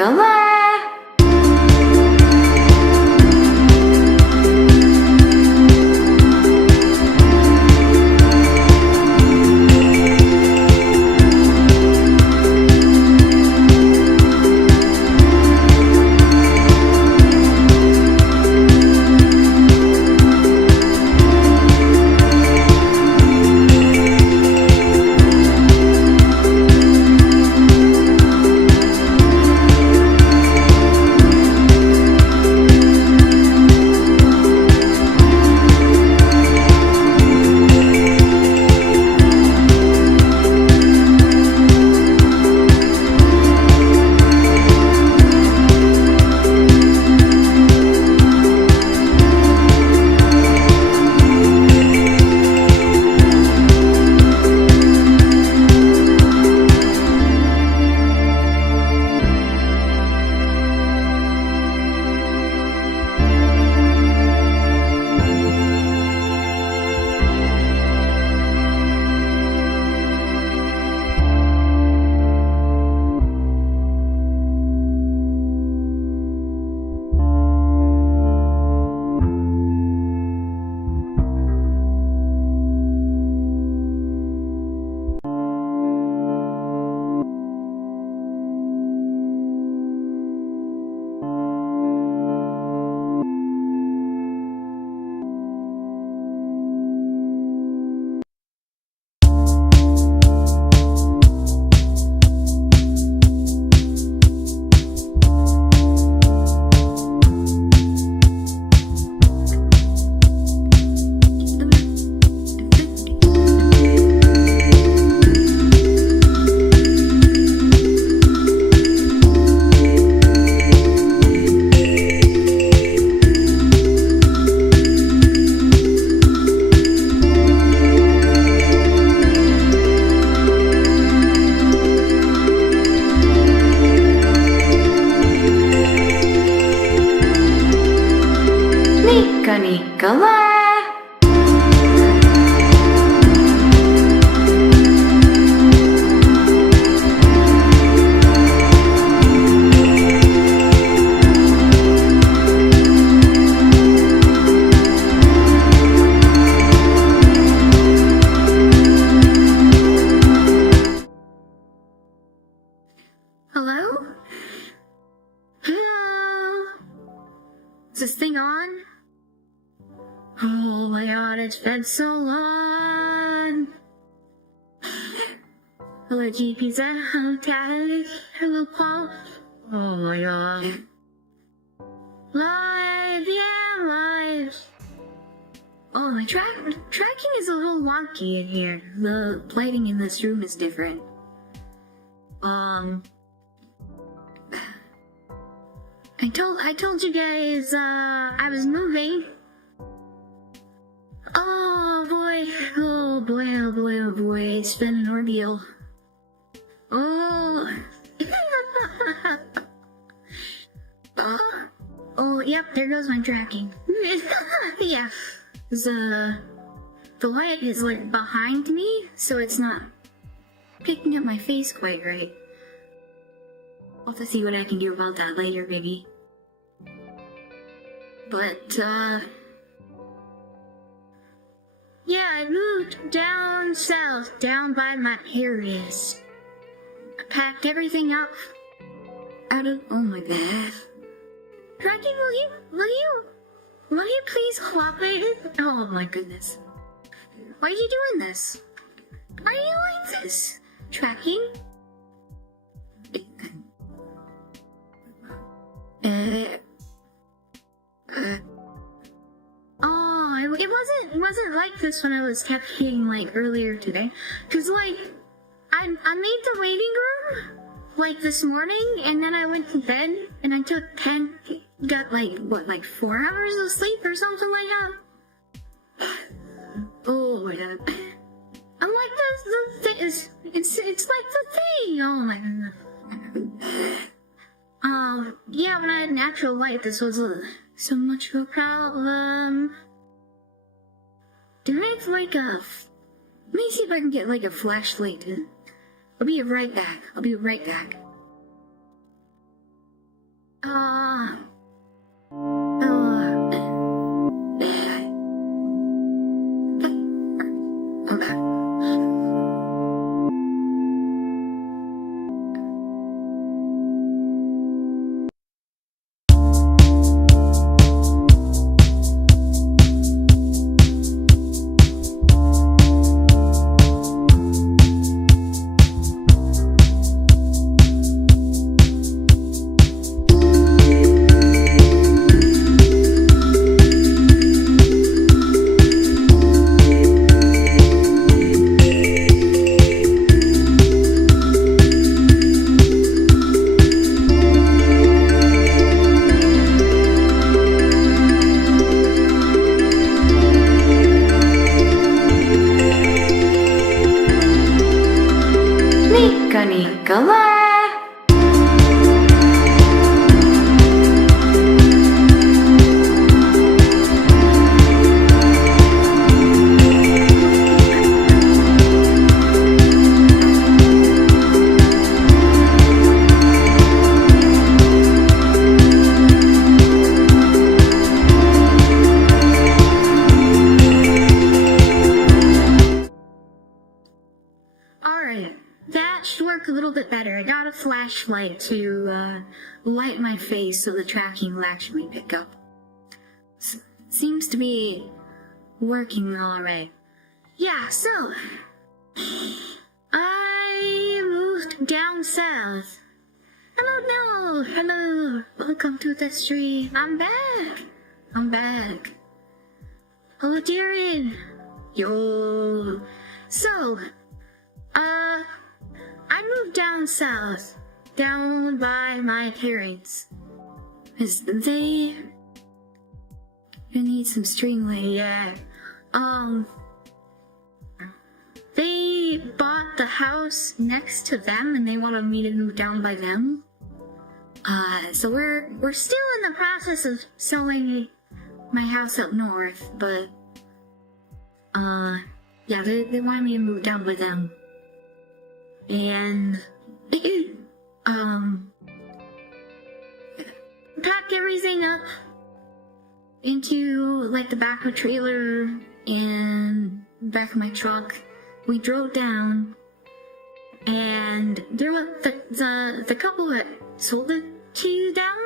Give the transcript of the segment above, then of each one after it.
color. Color. Hello? Hello? Is this thing on? Oh my god, it's been so long. Hello, GPZ. Hello, Taz. Hello, Paul. Oh my god. Live, yeah, live. Oh, my tracking is a little wonky in here. The lighting in this room is different. I told you guys, I was moving. Oh boy, oh boy, oh boy, oh boy, it's been an ordeal. Oh. Oh, yep, there goes my tracking. Yeah. The light is like behind me, so it's not picking up my face quite right. I'll have to see what I can do about that later, maybe. But, yeah, I moved down south, down by my areas. I packed everything up out of, oh my god. Tracking, will you please cooperate? Oh my goodness. Why are you doing this? Why are you like this? Tracking? Oh, it wasn't like this when I was tracking like earlier today. Cause like, I made the waiting room like this morning, and then I went to bed, and I took got like, what, like 4 hours of sleep or something like that? Oh my god. I'm like it's like the thing! Oh my goodness. Yeah, when I had natural light, this was so much of a problem. Do I have like let me see if I can get like a flashlight. I'll be right back. Uh, okay. Nicola. Alright, that should work a little bit better. I got a flashlight to light my face so the tracking will actually pick up. Seems to be working alright. Yeah, so I moved down south. Hello, welcome to the stream. I'm back. Hello, Darren. Yo. So, I moved down south, down by my parents, cause they need some string light, yeah. They bought the house next to them, and they wanted me to move down by them. So we're still in the process of selling my house up north, but yeah, they wanted me to move down by them. And packed everything up into like the back of a trailer and back of my truck. We drove down, and there was the couple that sold it to you down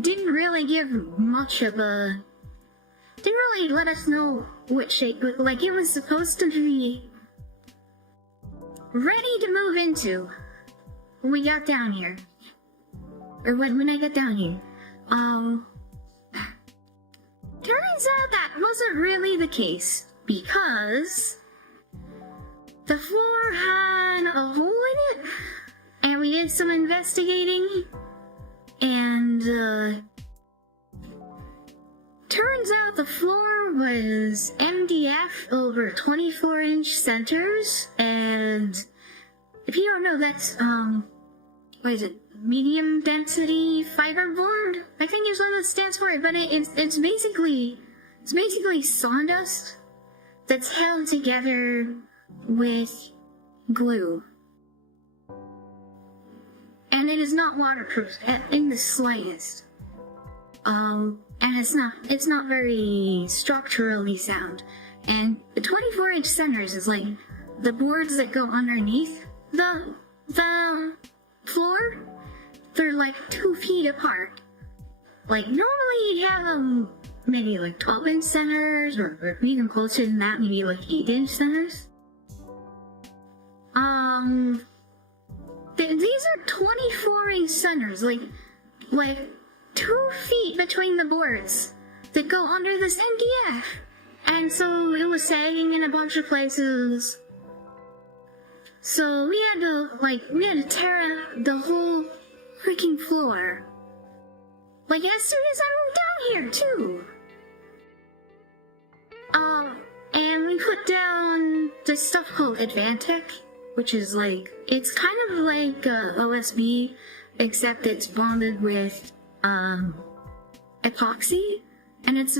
didn't really give much of a, didn't really let us know what shape, like it was supposed to be ready to move into when we got down here. Or when I got down here. Turns out that wasn't really the case, because the floor had a hole in it, and we did some investigating, and turns out the floor was MDF over 24-inch centers, and if you don't know, that's, what is it? Medium density fiberboard? I think is what it stands for, but it's basically sawdust that's held together with glue. And it is not waterproof in the slightest. And it's not very structurally sound. And the 24-inch centers is like the boards that go underneath the floor. They're like 2 feet apart. Like normally you'd have them maybe like 12-inch centers, or even closer than that, maybe like 8-inch centers. These are 24-inch centers, like 2 feet between the boards that go under this MDF. And so it was sagging in a bunch of places. So we had to tear out the whole freaking floor. Like as soon as I moved down here too. And we put down this stuff called Advantech, which is like, it's kind of like OSB, except it's bonded with epoxy, and it's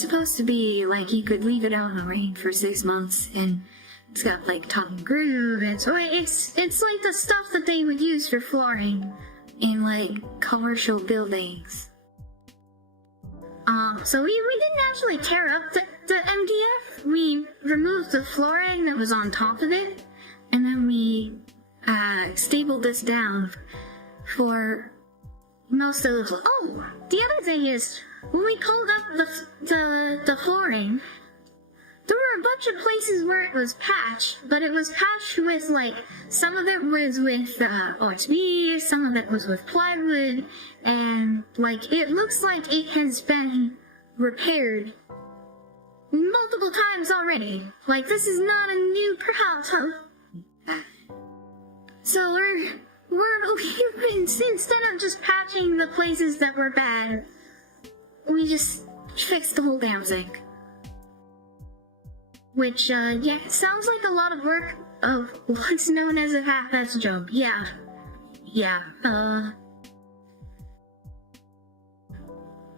supposed to be like you could leave it out in the rain for 6 months, and it's got like top and groove, and so it's like the stuff that they would use for flooring in like commercial buildings. So we didn't actually tear up the MDF. We removed the flooring that was on top of it, and then we stapled this down for most of the. Oh, the other thing is, when we pulled up the flooring, there were a bunch of places where it was patched, but it was patched with, like, some of it was with OSB, some of it was with plywood, and, like, it looks like it has been repaired multiple times already. Like, this is not a new house. So instead of just patching the places that were bad, we just fixed the whole damn thing. Which, yeah, sounds like a lot of work of what's known as a half-ass job. Yeah.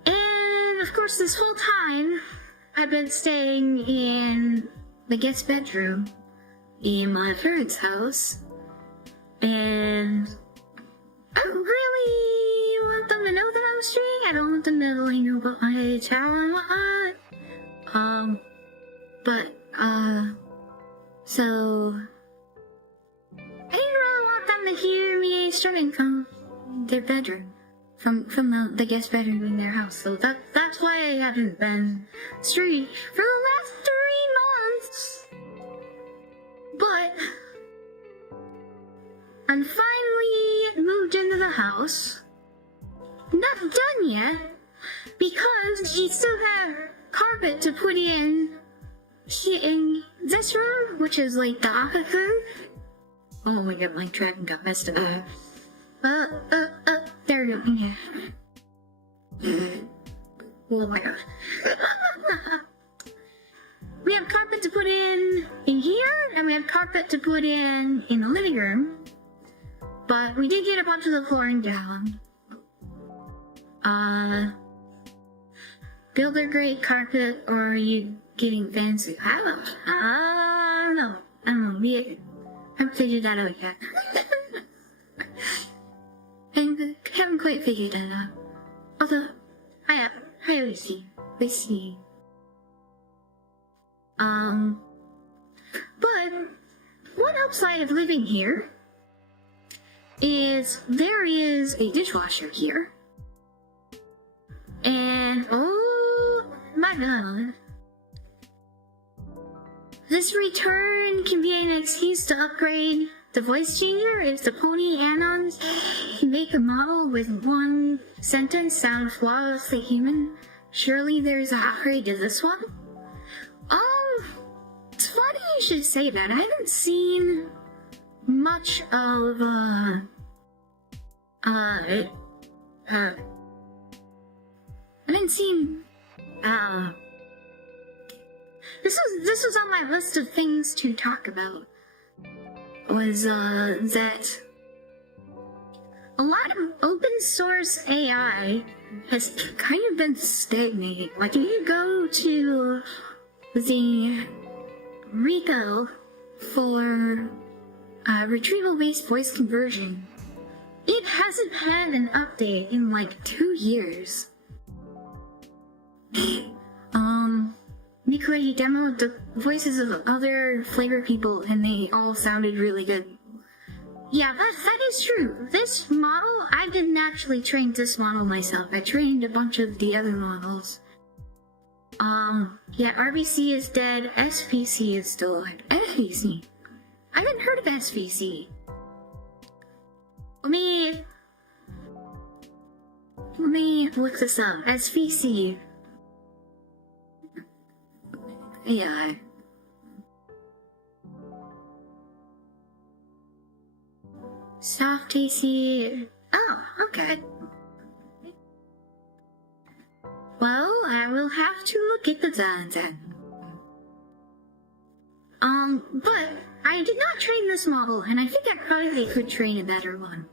And, of course, this whole time, I've been staying in the guest bedroom in my parents' house, and I don't really want them to know that I'm streaming. I don't want them to really know about my channel and whatnot. So I didn't really want them to hear me streaming from their bedroom, from the guest bedroom in their house. So that's why I haven't been streaming for the last 3 months. But I'm finally moved into the house. Not done yet, because we still have carpet to put in this room, which is like the office room. Oh my god, my dragon got messed up. There we go. Yeah. Oh my god. We have carpet to put in here, and we have carpet to put in the living room. But we did get a bunch of the flooring down. Builder grade carpet, or are you getting fancy? I don't know. We haven't figured that out yet. I haven't quite figured that out. Although, hi, Lucy. But one upside of living here is there is a dishwasher here. And, oh my god. This return can be an excuse to upgrade the voice changer if the pony anons can make a model with one sentence sound flawlessly human. Surely there's an upgrade to this one? It's funny you should say that. I haven't seen much of, I didn't see, this was on my list of things to talk about, was, that a lot of open source AI has kind of been stagnating. Like, if you go to the repo for, retrieval-based voice conversion, it hasn't had an update in like 2 years. Nikolai demoed the voices of other flavor people and they all sounded really good. Yeah, that is true. This model, I didn't actually train this model myself. I trained a bunch of the other models. Yeah, RBC is dead, SVC is still alive. SVC? I haven't heard of SVC. Let me look this up. SVC. Yeah. Soft AC. Oh, okay. Well, I will have to look at the design then. But I did not train this model, and I think I probably could train a better one.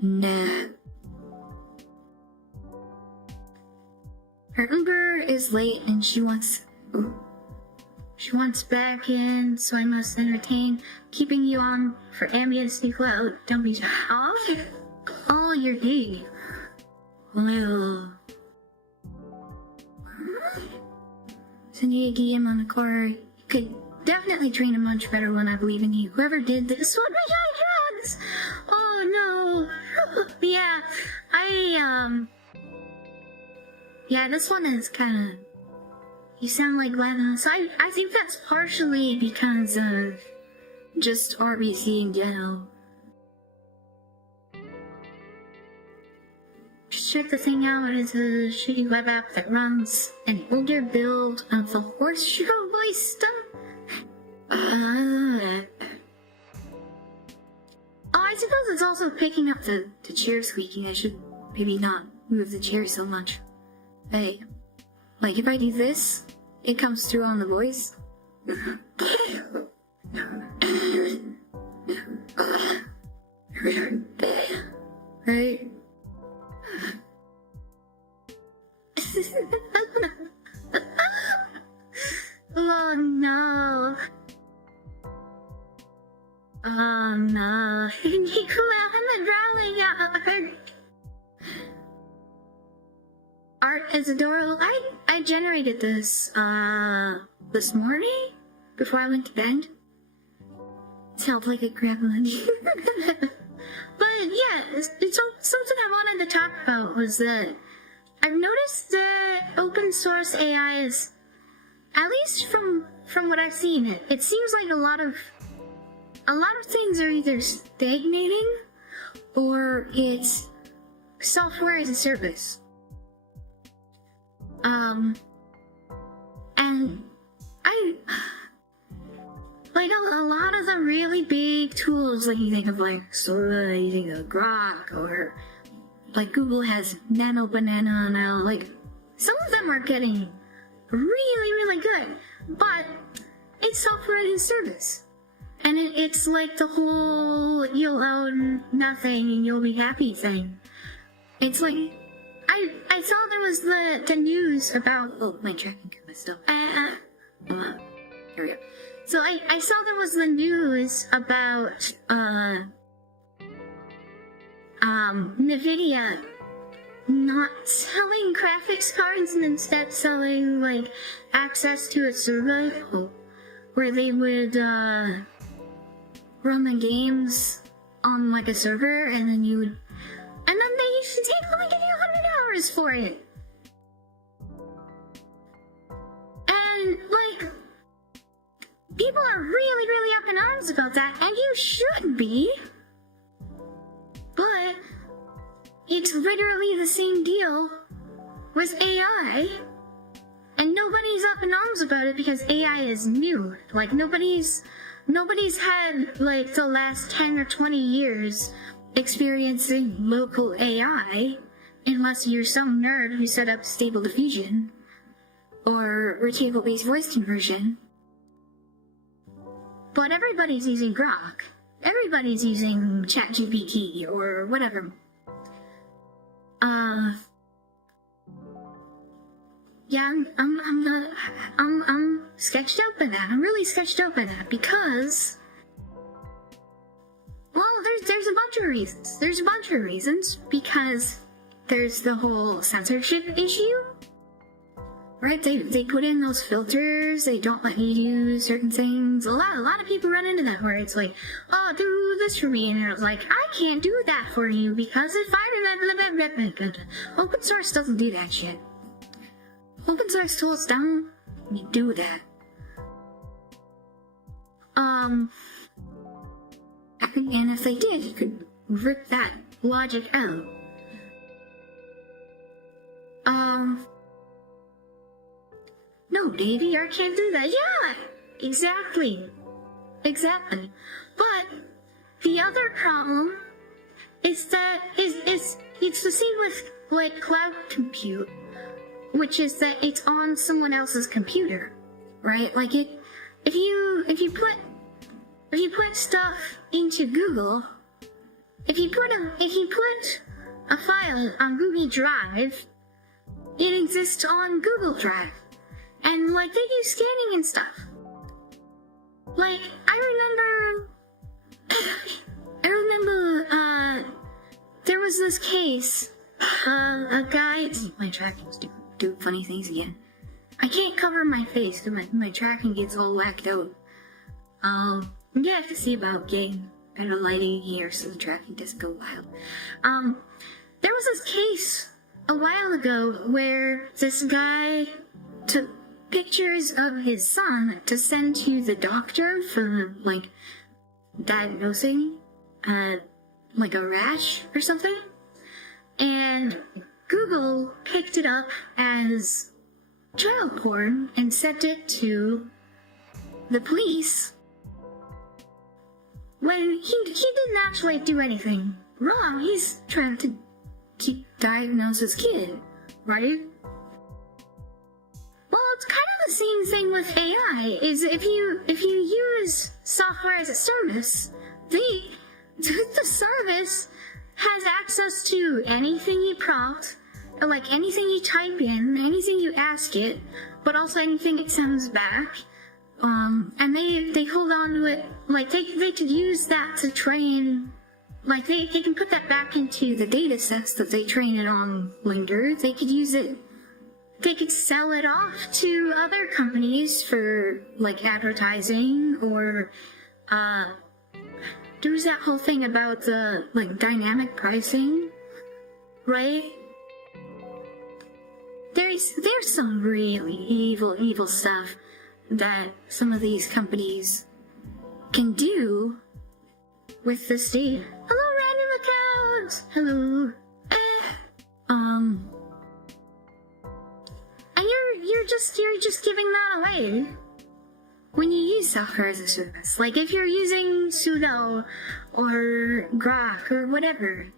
Nah. Her Uber is late and she wants... She wants back in, so I must entertain, keeping you on for ambience loud. Don't be off. Oh, you're gay. Well, send you a DM on the car. You could definitely train him much better when I believe in you. Whoever did this one, my drugs. Oh no. Yeah, yeah, this one is kind of. You sound like Lena, so I think that's partially because of just RBC in general. Just check the thing out. It's a shitty web app that runs an older build of the horseshoe voice stuff. Oh, I suppose it's also picking up the chair squeaking. I should maybe not move the chair so much. Hey. Like, if I do this, it comes through on the voice. Right? Oh no. Oh no. I'm drowning out. Art is adorable. I generated this this morning before I went to bed. Sounds like a gremlin. But yeah, it's something I wanted to talk about was that I've noticed that open source AI is, at least from what I've seen, it seems like a lot of things are either stagnating or it's software as a service. And I like a lot of the really big tools, like you think of like Sora, you think of Grok, or like Google has Nano Banana now, like some of them are getting really good, but it's software as a service. And it's like the whole you'll own nothing and you'll be happy thing. It's like I saw there was the news about my tracking messed up. Here we go. So I saw there was the news about Nvidia not selling graphics cards and instead selling like access to a server where they would run the games on like a server, and then you would, and then they used to take like 100 hours for it. And like people are really up in arms about that, and you should be. But it's literally the same deal with AI, and nobody's up in arms about it because AI is new. Like nobody's had like the last 10 or 20 years experiencing local AI, unless you're some nerd who set up Stable Diffusion or table-based voice conversion. But everybody's using Grok. Everybody's using ChatGPT or whatever. Yeah, I'm sketched out by that. I'm really sketched out by that because, well, there's a bunch of reasons. There's a bunch of reasons because there's the whole censorship issue, right? They put in those filters. They don't let you do certain things. A lot of people run into that where it's like, oh, do this for me, and it's like, I can't do that for you because if open source doesn't do that shit. Open source tools don't do that. And if they did, you could rip that logic out. No, DVR can't do that. Yeah, exactly. But the other problem is that it's the same with like cloud compute, which is that it's on someone else's computer, right? Like if you put stuff into Google, if you put a file on Google Drive, it exists on Google Drive, and like they do scanning and stuff. Like, I remember, there was this case, a guy, my tracking's do funny things again. I can't cover my face because my tracking gets all whacked out. You have to see about getting better lighting here so the tracking doesn't go wild. There was this case a while ago where this guy took pictures of his son to send to the doctor for, like, diagnosing, like a rash or something. And Google picked it up as child porn and sent it to the police when he didn't actually do anything wrong. He's trying to diagnose his kid, right? Well, it's kind of the same thing with AI, is if you use software as a service, the service has access to anything you prompt, or like anything you type in, anything you ask it, but also anything it sends back. And they hold on to it, like they could use that to train, like they can put that back into the data sets that they train it on later. They could use it, they could sell it off to other companies for like advertising, or there's that whole thing about the like dynamic pricing, right? There's some really evil stuff that some of these companies can do with this data. Hello, random accounts. Hello. And you're just giving that away when you use software as a service. Like if you're using Sudo or Grok or whatever,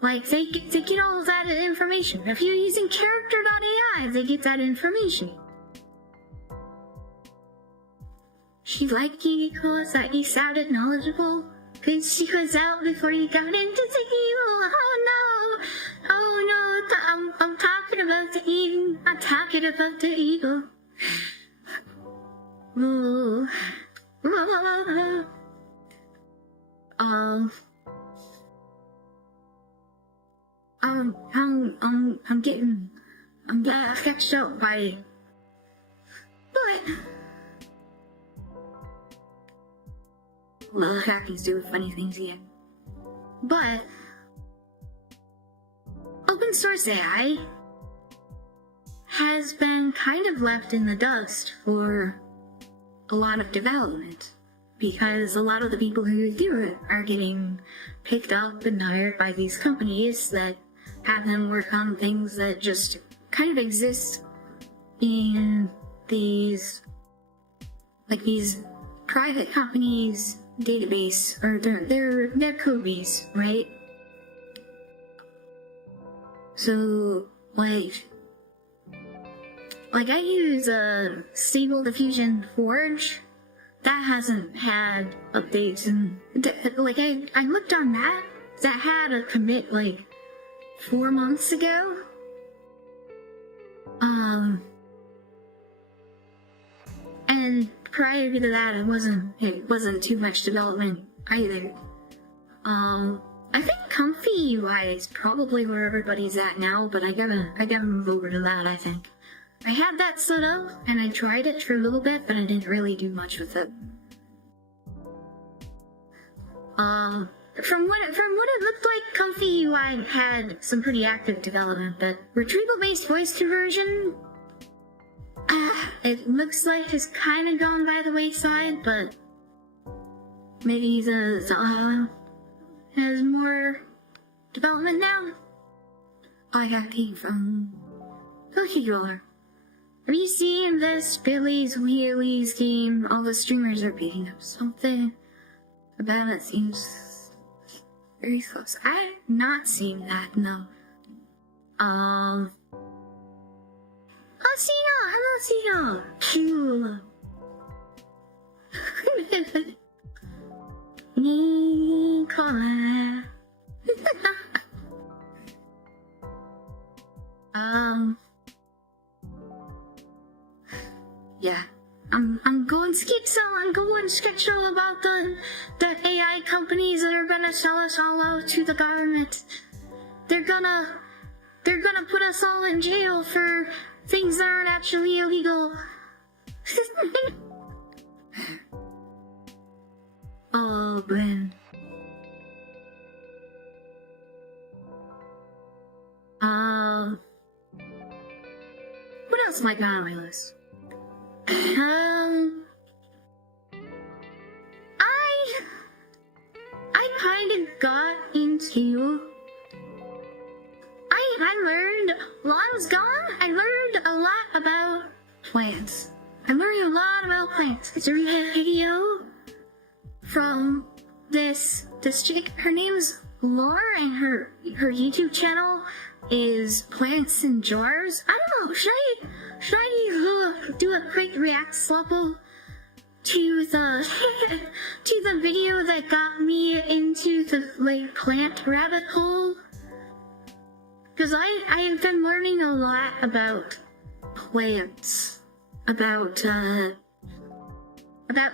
like they get all of that information. If you're using character.ai, they get that information. She liked you because that you sounded knowledgeable. Cause she was out before you got into the evil. Oh no, I'm talking about the evil. I'm talking about the evil. Ooh. I'm getting sketched out by, but well, hackers do funny things here. But open source AI has been kind of left in the dust for a lot of development, because a lot of the people who do it are getting picked up and hired by these companies that have them work on things that just kind of exist in these, like these private companies' database, or their code base, right? So, like I use Stable Diffusion Forge. That hasn't had updates, and like I looked on that had a commit like 4 months ago. And prior to that, it wasn't too much development either. I think Comfy UI is probably where everybody's at now, but I gotta move over to that, I think. I had that set up, and I tried it for a little bit, but I didn't really do much with it. From what it looked like, Comfy UI had some pretty active development, but retrieval-based voice conversion, it looks like it's kind of gone by the wayside, but maybe the has more development now. I got came from Pokegore. Have you seen this Billy's Wheelies game? All the streamers are beating up something about it. Seems very close. I've not seen that, no. Hello, Cute. Nicola. Yeah. I'm going schizo, I'm going schizo about the AI companies that are gonna sell us all out to the government. They're gonna put us all in jail for things that aren't actually illegal. Oh, Ben. What else am I got on my list? I kind of got into. I learned while I was gone. I learned a lot about plants. It's a video from this chick. Her name's Laura, and her YouTube channel is Plants in Jars. I don't know. Should I do a quick react slopple to the to the video that got me into the plant rabbit hole? Because I have been learning a lot about plants, about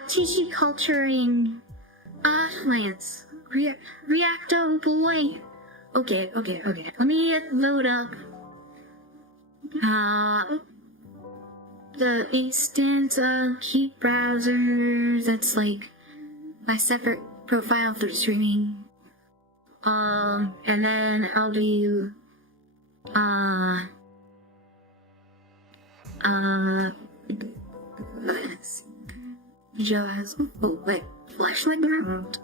tissue culturing plants. Reacto boy. Okay. Let me load up the instant cute browser that's like my separate profile for streaming. And then I'll do just flashlight ground.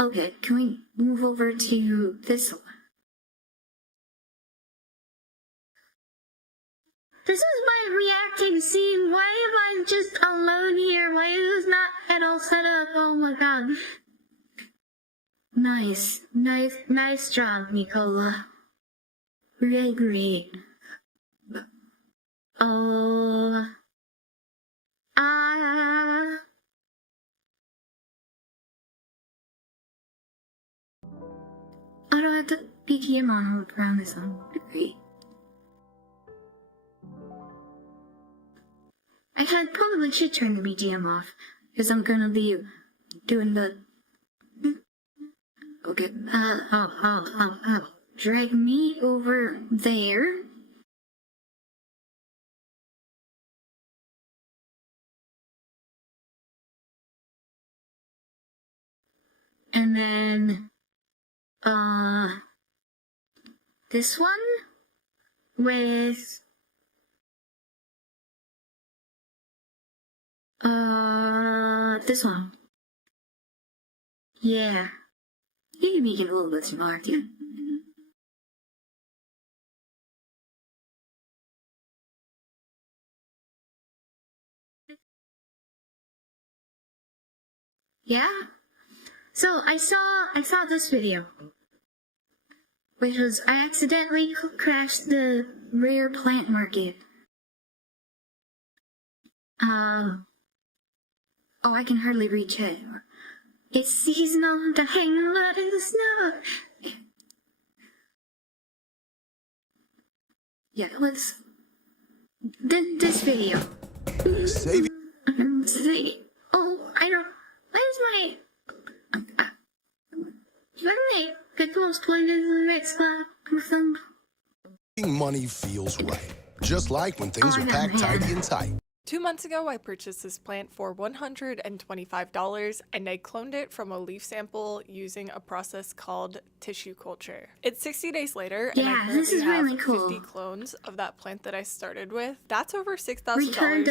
Okay, can we move over to this one? This is my reacting scene. Why am I just alone here? Why is this not at all set up? Oh my god. Nice job, Nicola. Really great. Oh. I don't have the BGM on around this one. Great. I probably should turn the BGM off, because I'm gonna be doing the... Okay, I'll drag me over there. And then, this one with, this one. Yeah. You can make it a little bit smaller, too. Yeah? So, I saw this video. Which was, I accidentally crashed the rare plant market. Oh, I can hardly reach it. It's seasonal to hang a lot in the snow. Yeah, let's... This video. Save Oh, I don't... Where's my... When they get close to the right spot or something. money feels right. Just like when things are packed tidy and tight. 2 months ago, I purchased this plant for $125, and I cloned it from a leaf sample using a process called tissue culture. It's 60 days later, and I currently have 50 clones of that plant that I started with. That's over $6,000 worth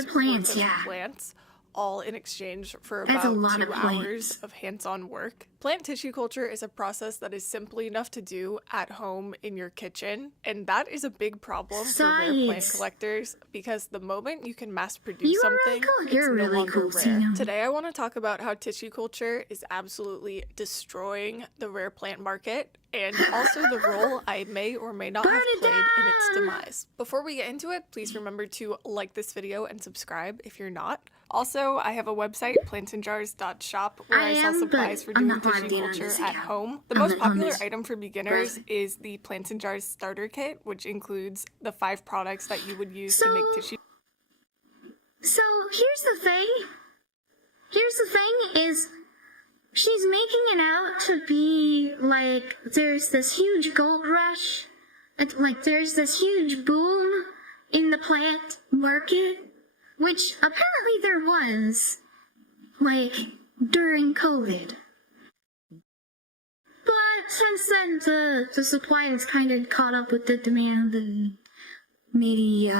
of plants, all in exchange for about 2 hours of hands-on work. Plant tissue culture is a process that is simply enough to do at home in your kitchen, and that is a big problem for rare plant collectors because the moment you can mass produce something, it's no longer rare. Today I want to talk about how tissue culture is absolutely destroying the rare plant market and also the role I may or may not have played in its demise. Before we get into it, please remember to like this video and subscribe if you're not. Also, I have a website, plantsandjars.shop, where I sell supplies for doing tissue culture at home. The most popular item for beginners is the Plants and Jars starter kit, which includes the 5 products that you would use to make tissue. So here's the thing is, she's making it out to be like there's this huge gold rush, like there's this huge boom in the plant market, which apparently there was, like, during COVID. But since then, the supply has kind of caught up with the demand and maybe,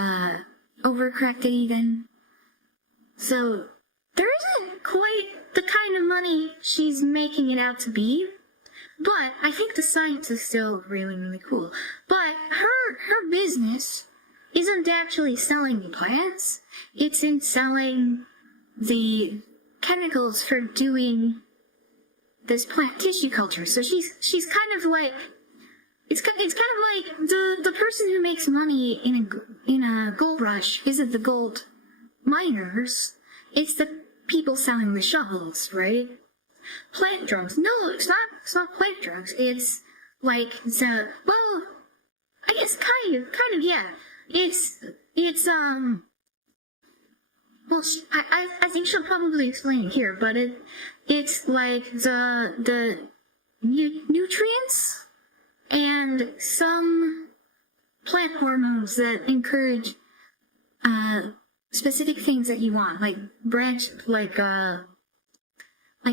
overcorrected even. So, there isn't quite the kind of money she's making it out to be. But I think the science is still really, really cool. But her business isn't actually selling the plants. It's in selling the chemicals for doing this plant tissue culture. So she's kind of like, it's kind of like the person who makes money in a gold rush isn't the gold miners, it's the people selling the shovels, right? Plant drugs. No, it's not plant drugs. It's like well, I guess kind of, yeah. It's well, I think she'll probably explain it here, but it's like the nutrients and some plant hormones that encourage specific things that you want, like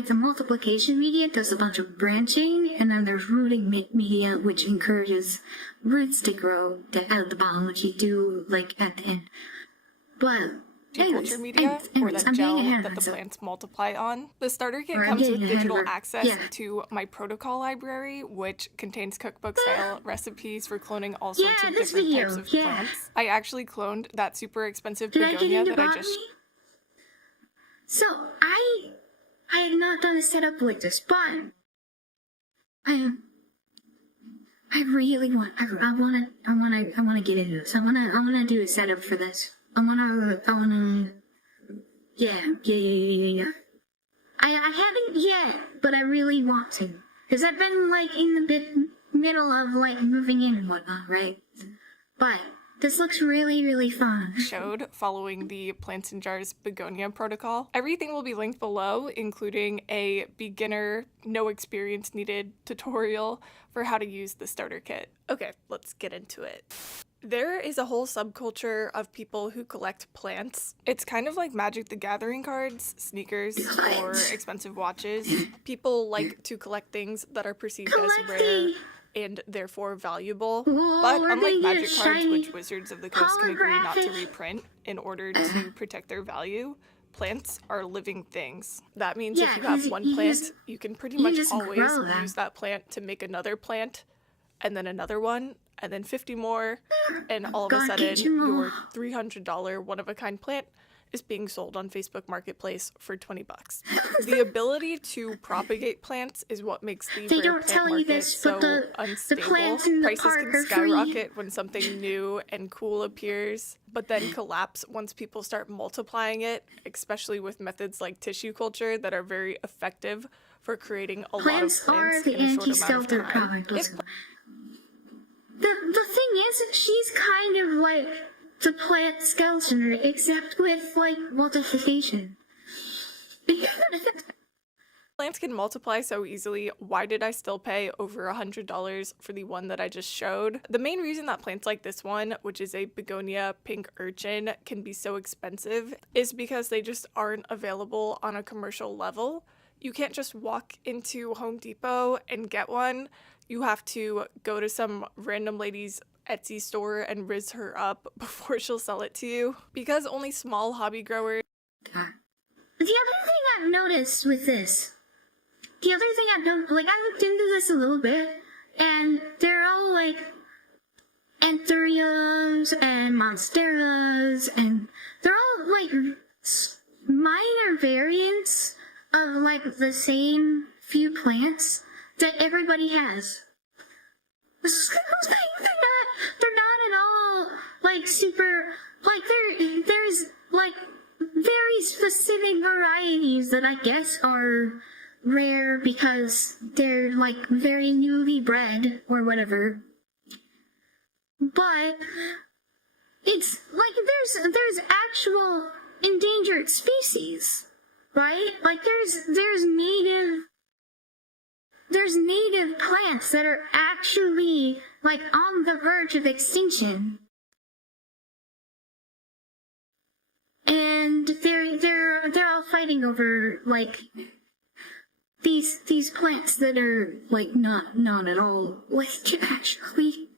the multiplication media does a bunch of branching, and then there's rooting media, which encourages roots to grow out of the bottom, which you do, like, at the end. But culture media, or that gel that the plants multiply on. The starter kit comes with digital access to my protocol library, which contains cookbook-style recipes for cloning all sorts of different types of plants. I actually cloned that super expensive begonia that I just... So, I have not done a setup like this, but I really want, I wanna get into this. I wanna do a setup for this. Yeah. I haven't yet, but I really want to. Cause I've been, like, in the middle of, like, moving in and whatnot, right? But this looks really, really fun. Showed following the Plants in Jars begonia protocol. Everything will be linked below, including a beginner, no experience needed tutorial for how to use the starter kit. Okay, let's get into it. There is a whole subculture of people who collect plants. It's kind of like Magic the Gathering cards, sneakers, or expensive watches. People like to collect things that are perceived as rare and therefore valuable. But unlike Magic cards, which Wizards of the Coast can agree not to reprint in order to protect their value, plants are living things. That means if you have one plant, you can pretty much always use that plant to make another plant, and then another one, and then 50 more, and all of a sudden, your $300 one-of-a-kind plant is being sold on Facebook Marketplace for $20. The ability to propagate plants is what makes the rare plant market so unstable. Prices can skyrocket when something new and cool appears, but then collapse once people start multiplying it, especially with methods like tissue culture that are very effective for creating a lot of plants in a short amount of time. The thing is, she's kind of like the plant skeleton, except with, like, multiplication. Plants can multiply so easily. Why did I still pay over $100 for the one that I just showed? The main reason that plants like this one, which is a begonia pink urchin, can be so expensive is because they just aren't available on a commercial level. You can't just walk into Home Depot and get one. You have to go to some random lady's Etsy store and riz her up before she'll sell it to you. Because only small hobby growers... The other thing I've noticed with this, I looked into this a little bit, and they're all, like, anthuriums and monsteras, and they're all, like, minor variants of, like, the same few plants that everybody has. They're not at all, like, super, like, there's, like, very specific varieties that I guess are rare because they're, like, very newly bred or whatever. But it's, like, there's actual endangered species, right? Like there's native plants that are actually like on the verge of extinction. And they're all fighting over like these plants that are like not at all like actually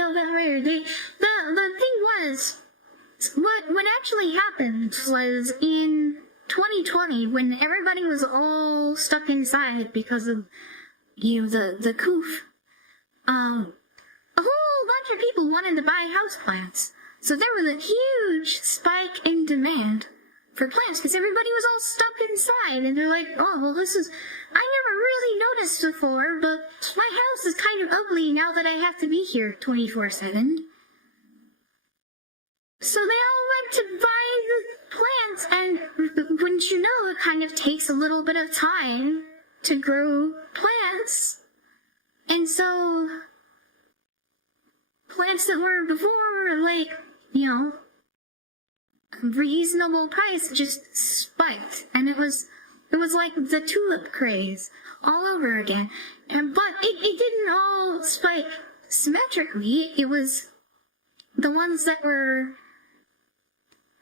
all that rare. The thing was, what actually happened was in 2020 when everybody was all stuck inside because of the coof. A whole bunch of people wanted to buy houseplants. So there was a huge spike in demand for plants because everybody was all stuck inside, and they're like, oh, well, I never really noticed before, but my house is kind of ugly now that I have to be here 24/7. So they all went to buy the plants, and wouldn't you know, it kind of takes a little bit of time to grow plants. And so plants that were before, like, reasonable price just spiked, and it was like the tulip craze all over again. But it didn't all spike symmetrically. It was the ones that were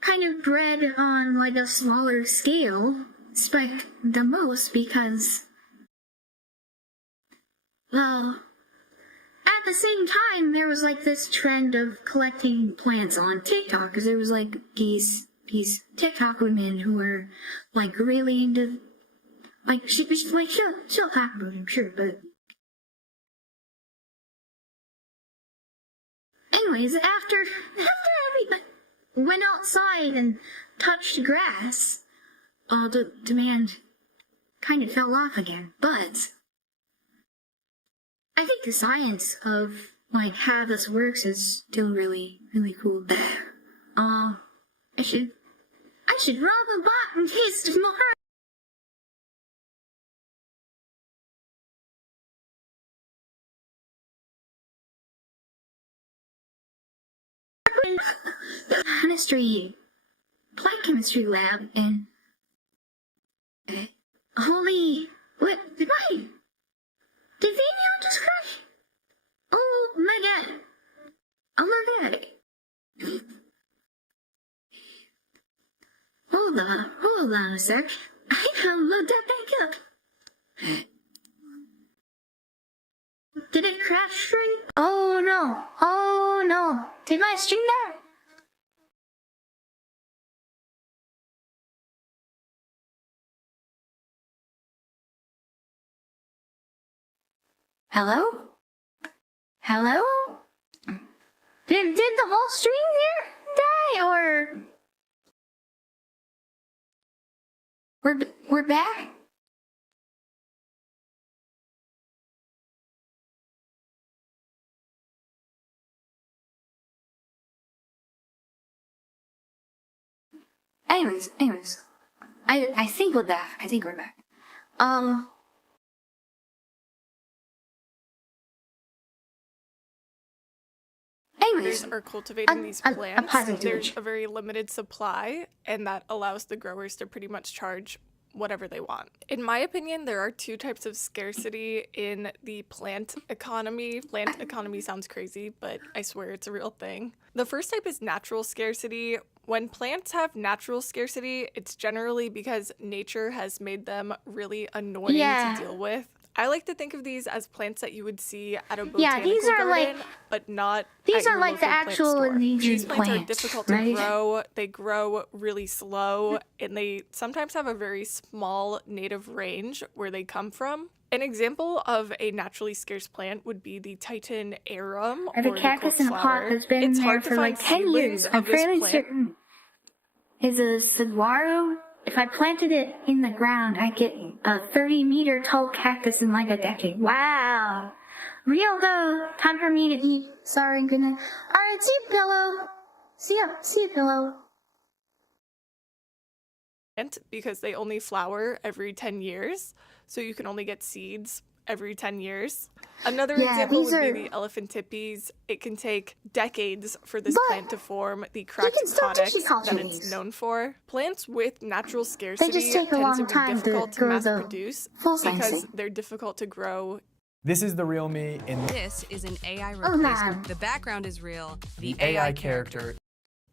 kind of bred on like a smaller scale spiked the most because, well, at the same time, there was like this trend of collecting plants on TikTok, because there was like these TikTok women who were like really into, like, she'll talk about it, I'm sure, but anyways, after everybody went outside and touched grass, the demand kind of fell off again. But I think the science of like how this works is still really, really cool. I should rob a bot and taste more. Plant chemistry lab, and holy, what did Vimeo just crash? Oh my god. Oh my god. Hold on a sec. I gotta load that back up. Did it crash stream? Oh no. Did my stream die? Hello? Did the whole stream here die, or we're back? Anyways, I think we're back. Growers are cultivating these plants. There's a very limited supply, and that allows the growers to pretty much charge whatever they want. In my opinion, there are two types of scarcity in the plant economy. Plant economy sounds crazy, but I swear it's a real thing. The first type is natural scarcity. When plants have natural scarcity, it's generally because nature has made them really annoying to deal with. I like to think of these as plants that you would see at a botanical garden, but not these at your are like local the actual plant store. endangered These plants are plants, difficult right? to grow. They grow really slow, and they sometimes have a very small native range where they come from. An example of a naturally scarce plant would be the Titan arum, I have a or cactus the in a pot that's been It's there hard to for like find 10 years. seedlings I'm of this fairly plant. certain it's a saguaro. If I planted it in the ground, I'd get a 30-meter tall cactus in like a decade. Wow. Real though. Time for me to eat. Sorry, I'm gonna. Alright, see you, Pillow. See ya, Pillow. Because they only flower every 10 years, so you can only get seeds every 10 years. Another Yeah, example these would be are- the elephantippes. It can take decades for this But plant to form the can still codex tissue culture that it's these. known for. Plants with natural They scarcity just take a tend long to be time difficult to to grow mass the produce full-size because thing. they're difficult to grow. This is the real me in This is an AI Oh, replacement. man. The background is real. the AI character.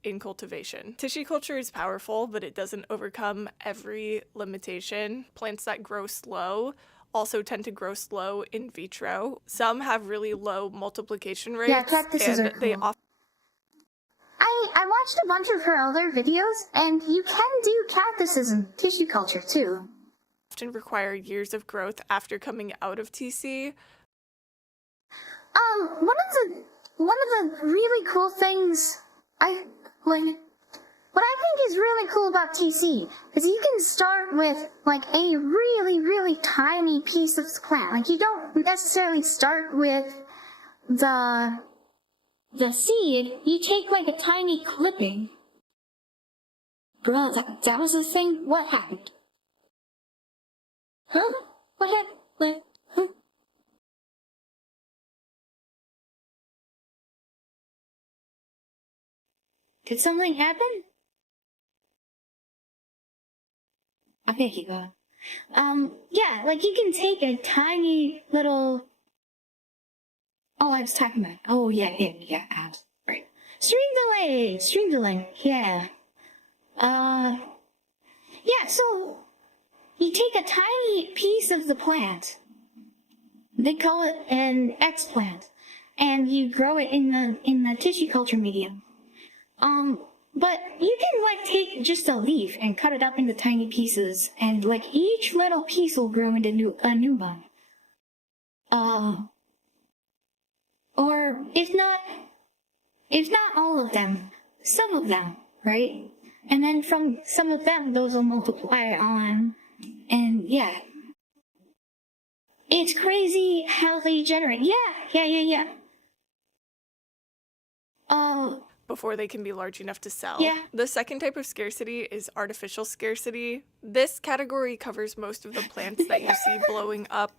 In cultivation. Tissue culture is powerful, but it doesn't overcome every limitation. Plants that grow slow also tend to grow slow in vitro. Some have really low multiplication rates, Yeah, cactuses and are they cool. I watched a bunch of her other videos, and you can do cactuses in tissue culture too. often require years of growth after coming out of TC. One of the really cool things what I think is really cool about TC is you can start with like a really, really tiny piece of the plant. Like you don't necessarily start with the seed. You take like a tiny clipping. Bro, that was the thing? What happened? Huh? What happened? What? Huh? Did something happen? Okay, keep going. Yeah, like you can take a tiny little. Oh, I was talking about. Oh, yeah, abs. Right. String delay, yeah. Yeah, so you take a tiny piece of the plant. They call it an explant, and you grow it in the tissue culture medium. But you can like take just a leaf and cut it up into tiny pieces, and like each little piece will grow into a new one. Or if not all of them, some of them, right? And then from some of them, those will multiply on, and yeah. It's crazy how they generate. Yeah. Before they can be large enough to sell. Yeah. The second type of scarcity is artificial scarcity. This category covers most of the plants that you see blowing up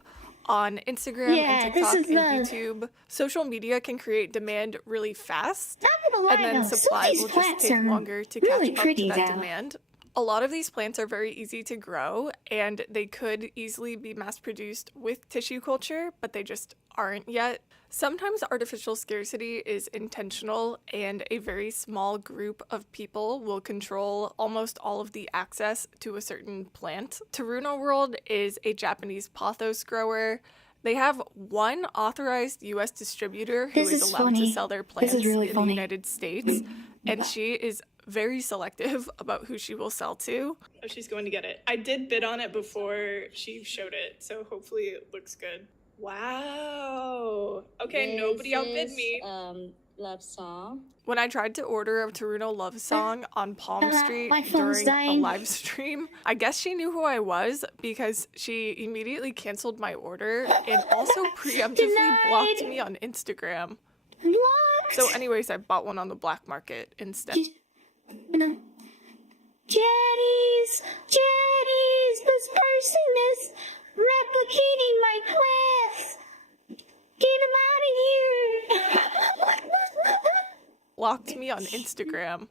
on Instagram Yeah, and this TikTok is and YouTube. Social media can create demand really fast, Not gonna lie, and then though, some of supply these will just plants take are longer to really catch up pretty, to that though. demand. A lot of these plants are very easy to grow, and they could easily be mass-produced with tissue culture, but they just aren't yet. Sometimes artificial scarcity is intentional, and a very small group of people will control almost all of the access to a certain plant. Teruno World is a Japanese pothos grower. They have one authorized U.S. distributor who This is is allowed funny. to sell their This plants is really in funny. the United States, and she is very selective about who she will sell to. Oh, she's going to get it. I did bid on it before she showed it, so hopefully it looks good. Wow. Okay, nobody outbid me. Love song. When I tried to order a Teruno love song on Palm Street my phone's during dying. a live stream, I guess she knew who I was because she immediately canceled my order and also preemptively blocked me on Instagram. What? So anyways, I bought one on the black market instead. Jetties, this person is replicating my plants. Get him out of here. Blocked me on Instagram.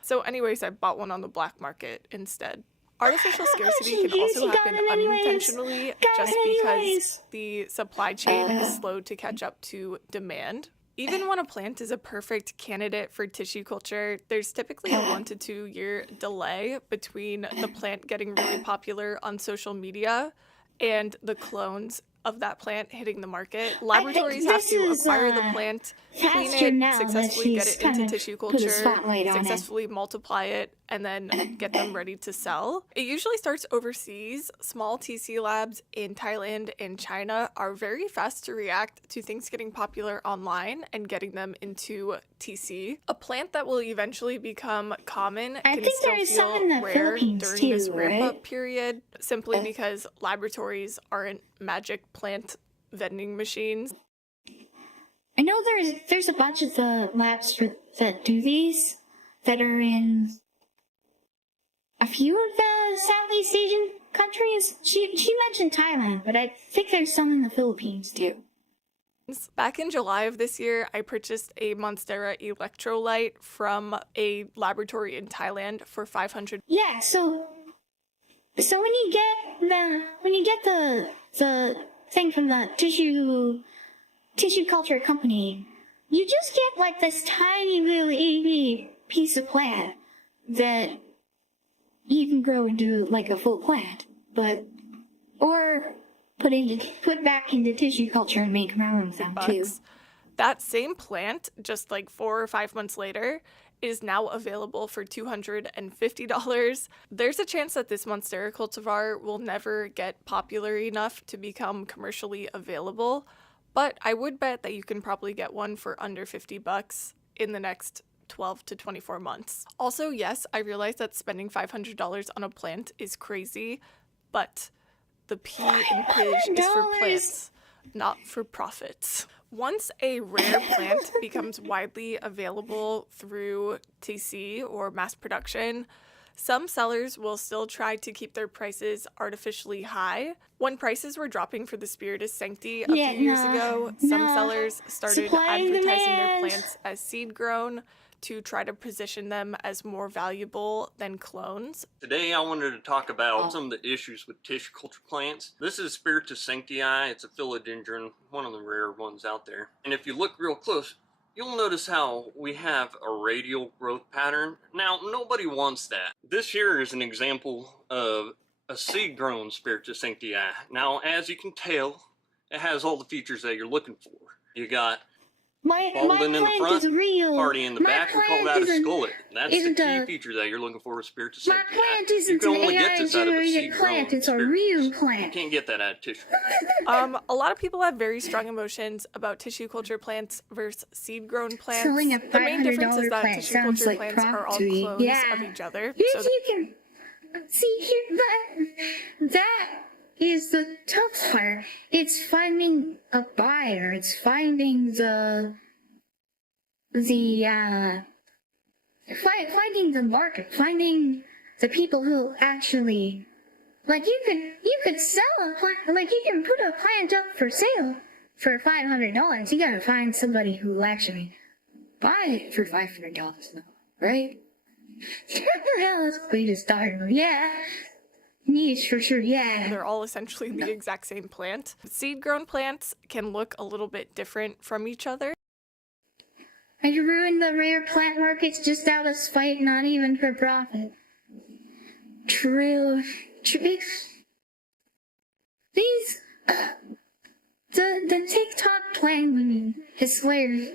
So anyways, I bought one on the black market instead. Artificial scarcity can also happen unintentionally just because the supply chain is slow to catch up to demand. Even when a plant is a perfect candidate for tissue culture, there's typically a 1 to 2 year delay between the plant getting really popular on social media and the clones of that plant hitting the market. Laboratories have to acquire the plant, clean faster it, now successfully that get she's it into kind of tissue put a culture, spotlight on it. successfully multiply it, and then get them ready to sell. It usually starts overseas. Small TC labs in Thailand and China are very fast to react to things getting popular online and getting them into TC. A plant that will eventually become common I can think still there is some in feel the rare Philippines during this too, ramp-up right? period, simply because laboratories aren't magic plant vending machines. I know there's a bunch of the labs that do these that are in a few of the Southeast Asian countries? She mentioned Thailand, but I think there's some in the Philippines too. Back in July of this year, I purchased a Monstera electrolyte from a laboratory in Thailand for 500. Yeah, so when you get the thing from the tissue culture company, you just get like this tiny little itty piece of plant that you can grow into like a full plant, or put back into tissue culture and make my own them too. That same plant, just like 4 or 5 months later, is now available for $250. There's a chance that this Monstera cultivar will never get popular enough to become commercially available, but I would bet that you can probably get one for under $50 in the next 12 to 24 months. Also, yes, I realize that spending $500 on a plant is crazy, but the P in PIJ is for plants, not for profits. Once a rare plant becomes widely available through TC or mass production, some sellers will still try to keep their prices artificially high. When prices were dropping for the Spiritus Sancti a few years ago, some sellers started advertising their plants as seed grown to try to position them as more valuable than clones. Today I wanted to talk about some of the issues with tissue culture plants. This is Spiritus Sanctii. It's a philodendron, one of the rare ones out there. And if you look real close, you'll notice how we have a radial growth pattern. Now, nobody wants that. This here is an example of a seed-grown Spiritus Sanctii. Now, as you can tell, it has all the features that you're looking for. You got balding in the front, party in the back. We call that a skullet. That's the key feature that you're looking for with Spiritus Sanctii. My plant isn't an AI-generated plant, it's a real plant. You can't get that out of tissue. A lot of people have very strong emotions about tissue culture plants versus seed-grown plants. The main difference is that tissue culture plants are all clones of each other. Yes, you can see here, that is the tough part. It's finding a buyer. It's finding finding the market, finding the people who actually, like, you could sell a plant, like, you can put a plant up for sale for $500. You gotta find somebody who will actually buy it for $500 though, right? Hell, that's way to start. Yeah. Niche for sure, yeah. They're all essentially the exact same plant. Seed-grown plants can look a little bit different from each other. I ruined the rare plant markets just out of spite, not even for profit. True. These, the TikTok plant women, I swear.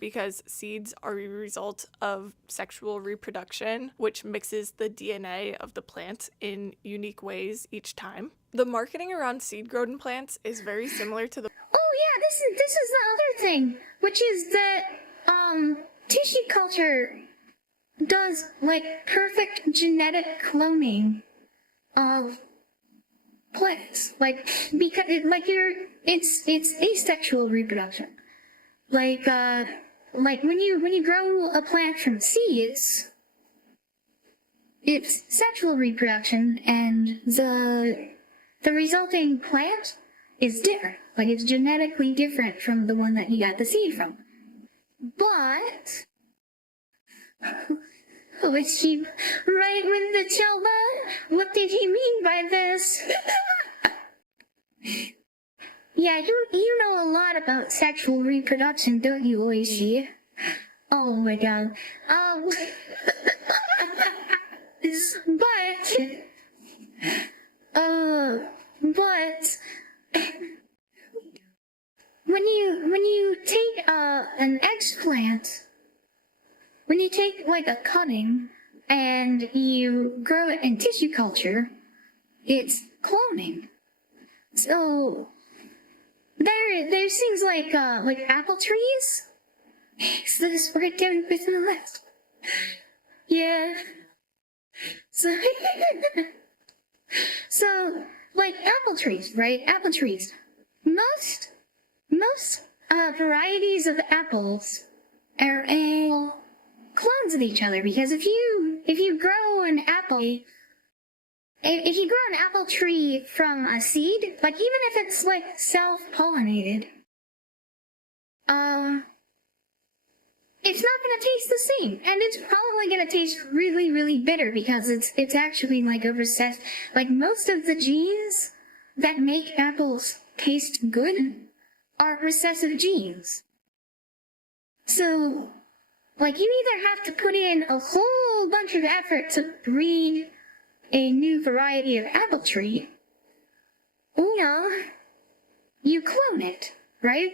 Because seeds are a result of sexual reproduction, which mixes the DNA of the plant in unique ways each time. The marketing around seed-grown plants is very similar to the... Oh yeah, this is the other thing, which is that, tissue culture does, like, perfect genetic cloning of plants. Like, because, it's asexual reproduction. Like when you grow a plant from seeds, it's sexual reproduction, and the resulting plant is different. Like, it's genetically different from the one that you got the seed from. But, was she right with the Chelba? What did he mean by this? Yeah, you know a lot about sexual reproduction, don't you, Oishi? Oh my god. But when you take an eggplant, when you take like a cutting and you grow it in tissue culture, it's cloning. So there's things like apple trees. So this is where it goes within the list. Yeah. So like apple trees, right? Apple trees. Most varieties of apples are all clones of each other, because if you grow an apple if you grow an apple tree from a seed, like, even if it's, like, self-pollinated, it's not gonna taste the same, and it's probably gonna taste really, really bitter because it's actually, like, a recessed, like, most of the genes that make apples taste good are recessive genes. So, like, you either have to put in a whole bunch of effort to breed a new variety of apple tree, or you clone it, right?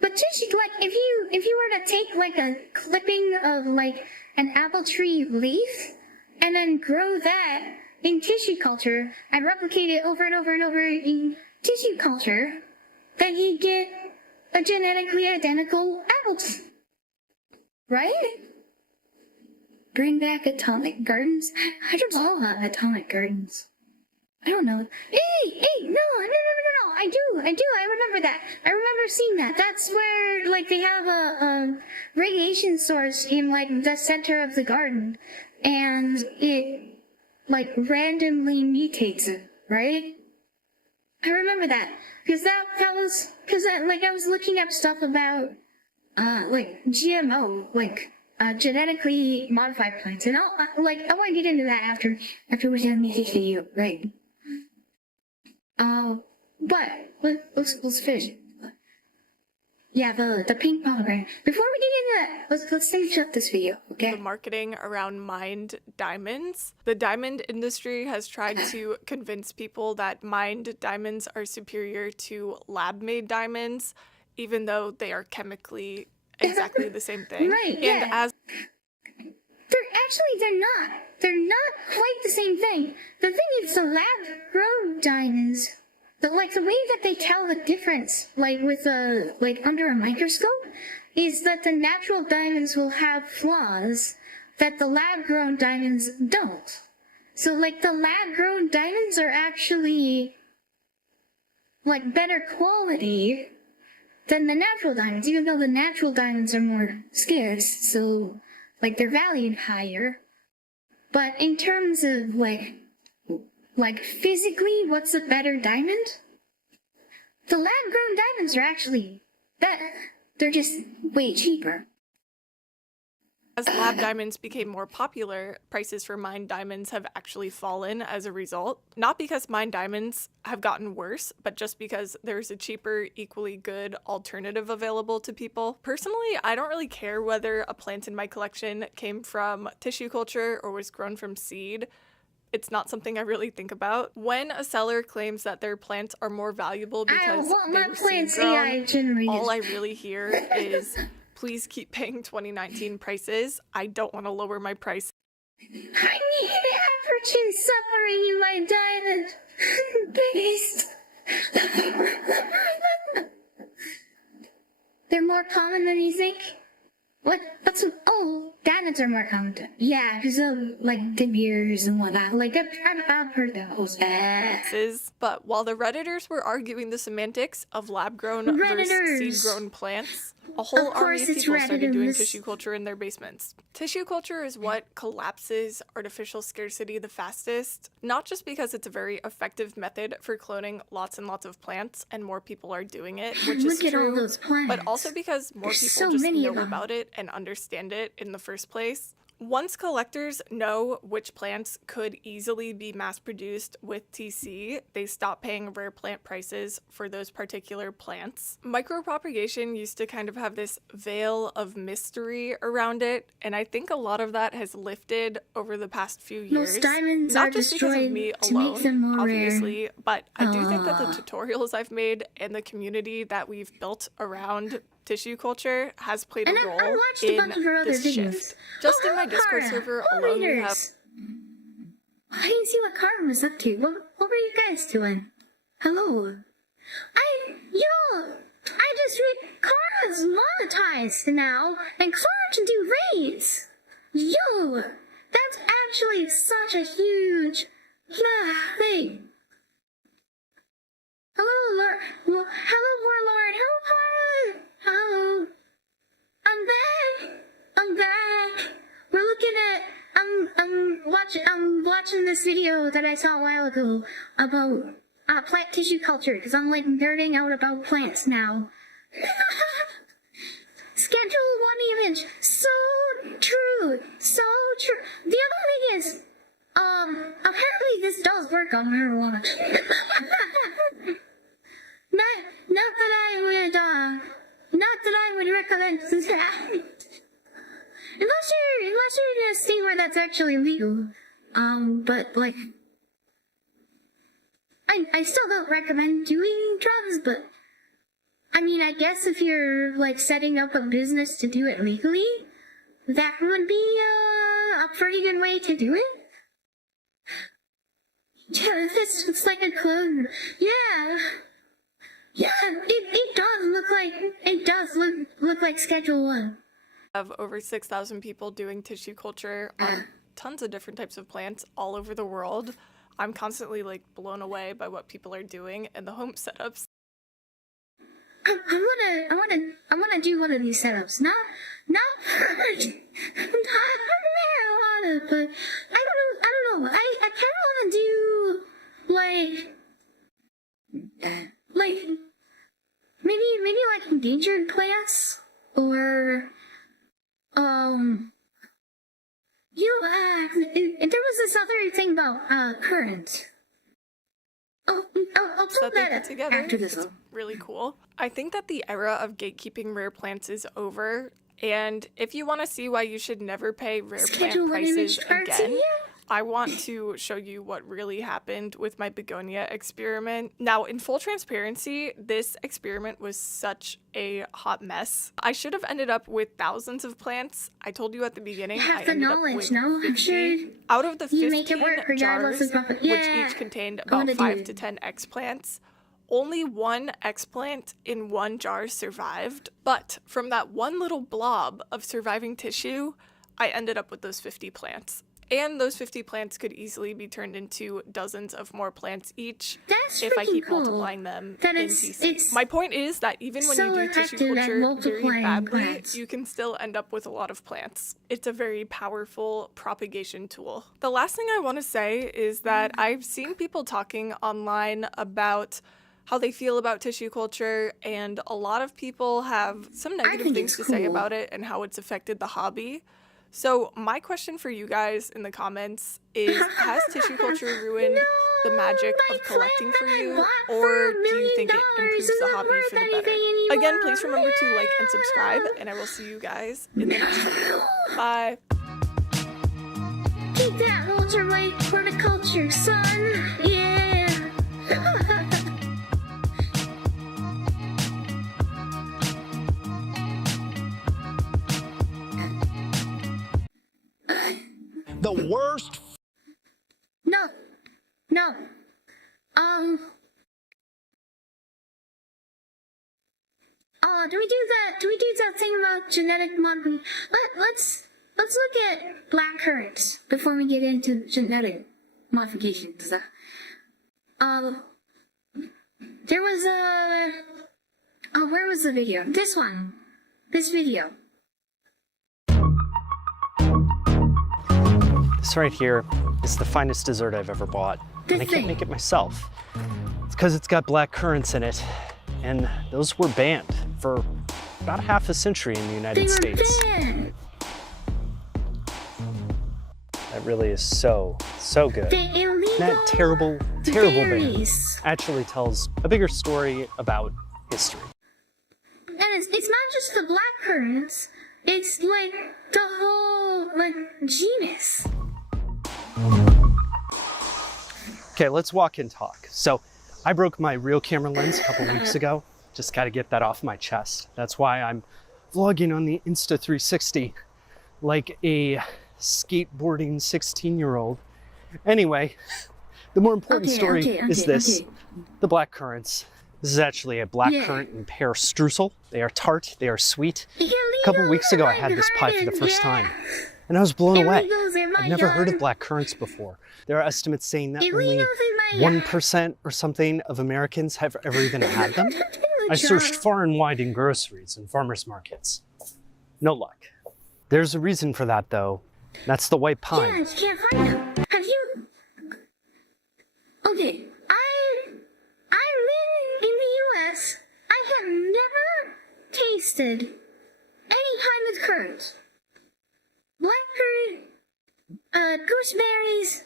But just, like, if you were to take, like, a clipping of, like, an apple tree leaf, and then grow that in tissue culture, and replicate it over and over and over in tissue culture, then you get a genetically identical apple tree. Right? Bring back Atomic Gardens? I don't know Atomic Gardens. I don't know. Hey, no, I do, I remember that. I remember seeing that. That's where, like, they have a radiation source in, like, the center of the garden, and it, like, randomly mutates it, right? I remember that, because I was looking up stuff about, like, GMO, like, genetically modified plants, and I want to get into that after we have this video, right? But let's finish. Yeah, the pink pomegranate. Before we get into that, let's finish up this video, okay? The marketing around mined diamonds. The diamond industry has tried to convince people that mined diamonds are superior to lab-made diamonds, even though they are chemically exactly the same thing. Right, and yeah. as They're not. They're not quite the same thing. The thing is, the lab-grown diamonds, the way that they tell the difference, like, with under a microscope, is that the natural diamonds will have flaws that the lab-grown diamonds don't. So, like, the lab-grown diamonds are actually, like, better quality than the natural diamonds, even though the natural diamonds are more scarce, so, like, they're valued higher. But in terms of, like physically, what's a better diamond? The lab-grown diamonds are actually better. They're just way cheaper. As lab diamonds became more popular, prices for mined diamonds have actually fallen as a result. Not because mined diamonds have gotten worse, but just because there's a cheaper, equally good alternative available to people. Personally, I don't really care whether a plant in my collection came from tissue culture or was grown from seed. It's not something I really think about. When a seller claims that their plants are more valuable because they were seed grown, all I really hear is, please keep paying 2019 prices. I don't want to lower my price. I need effort in separating my diamond. Please. They're more common than you think? Diamonds are more common. Yeah, because of, like, De Beers and whatnot. Like, I've heard those. But while the Redditors were arguing the semantics of lab-grown versus seed-grown plants, a whole army of people started doing tissue culture in their basements. Tissue culture is what collapses artificial scarcity the fastest, not just because it's a very effective method for cloning lots and lots of plants, and more people are doing it, which is true, but also because more people just know about it and understand it in the first place. Once collectors know which plants could easily be mass-produced with TC, they stop paying rare plant prices for those particular plants. Micropropagation used to kind of have this veil of mystery around it, and I think a lot of that has lifted over the past few years. Most diamonds Not are just because of me destroyed to make alone, them more obviously, rare. but I do think that the tutorials I've made and the community that we've built around tissue culture has played a role in this shift. Just in my Discord server alone, we have... I didn't see what Carmen was up to. What were you guys doing? Hello. I just read Carmen's monetized now, and Clara can do raids. Yo, that's actually such a huge thing. Hello, Lord. Well, hello, Warlord. Hello, Carmen. Hello. I'm back. We're looking at, watching this video that I saw a while ago about plant tissue culture, because I'm like nerding out about plants now. Schedule one image. So true. So true. The other thing is, apparently this does work on marijuana. Not that I would recommend that. Unless you're in a state where that's actually legal. But like, I still don't recommend doing drugs, but I mean, I guess if you're like setting up a business to do it legally, that would be a pretty good way to do it. Yeah, it's like a clone. Yeah. Yeah, it does look like Schedule 1. Have over 6,000 people doing tissue culture on tons of different types of plants all over the world. I'm constantly like blown away by what people are doing and the home setups. I wanna do one of these setups. Not marijuana, but I don't know. I kinda wanna do like maybe like endangered plants, or there was this other thing about current. I'll put that up together after this it's one. really cool. I think that the era of gatekeeping rare plants is over, and if you want to see why you should never pay rare Schedule plant one prices image parts again, here? I want to show you what really happened with my begonia experiment. Now, in full transparency, this experiment was such a hot mess. I should have ended up with thousands of plants. I told you at the beginning, You have I the ended up knowledge, with no? I'm 50. sure Out of the 15 you make it work regardless jars, of what- which yeah. each contained I'm about gonna 5 do to it. 10 explants, only one explant in one jar survived. But from that one little blob of surviving tissue, I ended up with those 50 plants. And those 50 plants could easily be turned into dozens of more plants each That's if I keep freaking cool. multiplying them That in it's- TC. it's My point is that even when so you do tissue effective at culture very multiplying badly, plants. you can still end up with a lot of plants. It's a very powerful propagation tool. The last thing I want to say is that I've seen people talking online about how they feel about tissue culture, and a lot of people have some negative think things it's to say cool. about it and how it's affected the hobby. So my question for you guys in the comments is, has tissue culture ruined the magic my of collecting for plant that I you, bought or for do you think it $1 improves isn't the hobby worth for the better? anything Again, anymore. please remember to like and subscribe, and I will see you guys in the next video. Bye! Keep that ultramite horticulture, son. Yeah. The worst No. Do we do that thing about genetic modification? Let's look at black currants before we get into genetic modification. There was where was the video? This one. This video. This right here is the finest dessert I've ever bought, and I can't make it myself. It's because it's got black currants in it, and those were banned for about half a century in the They United were States. banned. That really is so good. The illegal That terrible ban berries. actually tells a bigger story about history. And it's not just the black currants, it's like the whole genus. Okay, let's walk and talk. So I broke my real camera lens a couple weeks ago. Just gotta get that off my chest. That's why I'm vlogging on the Insta360 like a skateboarding 16-year-old. Anyway, the more important story is this. The black currants. This is actually a black currant and pear streusel. They are tart, they are sweet. A couple weeks ago I had this pie for the first time, and I was blown away. I've never heard of black currants before. There are estimates saying that only 1% or something of Americans have ever even had them. I searched far and wide in groceries and farmers markets. No luck. There's a reason for that though. That's the white pine. Yeah, I can't find them. Have you? Okay, I live in the U.S. I have never tasted any kind of currants. Blackberry, gooseberries.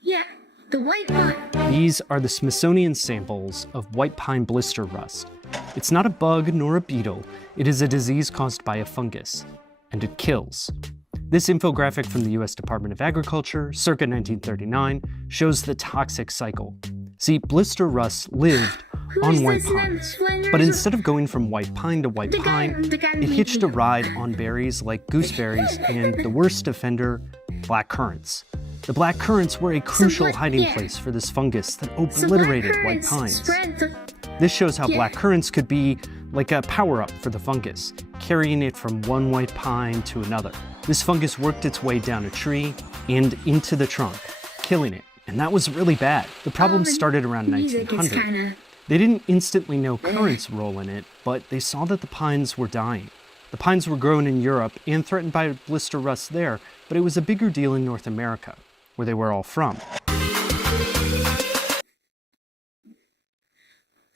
Yeah, the white pine. These are the Smithsonian samples of white pine blister rust. It's not a bug nor a beetle. It is a disease caused by a fungus, and it kills. This infographic from the US Department of Agriculture, circa 1939, shows the toxic cycle. See, blister rust lived on white pines, but instead of going from white pine to white pine, it hitched a ride on berries like gooseberries and the worst offender, black currants. The black currants were a crucial hiding place for this fungus that obliterated white pines. This shows how black currants could be like a power-up for the fungus, carrying it from one white pine to another. This fungus worked its way down a tree and into the trunk, killing it. And that was really bad. The problem started around 1900. They didn't instantly know currants' role in it, but they saw that the pines were dying. The pines were grown in Europe and threatened by blister rust there, but it was a bigger deal in North America, where they were all from.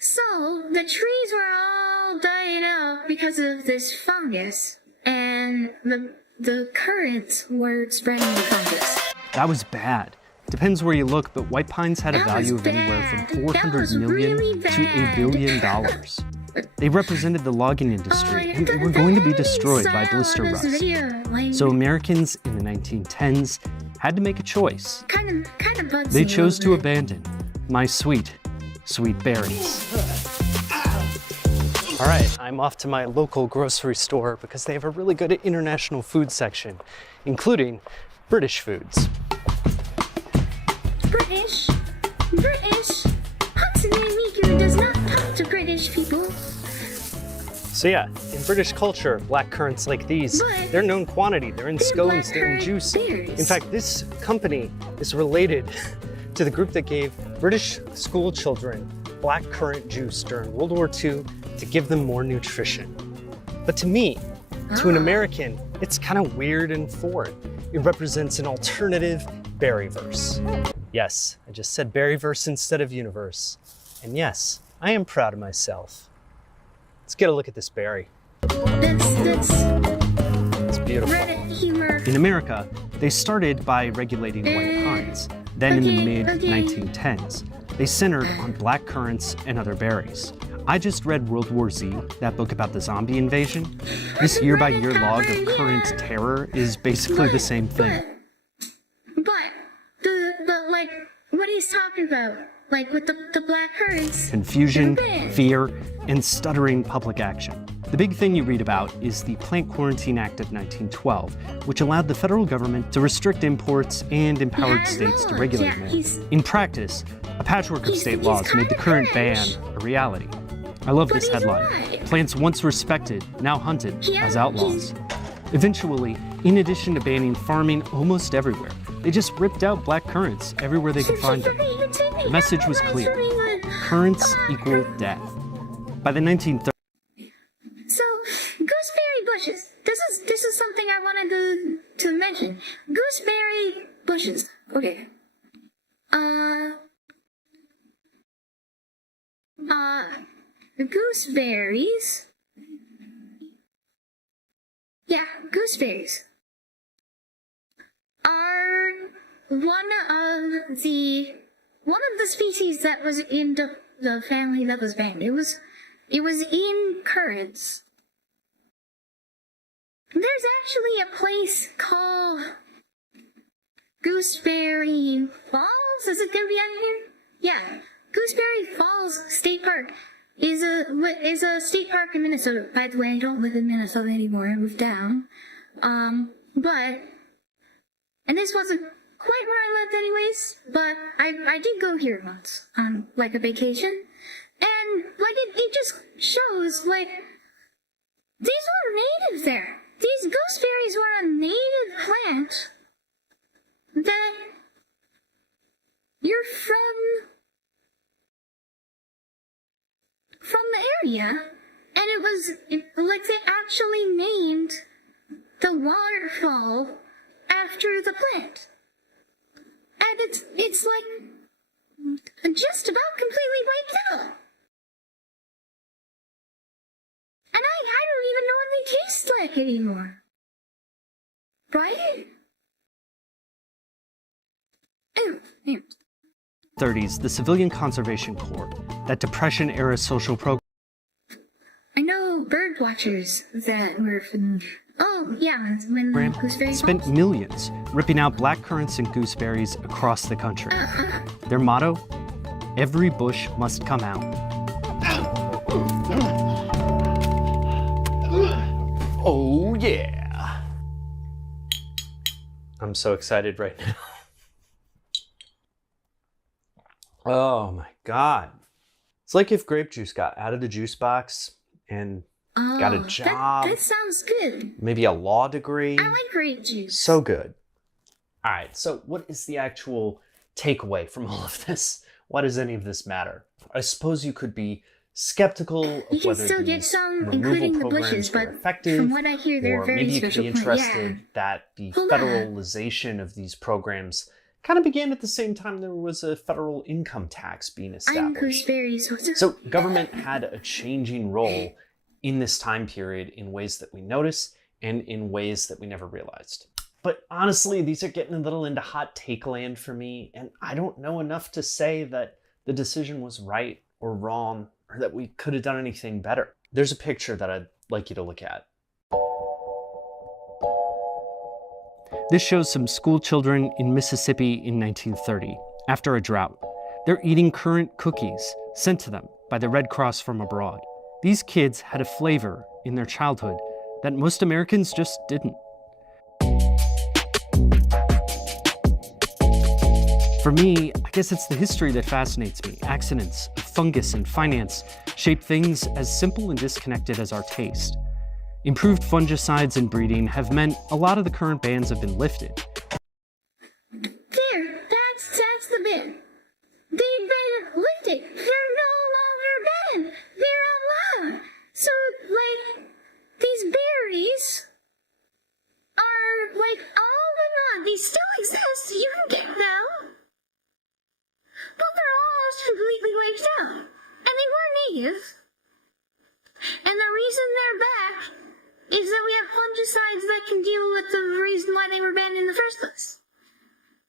So, the trees were all dying out because of this fungus, and the currents were spreading the fungus. That was bad. Depends where you look, but white pines had a value of anywhere from $400 million to $1 billion. They represented the logging industry, and they were going to be destroyed by blister rust. So Americans in the 1910s had to make a choice. Kind of They chose to abandon my sweet, sweet berries. All right, I'm off to my local grocery store because they have a really good international food section, including British foods. British. Hatsune Miku does not talk to British people. So yeah, in British culture, black currants like these, they're known quantity. They're in scones, they're in juice. In fact, this company is related to the group that gave British school children black currant juice during World War II to give them more nutrition. But to me, to an American, it's kind of weird and foreign. It represents an alternative berryverse. Yes, I just said berryverse instead of universe. And yes, I am proud of myself. Let's get a look at this berry. That's It's beautiful. Reddit humor. In America, they started by regulating white pines. Then in the mid-1910s, they centered on black currants and other berries. I just read World War Z, that book about the zombie invasion. This year-by-year log of current terror is basically the same thing. But like, what he's talking about, like with the black currants. Confusion, fear, and stuttering public action. The big thing you read about is the Plant Quarantine Act of 1912, which allowed the federal government to restrict imports and empowered states to regulate more. In practice, a patchwork of state laws made the current ban a reality. I love this headline. Plants once respected, now hunted as outlaws. Eventually, in addition to banning farming almost everywhere, they just ripped out black currants everywhere they could find them. The message was clear. Currants equal death. By the 1930s, So, gooseberry bushes. This is something I wanted to mention. Gooseberry bushes. Okay. Gooseberries. Yeah, gooseberries are one of the species that was in the family that was banned. It was in currants. There's actually a place called Gooseberry Falls. Is it gonna be on here? Yeah, Gooseberry Falls State Park is a state park in Minnesota. By the way, I don't live in Minnesota anymore. I moved down. And this wasn't quite where I lived anyways, but I did go here once on like a vacation. And like it just shows like these were native there. These gooseberries were a native plant that you're from the area, and it was like they actually named the waterfall after the plant. And it's like just about completely wiped out. And I don't even know what they taste like anymore. Right? Ew. 30s, the Civilian Conservation Corps, that Depression-era social program. I know bird watchers that were from... Oh, yeah, when the gooseberry Spent falls. millions ripping out blackcurrants and gooseberries across the country. Their motto, every bush must come out. Oh yeah. I'm so excited right now. Oh my God. It's like if grape juice got out of the juice box and got a job. That sounds good. Maybe a law degree. I like grape juice. So good. All right, so what is the actual takeaway from all of this? Why does any of this matter? I suppose you could be skeptical of You can whether still get these some, removal including the programs bushes, were but effective, from what I hear, they're or very maybe you could special be plant. interested Yeah. that the Hold on. federalization of these programs kind of began at the same time there was a federal income tax being I'm established. gooseberries. So government had a changing role in this time period in ways that we notice and in ways that we never realized. But honestly, these are getting a little into hot take land for me, and I don't know enough to say that the decision was right or wrong or that we could have done anything better. There's a picture that I'd like you to look at. This shows some school children in Mississippi in 1930, after a drought. They're eating currant cookies sent to them by the Red Cross from abroad. These kids had a flavor in their childhood that most Americans just didn't. For me, I guess it's the history that fascinates me. Accidents, fungus, and finance shape things as simple and disconnected as our taste. Improved fungicides and breeding have meant a lot of the current bans have been lifted. There, that's the bin. They've been lifted. They're no longer banned. They're allowed. So, like, these berries are, like, all the not. They still exist. You can get them. But they're all completely wiped out. And they were native. And the reason they're back is that we have fungicides that can deal with the reason why they were banned in the first place.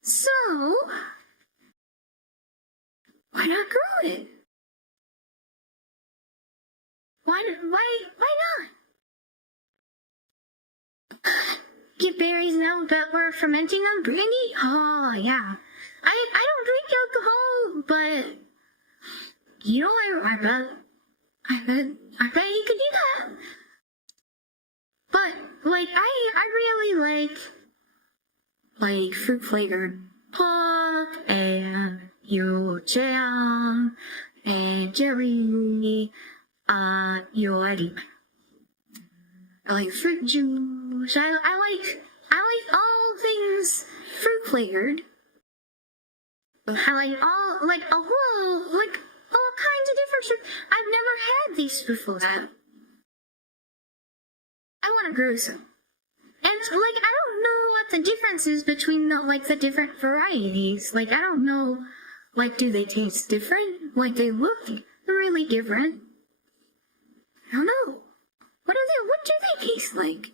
So, why not grow it? Why not? Get berries now that we're fermenting them? Brandy? Oh, yeah. I don't drink alcohol, but, you know, I bet you could do that. But, like, I really like fruit flavored pop and jam and jelly. I like fruit juice. I like all things fruit flavored. I like all kinds of different fruit. I've never had these before. I want to grow some. And, like, I don't know what the difference is between the different varieties. Like, I don't know, like, do they taste different? Like, they look really different. I don't know. What do they taste like?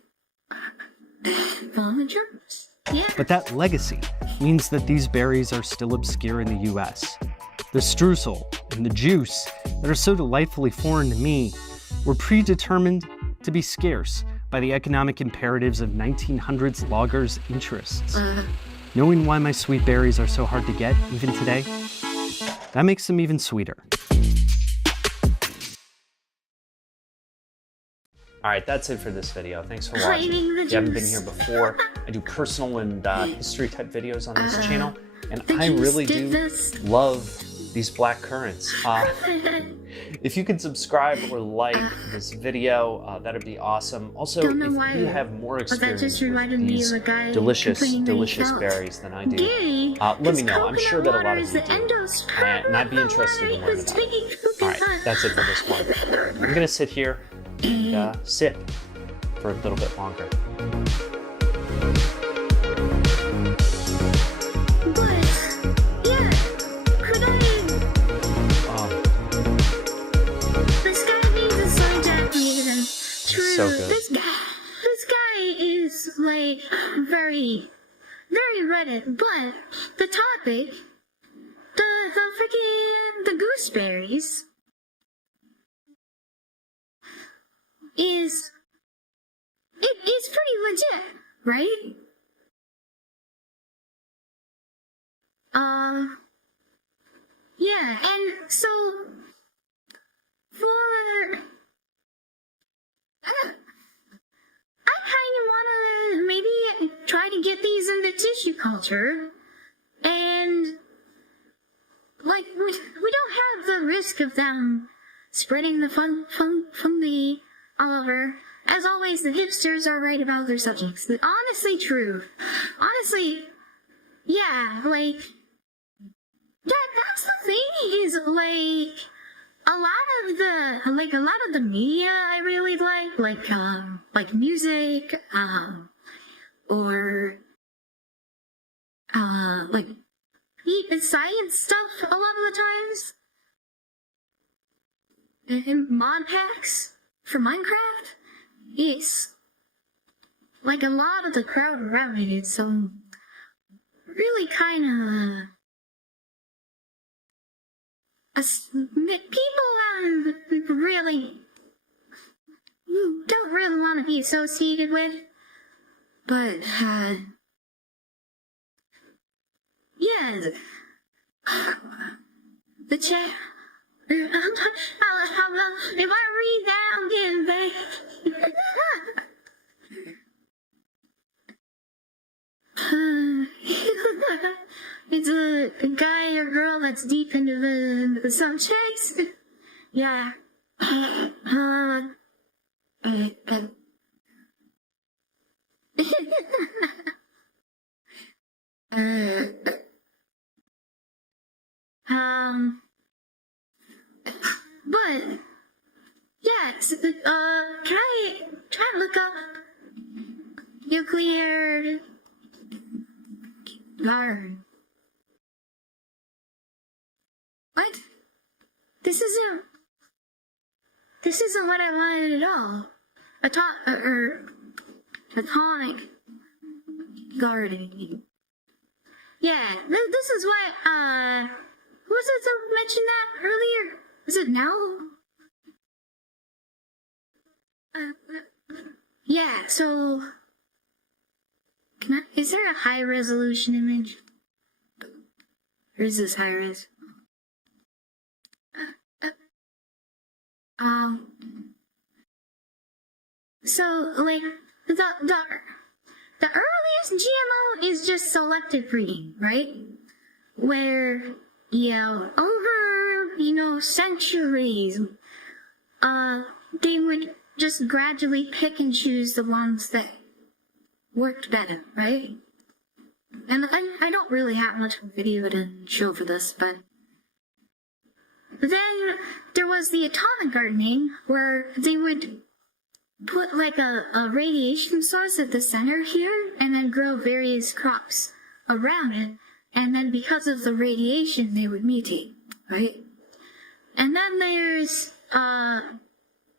Almond germs. Yeah. But that legacy means that these berries are still obscure in the US. The streusel and the juice that are so delightfully foreign to me were predetermined to be scarce by the economic imperatives of 1900s loggers' interests. Knowing why my sweet berries are so hard to get, even today, that makes them even sweeter. All right, that's it for this video. Thanks for watching. If you haven't been here before, I do personal and history type videos on this channel, and I really do love these black currants. If you could subscribe or like this video, that'd be awesome. Also, if you have more experience with these delicious berries than I do, let me know. I'm sure that a lot of you do, and I'd be interested in learning about it. All right, that's it for this one. I'm gonna sit here and sip for a little bit longer. very Reddit, but the topic, the gooseberries is pretty legit, right? Yeah, and so for I kind of want to maybe try to get these into tissue culture, and like we don't have the risk of them spreading the fungi all over. As always, the hipsters are right about their subjects. But honestly true. Honestly, yeah, like that's the thing, is like a lot of the media I really like music, or like science stuff a lot of the times. And mod packs for Minecraft, yes. Like a lot of the crowd around it is really kind of people really don't really want to be associated with, but yeah, the chat. If I read that, I'm getting back. It's a guy or girl that's deep into the subjects. Yeah. But yeah, try to look up nuclear guard. What? This isn't what I wanted at all. Atomic guarding. Yeah, this is what, who was it that mentioned that earlier? Was it now? Yeah, so, is there a high resolution image? Or is this high res? So, like, the earliest GMO is just selective breeding, right? Where, over, centuries, they would just gradually pick and choose the ones that worked better, right? And I don't really have much of a video to show for this, but then there was the atomic gardening, where they would put like a radiation source at the center here, and then grow various crops around it, and then because of the radiation, they would mutate, right? And then there's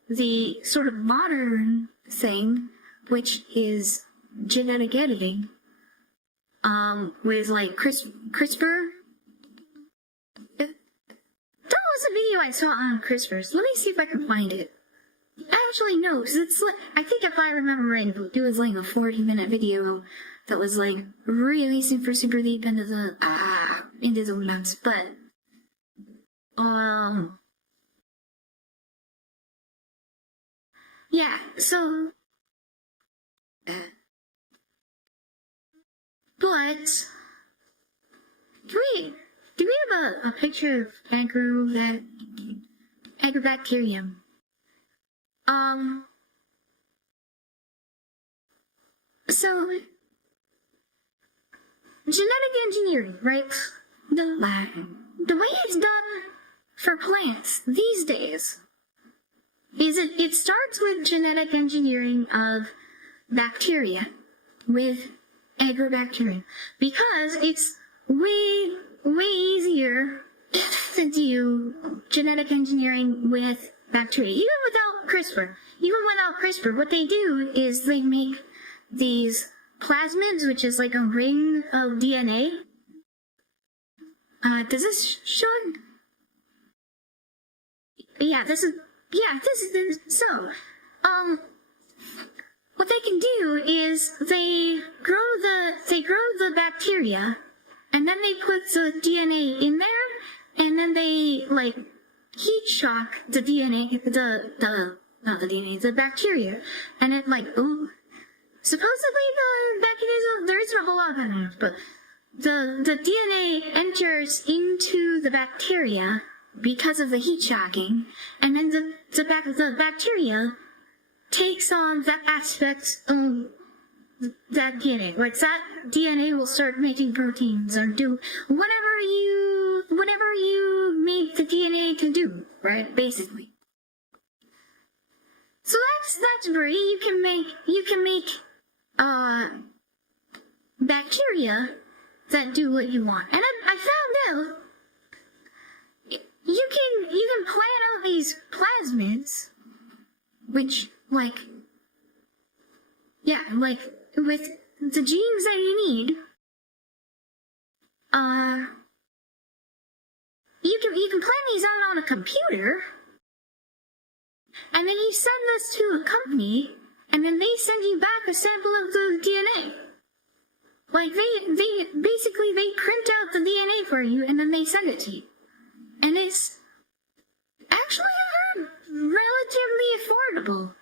the sort of modern thing, which is genetic editing, with like CRISPR. That was a video I saw on CRISPR. Let me see if I can find it. Actually, no, because it's like, I think if I remember right, it was like a 40-minute video that was like really super deep into the nuts, but yeah, so but do we have a picture of agrobacterium? So genetic engineering, right? The way it's done for plants these days is it starts with genetic engineering of bacteria with agrobacterium, because it's way easier to do genetic engineering with bacteria, even without CRISPR. Even without CRISPR, what they do is they make these plasmids, which is like a ring of DNA. Does this show? Yeah, this is so. What they can do is they grow the bacteria, and then they put the DNA in there, and then they like heat shock the DNA, the bacteria, and it like supposedly the bacteria, there isn't a whole lot of evidence, but the DNA enters into the bacteria because of the heat shocking, and then the bacteria takes on that aspect of that DNA. Like that DNA will start making proteins or do whatever you make the DNA to do, right? Basically. So that's great. You can make bacteria that do what you want. And I found out you can plan out these plasmids, which like with the genes that you need, you can plan these out on a computer, and then you send this to a company, and then they send you back a sample of the DNA. Like they basically print out the DNA for you, and then they send it to you, and it's actually relatively affordable.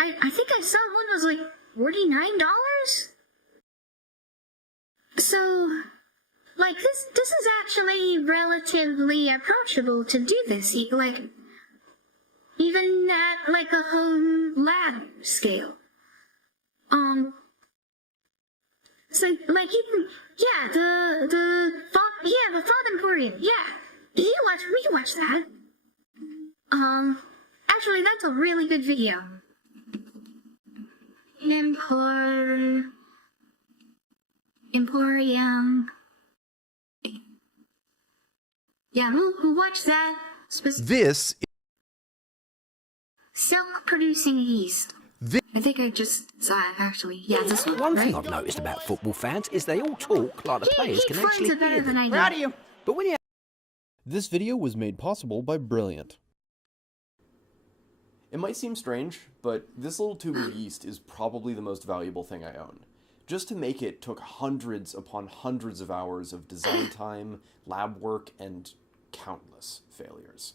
I think I saw one was like $49. So, like this is actually relatively approachable to do this. Like even at like a home lab scale. So like you can, the Thought Emporium. Yeah, we can watch that. Actually, that's a really good video. Emporium. Yeah, we'll watch that. This Silk producing yeast. I think I just saw it, actually. Yeah, this one. One right? thing I've noticed about football fans is they all talk like the players can actually hear them. I Proud of you. But when you This video was made possible by Brilliant. It might seem strange, but this little tube of yeast is probably the most valuable thing I own. Just to make it took hundreds upon hundreds of hours of design time, lab work, and countless failures.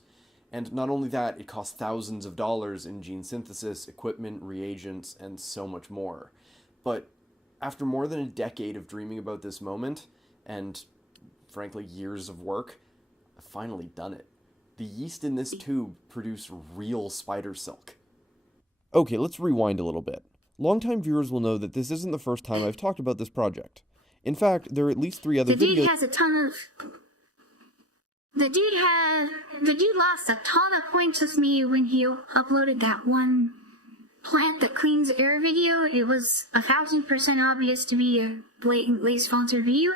And not only that, it cost thousands of dollars in gene synthesis, equipment, reagents, and so much more. But after more than a decade of dreaming about this moment, and frankly years of work, I've finally done it. The yeast in this tube produce real spider silk. Okay, let's rewind a little bit. Longtime viewers will know that this isn't the first time I've talked about this project. In fact, there are at least 3 other videos. The dude has a ton of... The dude lost a ton of points with me when he uploaded that one plant that cleans air video. It was 1000% obvious to be a blatantly sponsored video.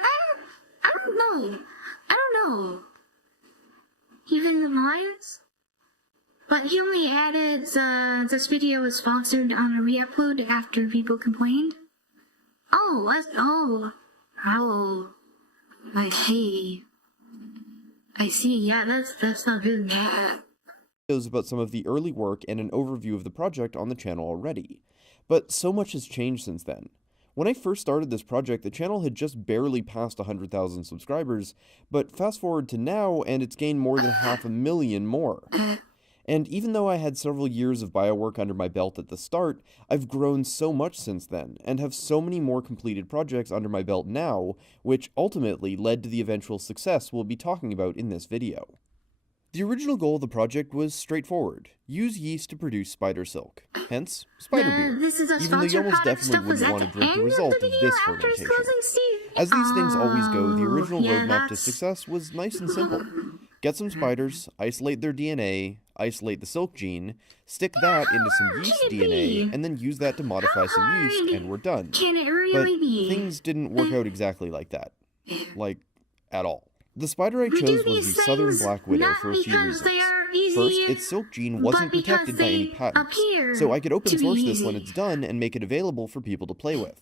I don't know. Even the mines? But he only added this video was sponsored on a re-upload after people complained. I see, yeah, that's not good. Videos about some of the early work and an overview of the project on the channel already. But so much has changed since then. When I first started this project, the channel had just barely passed 100,000 subscribers, but fast forward to now and it's gained more than 500,000 more. And even though I had several years of biowork under my belt at the start, I've grown so much since then, and have so many more completed projects under my belt now, which ultimately led to the eventual success we'll be talking about in this video. The original goal of the project was straightforward: use yeast to produce spider silk, hence spider beer, even though you almost definitely wouldn't want to drink the result of this fermentation. As these things always go, the original roadmap to success was nice and simple. Get some spiders, isolate their DNA, isolate the silk gene, stick that into some yeast DNA, and then use that to modify some yeast, and we're done. But things didn't work out exactly like that. Like, at all. The spider I chose was the southern black widow for a few reasons. easy. First, its silk gene wasn't but because protected by any they patents, appear so I could open to be source this easy. when it's done and make it available for people to play with.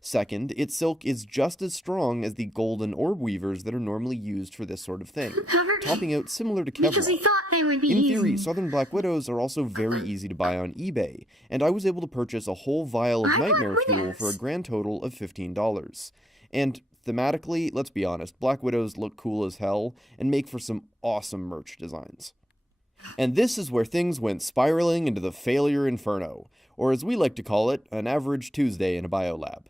Second, its silk is just as strong as the golden orb weavers that are normally used for this sort of thing, topping out similar to Because he Kevlar. thought they would be In easy. theory, Southern Black Widows are also very easy to buy on eBay, and I was able to purchase a whole vial of I want nightmare fuel for a winners. grand total of $15. And thematically, let's be honest, Black Widows look cool as hell and make for some awesome merch designs. And this is where things went spiraling into the failure inferno, or as we like to call it, an average Tuesday in a biolab.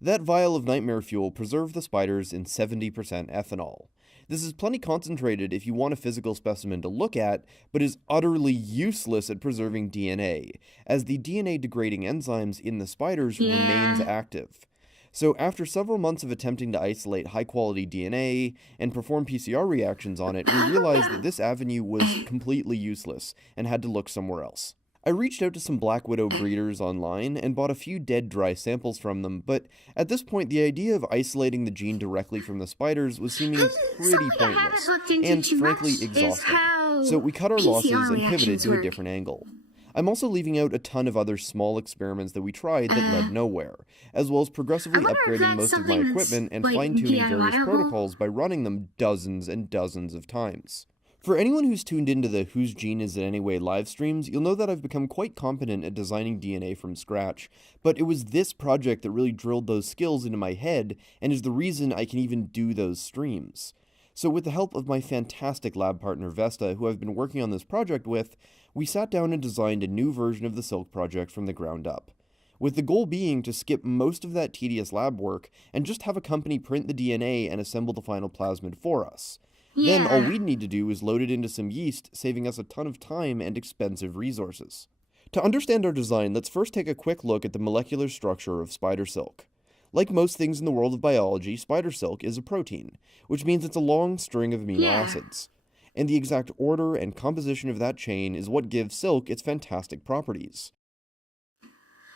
That vial of nightmare fuel preserved the spiders in 70% ethanol. This is plenty concentrated if you want a physical specimen to look at, but is utterly useless at preserving DNA, as the DNA-degrading enzymes in the spiders remains active. So after several months of attempting to isolate high-quality DNA and perform PCR reactions on it, we realized that this avenue was completely useless and had to look somewhere else. I reached out to some Black Widow breeders online and bought a few dead dry samples from them, but at this point the idea of isolating the gene directly from the spiders was seeming pretty pointless and frankly exhausting. So we cut our losses and pivoted to a different angle. I'm also leaving out a ton of other small experiments that we tried that led nowhere, as well as progressively upgrading most of my equipment and fine-tuning various protocols by running them dozens and dozens of times. For anyone who's tuned into the Whose Gene Is It Anyway live streams, you'll know that I've become quite competent at designing DNA from scratch, but it was this project that really drilled those skills into my head and is the reason I can even do those streams. So with the help of my fantastic lab partner Vesta, who I've been working on this project with, we sat down and designed a new version of the Silk project from the ground up, with the goal being to skip most of that tedious lab work and just have a company print the DNA and assemble the final plasmid for us. Then all we'd need to do is load it into some yeast, saving us a ton of time and expensive resources. To understand our design, let's first take a quick look at the molecular structure of spider silk. Like most things in the world of biology, spider silk is a protein, which means it's a long string of amino acids. And the exact order and composition of that chain is what gives silk its fantastic properties.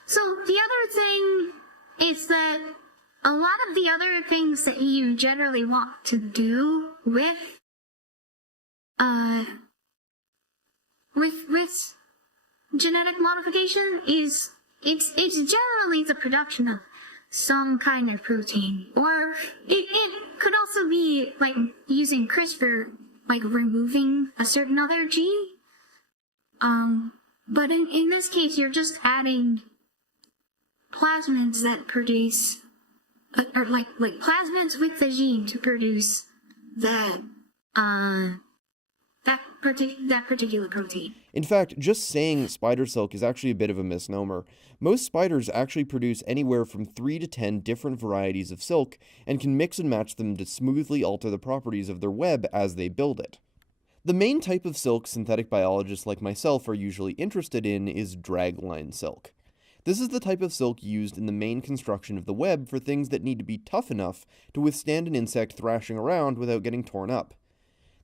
So the other thing is that a lot of the other things that you generally want to do with genetic modification is it's generally the production of some kind of protein, or it could also be like using CRISPR, like removing a certain other gene. But in this case, you're just adding plasmids that produce, or like plasmids with the gene to produce that particular protein. In fact, just saying spider silk is actually a bit of a misnomer. Most spiders actually produce anywhere from 3 to 10 different varieties of silk and can mix and match them to smoothly alter the properties of their web as they build it. The main type of silk synthetic biologists like myself are usually interested in is dragline silk. This is the type of silk used in the main construction of the web for things that need to be tough enough to withstand an insect thrashing around without getting torn up.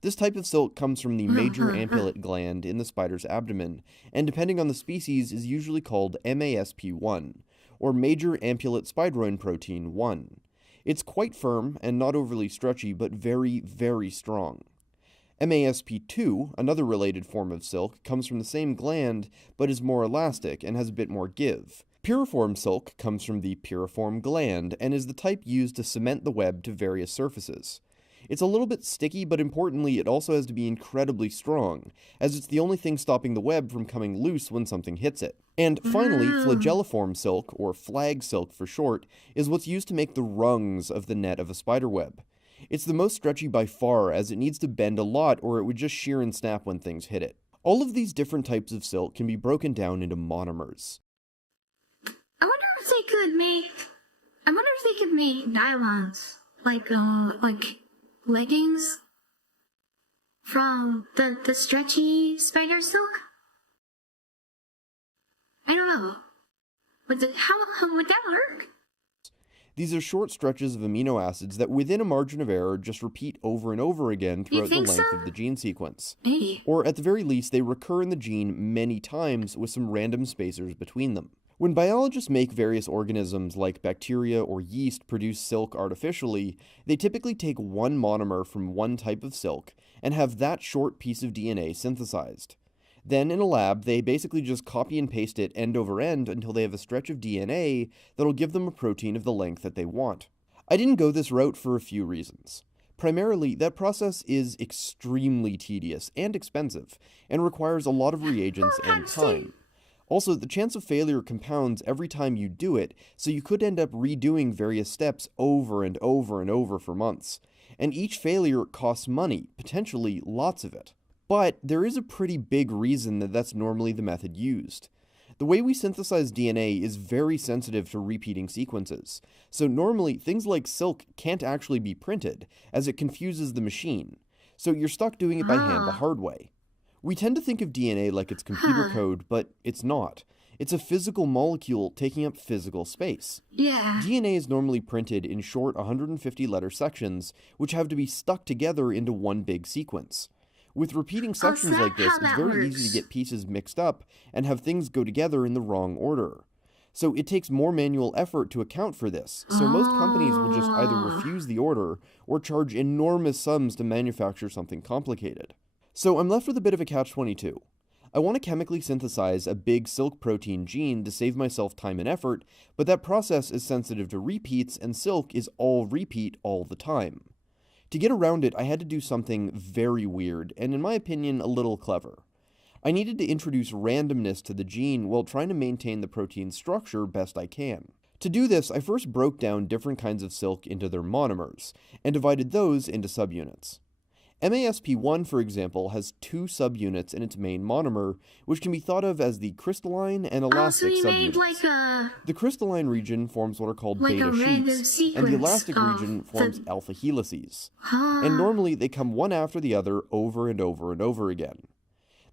This type of silk comes from the major ampullate gland in the spider's abdomen, and depending on the species is usually called MASP1, or major ampullate spideroin protein 1. It's quite firm and not overly stretchy, but very, very strong. MASP2, another related form of silk, comes from the same gland, but is more elastic and has a bit more give. Piriform silk comes from the piriform gland, and is the type used to cement the web to various surfaces. It's a little bit sticky, but importantly, it also has to be incredibly strong, as it's the only thing stopping the web from coming loose when something hits it. And finally, flagelliform silk, or flag silk for short, is what's used to make the rungs of the net of a spider web. It's the most stretchy by far, as it needs to bend a lot or it would just shear and snap when things hit it. All of these different types of silk can be broken down into monomers. I wonder if they could make nylons, like leggings from the stretchy spider silk. I don't know. How would that work? These are short stretches of amino acids that within a margin of error just repeat over and over again throughout the length of the gene sequence. Maybe. Or at the very least, they recur in the gene many times with some random spacers between them. When biologists make various organisms like bacteria or yeast produce silk artificially, they typically take one monomer from one type of silk and have that short piece of DNA synthesized. Then in a lab, they basically just copy and paste it end over end until they have a stretch of DNA that'll give them a protein of the length that they want. I didn't go this route for a few reasons. Primarily, that process is extremely tedious and expensive, and requires a lot of reagents and time. Also, the chance of failure compounds every time you do it, so you could end up redoing various steps over and over and over for months. And each failure costs money, potentially lots of it. But there is a pretty big reason that that's normally the method used. The way we synthesize DNA is very sensitive to repeating sequences, so normally things like silk can't actually be printed, as it confuses the machine, so you're stuck doing it by hand the hard way. We tend to think of DNA like it's computer code, but it's not. It's a physical molecule taking up physical space. DNA is normally printed in short 150-letter sections, which have to be stuck together into one big sequence. With repeating sections like this, it's very easy to get pieces mixed up and have things go together in the wrong order. So it takes more manual effort to account for this, so most companies will just either refuse the order or charge enormous sums to manufacture something complicated. So I'm left with a bit of a catch-22. I want to chemically synthesize a big silk protein gene to save myself time and effort, but that process is sensitive to repeats and silk is all repeat all the time. To get around it, I had to do something very weird, and in my opinion, a little clever. I needed to introduce randomness to the gene while trying to maintain the protein's structure best I can. To do this, I first broke down different kinds of silk into their monomers, and divided those into subunits. MASP1, for example, has 2 subunits in its main monomer, which can be thought of as the crystalline and elastic subunits. The crystalline region forms what are called beta sheets, and the elastic region forms alpha helices. And normally they come one after the other over and over and over again.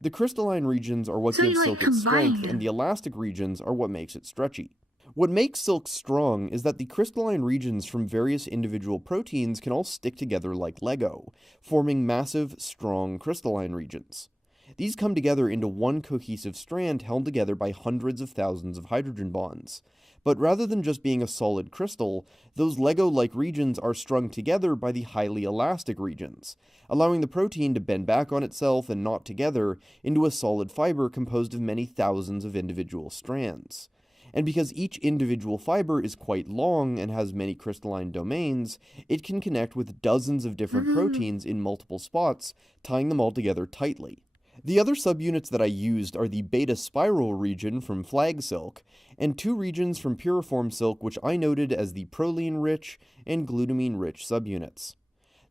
The crystalline regions are what gives silk its strength, and the elastic regions are what makes it stretchy. What makes silk strong is that the crystalline regions from various individual proteins can all stick together like Lego, forming massive, strong crystalline regions. These come together into one cohesive strand held together by hundreds of thousands of hydrogen bonds. But rather than just being a solid crystal, those Lego-like regions are strung together by the highly elastic regions, allowing the protein to bend back on itself and knot together into a solid fiber composed of many thousands of individual strands. And because each individual fiber is quite long and has many crystalline domains, it can connect with dozens of different proteins in multiple spots, tying them all together tightly. The other subunits that I used are the beta spiral region from flag silk, and 2 regions from piriform silk which I noted as the proline-rich and glutamine-rich subunits.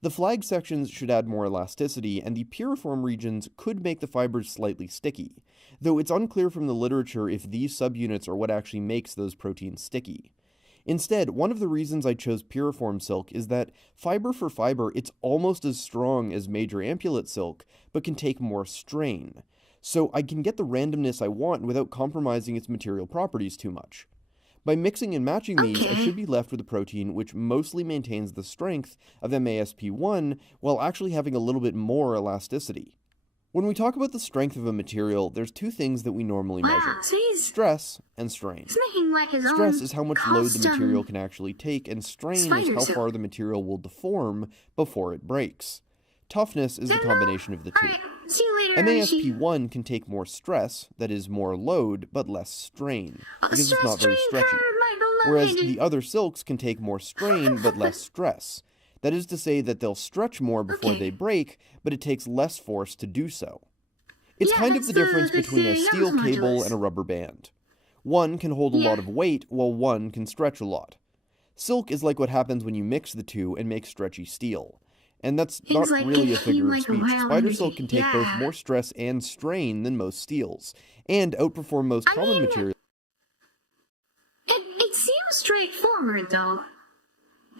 The flag sections should add more elasticity, and the piriform regions could make the fibers slightly sticky, though it's unclear from the literature if these subunits are what actually makes those proteins sticky. Instead, one of the reasons I chose piriform silk is that, fiber for fiber, it's almost as strong as major ampulate silk, but can take more strain, so I can get the randomness I want without compromising its material properties too much. By mixing and matching these, I should be left with a protein which mostly maintains the strength of MASP1 while actually having a little bit more elasticity. When we talk about the strength of a material, there's 2 things that we normally measure: stress and strain. Stress is how much load the material can actually take, and strain is how far the material will deform before it breaks. Toughness is the combination of the 2. MASP1 can take more stress, that is more load, but less strain, because it's not very stretchy. Whereas the other silks can take more strain, but less stress. That is to say that they'll stretch more before they break, but it takes less force to do so. It's kind of the difference between a steel cable and a rubber band. One can hold a lot of weight, while one can stretch a lot. Silk is like what happens when you mix the 2 and make stretchy steel. And that's not really a figure of speech. Spider silk can take both more stress and strain than most steels, and outperform most common materials. It seems straightforward, though.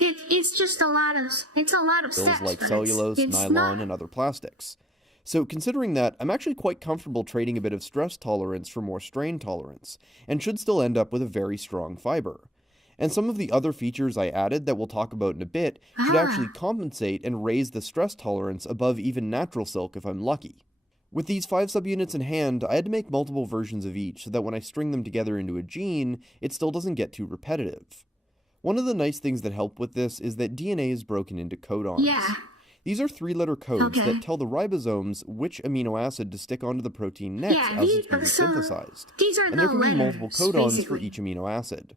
It's just a lot of steps, like cellulose, nylon, and other plastics. So considering that, I'm actually quite comfortable trading a bit of stress tolerance for more strain tolerance, and should still end up with a very strong fiber. And some of the other features I added that we'll talk about in a bit should actually compensate and raise the stress tolerance above even natural silk if I'm lucky. With these 5 subunits in hand, I had to make multiple versions of each so that when I string them together into a gene, it still doesn't get too repetitive. One of the nice things that help with this is that DNA is broken into codons. These are 3-letter codes that tell the ribosomes which amino acid to stick onto the protein next as it's being synthesized. And there can be multiple codons for each amino acid.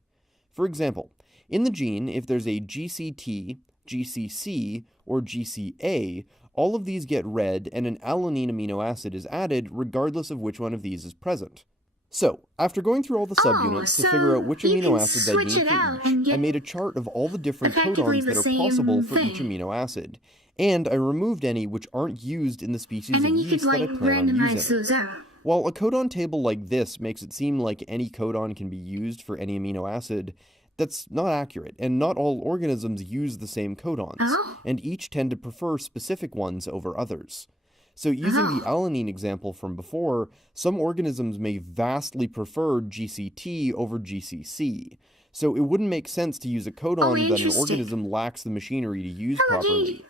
For example, in the gene, if there's a GCT, GCC, or GCA, all of these get read and an alanine amino acid is added regardless of which one of these is present. So, after going through all the subunits to figure out which amino acids I need for each, I made a chart of all the different codons that are possible for each amino acid, and I removed any which aren't used in the species of yeast that I plan on using. While a codon table like this makes it seem like any codon can be used for any amino acid, that's not accurate, and not all organisms use the same codons, and each tend to prefer specific ones over others. So using the alanine example from before, some organisms may vastly prefer GCT over GCC, so it wouldn't make sense to use a codon that an organism lacks the machinery to use properly.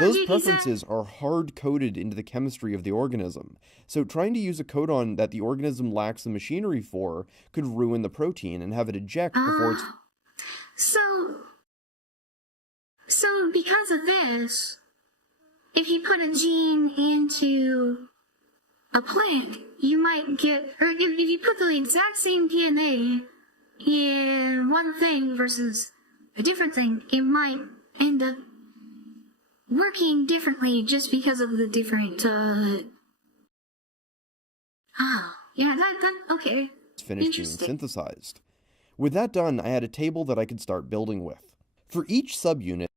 Those preferences are hard-coded into the chemistry of the organism, so trying to use a codon that the organism lacks the machinery for could ruin the protein and have it eject before it's... So because of this, if you put a gene into a plant, you might get, or if you put the exact same DNA in one thing versus a different thing, it might end up working differently just because of the different, okay. Finished being synthesized. With that done, I had a table that I could start building with. For each subunit,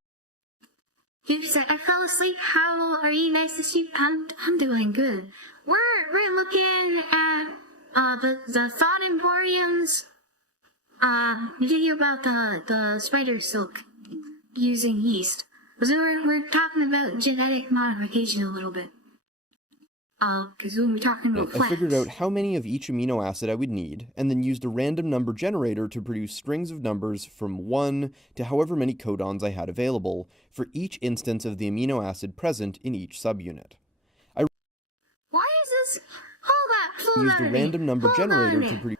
I fell asleep. How are you nice to see? I'm doing good. We're looking at the Thought Emporium's video about the spider silk using yeast. So we're talking about genetic modification a little bit. Because when we're talking about plants, I figured out how many of each amino acid I would need, and then used a random number generator to produce strings of numbers from 1 to however many codons I had available for each instance of the amino acid present in each subunit. Why is this? Hold used a random number generator to produce...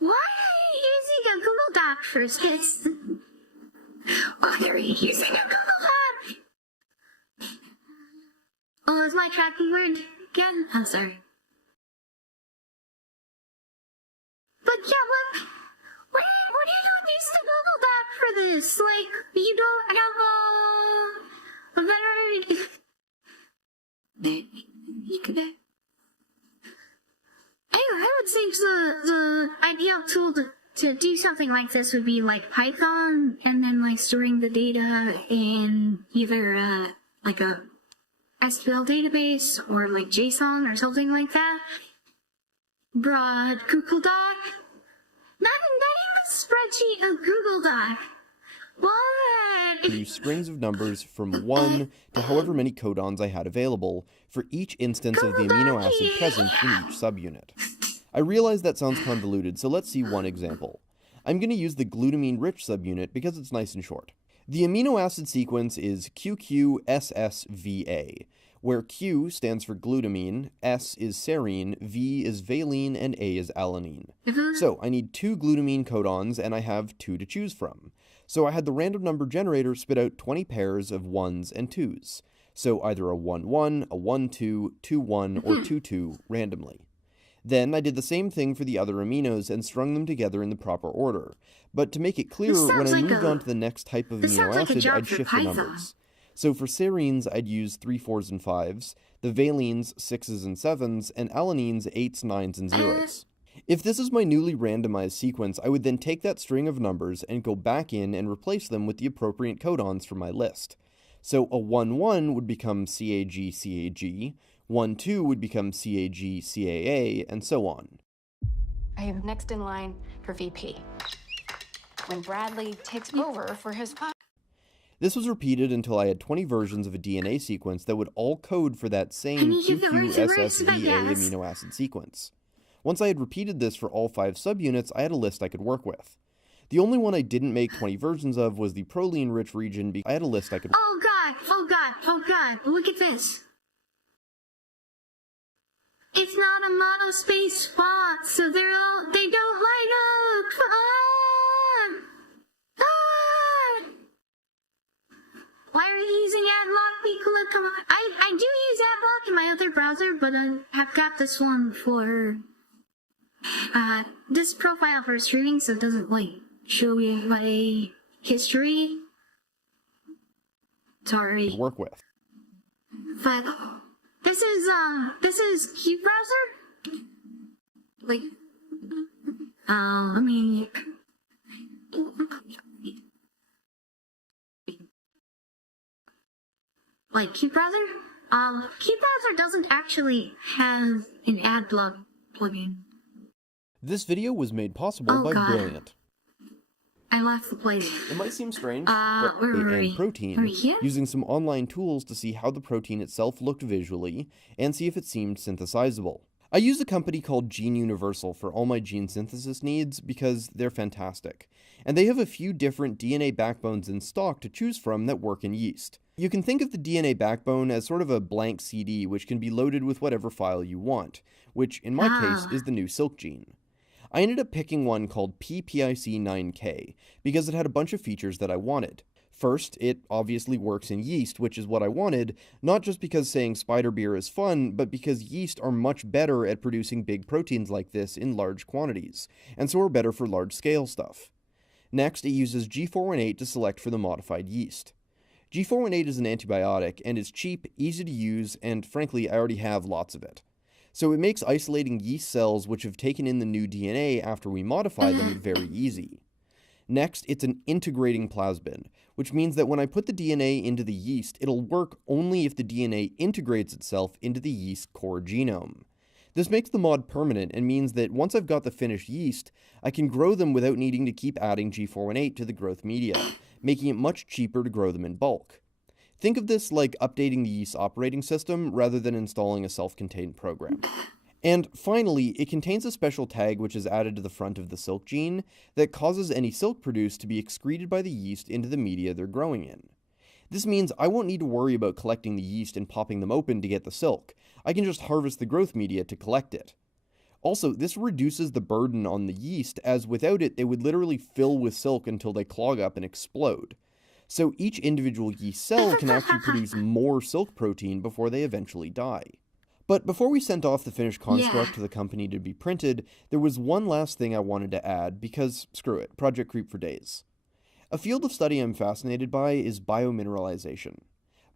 Why are you using a Google Doc for this? Why are you using a Google Doc? Oh, is my tracking word again? I'm sorry. But yeah, what are you doing using the Google Doc for this? Like, you don't have a better... You could... Anyway, I would think the ideal tool to do something like this would be like Python, and then like storing the data in either like a SQL database or like JSON or something like that. Broad Google Doc. Not even a spreadsheet, a Google Doc. What? Produce strings of numbers from 1 to however many codons I had available for each instance of the amino acid present in each subunit. I realize that sounds convoluted, so let's see one example. I'm going to use the glutamine-rich subunit because it's nice and short. The amino acid sequence is QQSSVA, where Q stands for glutamine, S is serine, V is valine, and A is alanine. So I need 2 glutamine codons, and I have 2 to choose from. So I had the random number generator spit out 20 pairs of 1s and 2s. So either a 1-1, a 1-2, 2-1, or 2-2 randomly. Then I did the same thing for the other aminos and strung them together in the proper order. But to make it clearer, when I moved on to the next type of amino acid, I'd shift the numbers. So for serines, I'd use 3, 4s, and 5s, the valines 6s and 7s, and alanines 8s, 9s, and 0s. If this is my newly randomized sequence, I would then take that string of numbers and go back in and replace them with the appropriate codons from my list. So a 1-1 would become CAG-CAG, 1-2 would become CAG-CAA, and so on. I am next in line for VP. When Bradley takes over for his... This was repeated until I had 20 versions of a DNA sequence that would all code for that same QQSSVA amino acid sequence. Once I had repeated this for all 5 subunits, I had a list I could work with. The only one I didn't make 20 versions of was the proline-rich region because I had a list I could... Oh god, look at this. It's not a monospace font, so they don't line up. Why are you using ad I do use AdBlock in my other browser, but I have got this one for this profile for streaming, so it doesn't like show me my history. Sorry. Work with. But this is Cube browser. Like, I mean, like Cube browser. Cube browser doesn't actually have an AdBlock plugin. This video was made possible by Brilliant. I left the place. It might seem strange, but and protein, using some online tools to see how the protein itself looked visually, and see if it seemed synthesizable. I use a company called Gene Universal for all my gene synthesis needs because they're fantastic, and they have a few different DNA backbones in stock to choose from that work in yeast. You can think of the DNA backbone as sort of a blank CD which can be loaded with whatever file you want, which in my case is the new silk gene. I ended up picking one called PPIC9K because it had a bunch of features that I wanted. First, it obviously works in yeast, which is what I wanted, not just because saying spider beer is fun, but because yeast are much better at producing big proteins like this in large quantities, and so are better for large-scale stuff. Next, it uses G418 to select for the modified yeast. G418 is an antibiotic, and is cheap, easy to use, and frankly, I already have lots of it. So it makes isolating yeast cells which have taken in the new DNA after we modify them very easy. Next, it's an integrating plasmid, which means that when I put the DNA into the yeast, it'll work only if the DNA integrates itself into the yeast core genome. This makes the mod permanent and means that once I've got the finished yeast, I can grow them without needing to keep adding G418 to the growth media, making it much cheaper to grow them in bulk. Think of this like updating the yeast operating system rather than installing a self-contained program. And finally, it contains a special tag which is added to the front of the silk gene that causes any silk produced to be excreted by the yeast into the media they're growing in. This means I won't need to worry about collecting the yeast and popping them open to get the silk. I can just harvest the growth media to collect it. Also, this reduces the burden on the yeast, as without it they would literally fill with silk until they clog up and explode. So each individual yeast cell can actually produce more silk protein before they eventually die. But before we sent off the finished construct to the company to be printed, there was one last thing I wanted to add because, screw it, project creep for days. A field of study I'm fascinated by is biomineralization.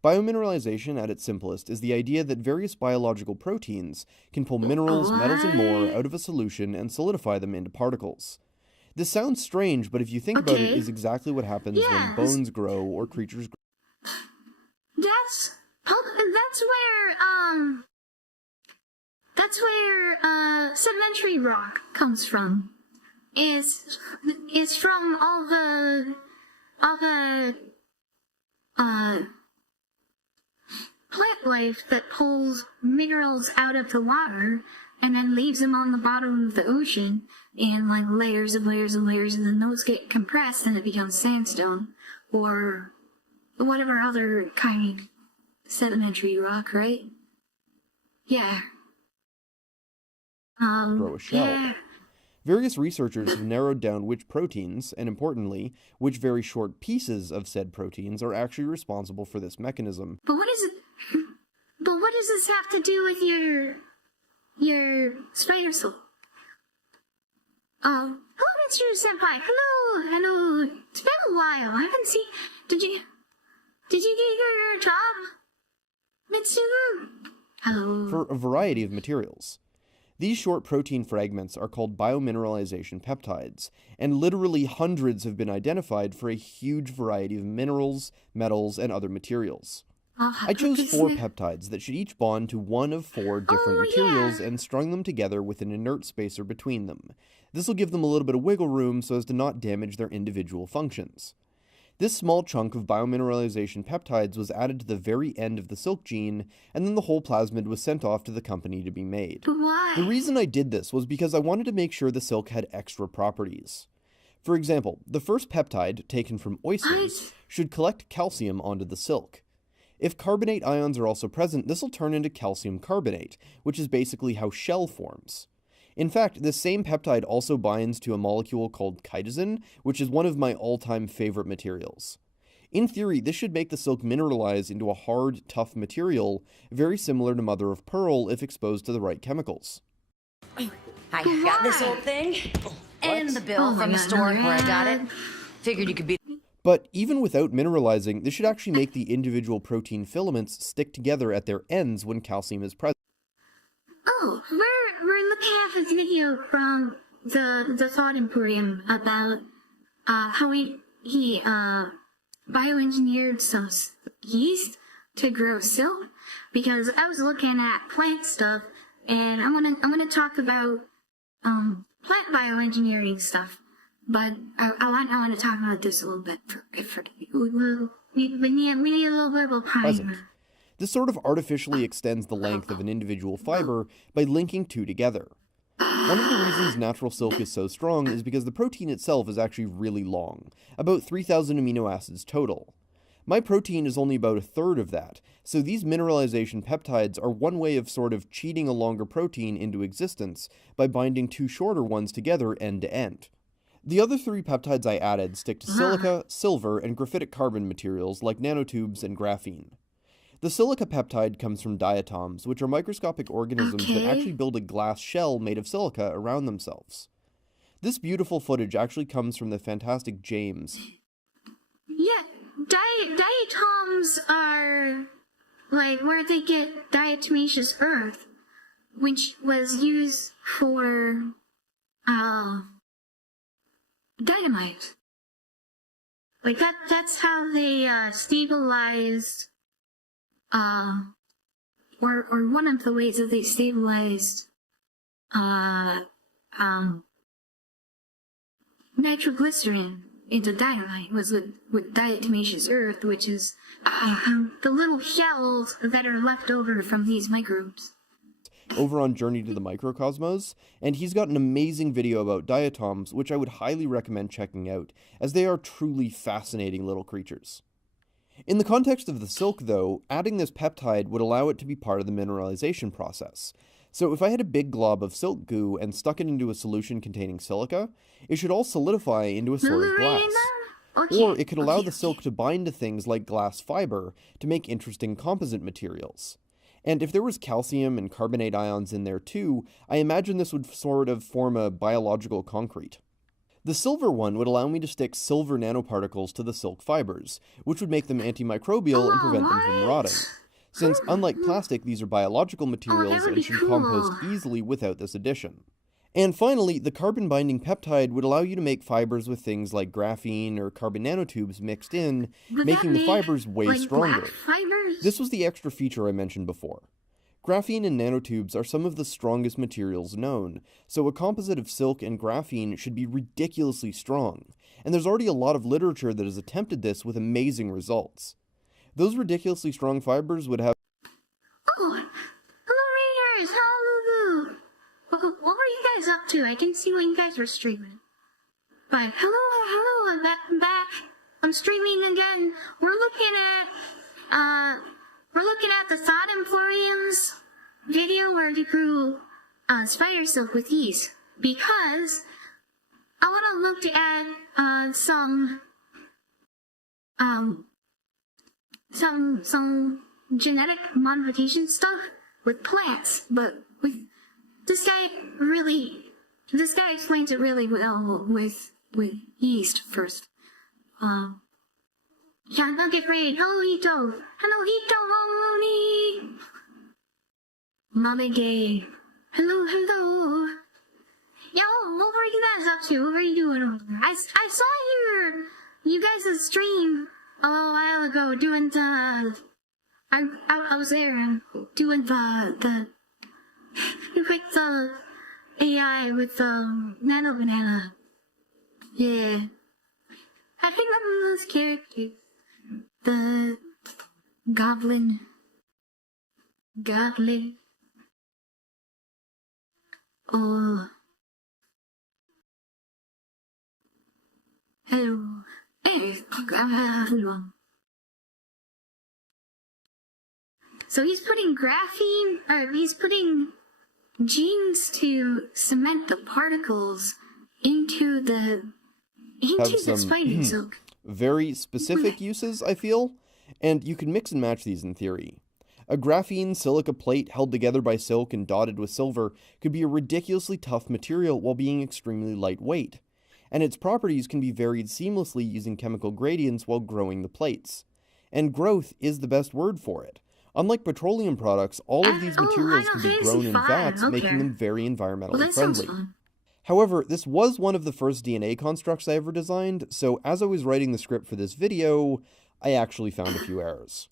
Biomineralization at its simplest is the idea that various biological proteins can pull minerals, metals, and more out of a solution and solidify them into particles. This sounds strange, but if you think about it, is exactly what happens when bones grow or creatures grow. That's where sedimentary rock comes from. It's from all the plant life that pulls minerals out of the water and then leaves them on the bottom of the ocean in like layers and layers and layers, and then those get compressed and it becomes sandstone or whatever other kind of sedimentary rock, right? Yeah. Grow a shell. Various researchers have narrowed down which proteins, and importantly, which very short pieces of said proteins are actually responsible for this mechanism. But what does this have to do with your spider soul? Hello, Mr. Senpai. Hello. It's been a while. I haven't seen. Did you get your job, Mitsugu? Hello. For a variety of materials. These short protein fragments are called biomineralization peptides, and literally hundreds have been identified for a huge variety of minerals, metals, and other materials. I chose 4 peptides that should each bond to one of 4 different materials and strung them together with an inert spacer between them. This will give them a little bit of wiggle room so as to not damage their individual functions. This small chunk of biomineralization peptides was added to the very end of the silk gene, and then the whole plasmid was sent off to the company to be made. Why? The reason I did this was because I wanted to make sure the silk had extra properties. For example, the first peptide, taken from oysters, should collect calcium onto the silk. If carbonate ions are also present, this will turn into calcium carbonate, which is basically how shell forms. In fact, this same peptide also binds to a molecule called chitosan, which is one of my all-time favorite materials. In theory, this should make the silk mineralize into a hard, tough material, very similar to mother of pearl if exposed to the right chemicals. I got this old thing and the bill from the store where I got it. Figured you could be. But even without mineralizing, this should actually make the individual protein filaments stick together at their ends when calcium is present. Oh, we're looking at this video from the Thought Emporium about how he bioengineered some yeast to grow silk, because I was looking at plant stuff, and I'm gonna talk about plant bioengineering stuff, but I want to talk about this a little bit for we need a little bit of a primer. This sort of artificially extends the length of an individual fiber by linking two together. One of the reasons natural silk is so strong is because the protein itself is actually really long, about 3,000 amino acids total. My protein is only about a third of that, so these mineralization peptides are one way of sort of cheating a longer protein into existence by binding two shorter ones together end to end. The other three peptides I added stick to silica, silver, and graphitic carbon materials like nanotubes and graphene. The silica peptide comes from diatoms, which are microscopic organisms that actually build a glass shell made of silica around themselves. This beautiful footage actually comes from the fantastic James. Yeah, diatoms are like where they get diatomaceous earth, which was used for dynamite. Like that's how they stabilized or one of the ways that they stabilized nitroglycerin into dynamite was with diatomaceous earth, which is the little shells that are left over from these microbes. Over on Journey to the Microcosmos, and he's got an amazing video about diatoms, which I would highly recommend checking out, as they are truly fascinating little creatures. In the context of the silk, though, adding this peptide would allow it to be part of the mineralization process. So if I had a big glob of silk goo and stuck it into a solution containing silica, it should all solidify into a sort of glass. Or it could allow the silk to bind to things like glass fiber to make interesting composite materials. And if there was calcium and carbonate ions in there too, I imagine this would sort of form a biological concrete. The silver one would allow me to stick silver nanoparticles to the silk fibers, which would make them antimicrobial and prevent them from rotting. Since, unlike plastic, these are biological materials and should compost easily without this addition. And finally, the carbon-binding peptide would allow you to make fibers with things like graphene or carbon nanotubes mixed in, making the fibers way stronger. This was the extra feature I mentioned before. Graphene and nanotubes are some of the strongest materials known, so a composite of silk and graphene should be ridiculously strong, and there's already a lot of literature that has attempted this with amazing results. Those ridiculously strong fibers would have... Oh, hello readers, hello. What were you guys up to? I didn't see what you guys were streaming. But hello, I'm back. I'm streaming again. We're looking at the Thought Emporium's video where they grew spider silk with yeast, because I want to look at some genetic modification stuff with plants, but with this guy explains it really well with yeast first. Yeah, don't get afraid. Hello, Hito. Hello, Hito. Mommy gay. Hello. Yo, what were you guys up to? What were you doing over there? I saw you guys' stream a little while ago doing the... I was there doing the with the AI with the Nano Banana. Yeah. I think I'm one of those characters. The Goblin. Oh. Hello. Hey, hello. So he's putting he's putting genes to cement the particles into the spider silk. Very specific uses, I feel, and you can mix and match these in theory. A graphene silica plate held together by silk and dotted with silver could be a ridiculously tough material while being extremely lightweight, and its properties can be varied seamlessly using chemical gradients while growing the plates. And growth is the best word for it. Unlike petroleum products, all of these materials can be grown in vats, making them very environmentally friendly. However, this was one of the first DNA constructs I ever designed, so as I was writing the script for this video, I actually found a few errors.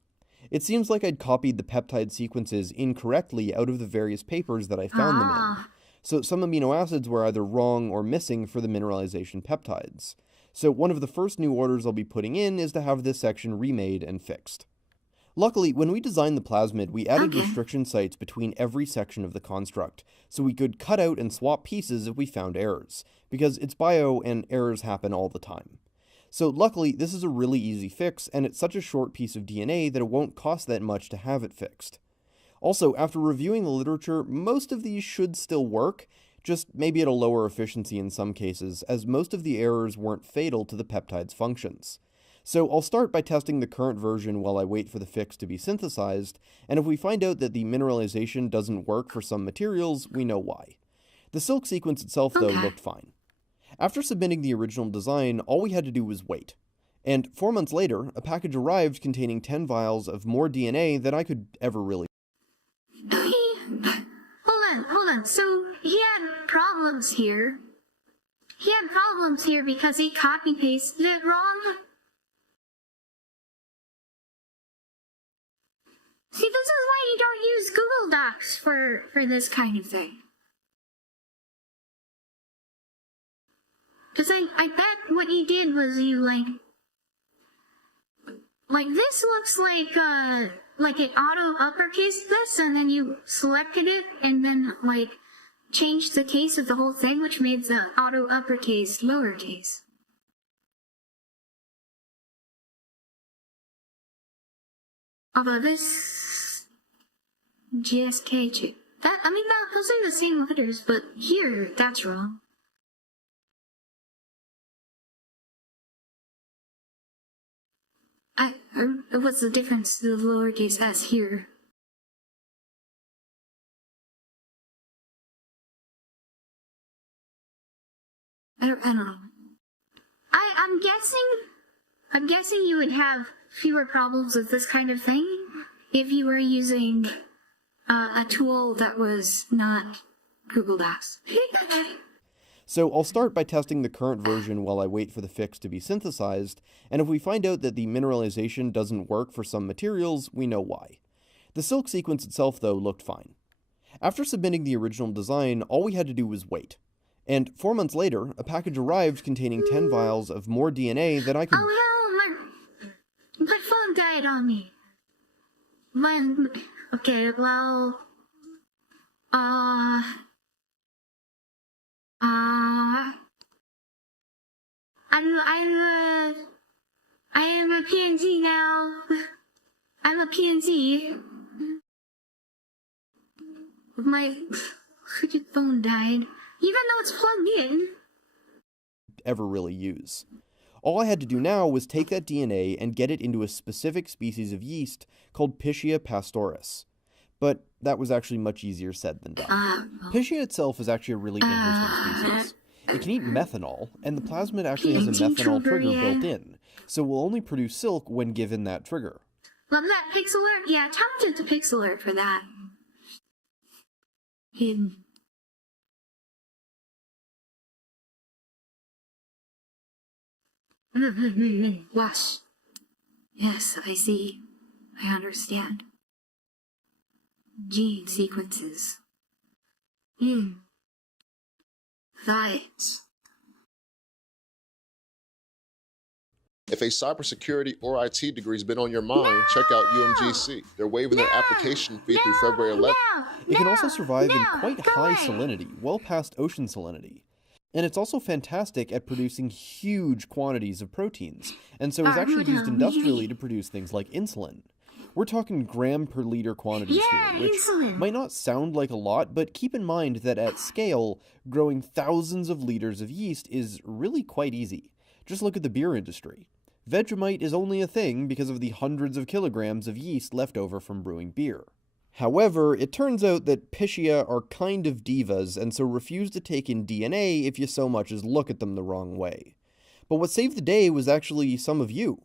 It seems like I'd copied the peptide sequences incorrectly out of the various papers that I found them in. So some amino acids were either wrong or missing for the mineralization peptides. So one of the first new orders I'll be putting in is to have this section remade and fixed. Luckily, when we designed the plasmid, we added restriction sites between every section of the construct, so we could cut out and swap pieces if we found errors, because it's bio and errors happen all the time. So luckily, this is a really easy fix, and it's such a short piece of DNA that it won't cost that much to have it fixed. Also, after reviewing the literature, most of these should still work, just maybe at a lower efficiency in some cases, as most of the errors weren't fatal to the peptide's functions. So I'll start by testing the current version while I wait for the fix to be synthesized, and if we find out that the mineralization doesn't work for some materials, we know why. The silk sequence itself, though, looked fine. After submitting the original design, all we had to do was wait. And 4 months later, a package arrived containing 10 vials of more DNA than I could ever really. Hold on. So he had problems here. He had problems here because he copy-pasted it wrong. See, this is why you don't use Google Docs for this kind of thing. Because I bet what you did was you, like this looks like it auto uppercased this, and then you selected it, and then, changed the case of the whole thing, which made the auto uppercase lowercase. Although this GSK, those are the same letters, but here, that's wrong. What's the difference to the lowercase s here? I don't know. I'm guessing you would have fewer problems with this kind of thing if you were using a tool that was not Google Docs. So I'll start by testing the current version while I wait for the fix to be synthesized, and if we find out that the mineralization doesn't work for some materials, we know why. The silk sequence itself, though, looked fine. After submitting the original design, all we had to do was wait. And 4 months later, a package arrived containing 10 vials of more DNA than I could— Oh hell, my phone died on me. Okay, well, I am a PNG now. I'm a PNG. My freaking phone died, even though it's plugged in. Ever really use. All I had to do now was take that DNA and get it into a specific species of yeast called Pichia pastoris. But that was actually much easier said than done. Pichia itself is actually a really interesting species. It can eat methanol, and the plasmid actually has a methanol trigger built in, so will only produce silk when given that trigger. Love that pixel art. Yeah, talented to pixel art for that. Wash. Yes, I see. I understand. Gene sequences. Thoughts. If a cybersecurity or IT degree's been on your mind, check out UMGC. They're waiving their application fee through February 11th. It can also survive in quite high salinity, well past ocean salinity. And it's also fantastic at producing huge quantities of proteins, and so is actually used industrially to produce things like insulin. We're talking gram per liter quantities here, which might not sound like a lot, but keep in mind that at scale, growing thousands of liters of yeast is really quite easy. Just look at the beer industry. Vegemite is only a thing because of the hundreds of kilograms of yeast left over from brewing beer. However, it turns out that Piscia are kind of divas and so refuse to take in DNA if you so much as look at them the wrong way. But what saved the day was actually some of you.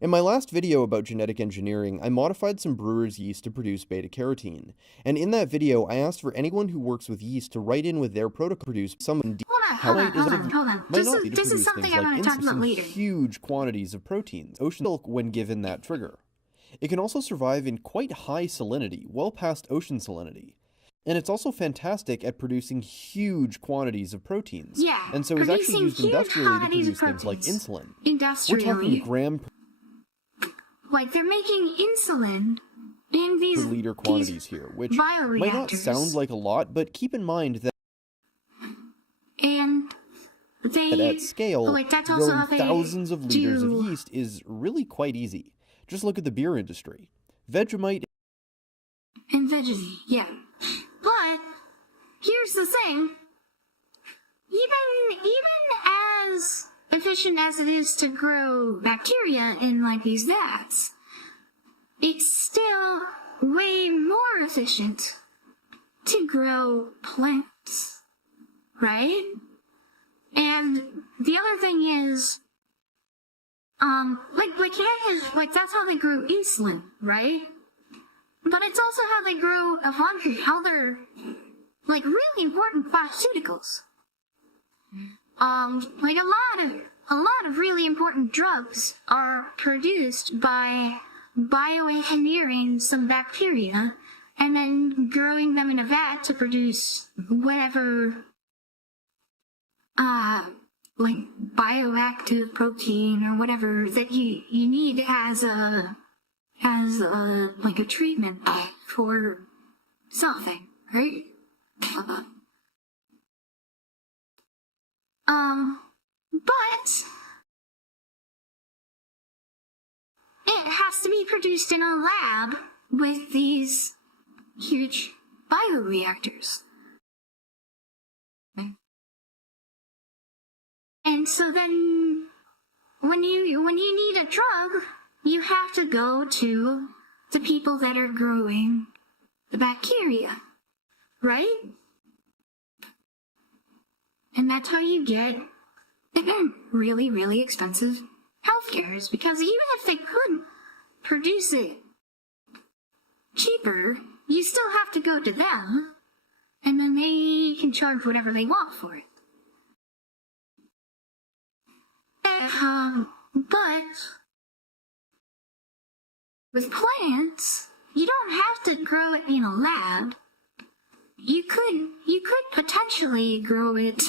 In my last video about genetic engineering, I modified some brewer's yeast to produce beta-carotene, and in that video I asked for anyone who works with yeast to write in with their protocol to produce some Hold on. This is something I want to talk about later. Huge quantities of proteins, ocean milk when given that trigger. It can also survive in quite high salinity, well past ocean salinity. And it's also fantastic at producing huge quantities of proteins. Yeah, and so is actually used industrially to produce things like insulin. We're talking gram like they're making insulin in these per liter quantities here, which might not sound like a lot, but keep in mind that at scale, growing thousands of liters of yeast is really quite easy. Just look at the beer industry. Vegemite and Vegemite, yeah. But here's the thing. Even as efficient as it is to grow bacteria in like these vats, it's still way more efficient to grow plants, right? And the other thing is, like that's how they grow insulin, right? But it's also how they grow other, like, really important pharmaceuticals. Like a lot of really important drugs are produced by bioengineering some bacteria and then growing them in a vat to produce whatever, like bioactive protein or whatever that you need as like a treatment for something, right? But it has to be produced in a lab with these huge bioreactors. And so then when you need a drug, you have to go to the people that are growing the bacteria, right? And that's how you get really, really expensive healthcare, is because even if they couldn't produce it cheaper, you still have to go to them, and then they can charge whatever they want for it. But with plants, you don't have to grow it in a lab. You could potentially grow it.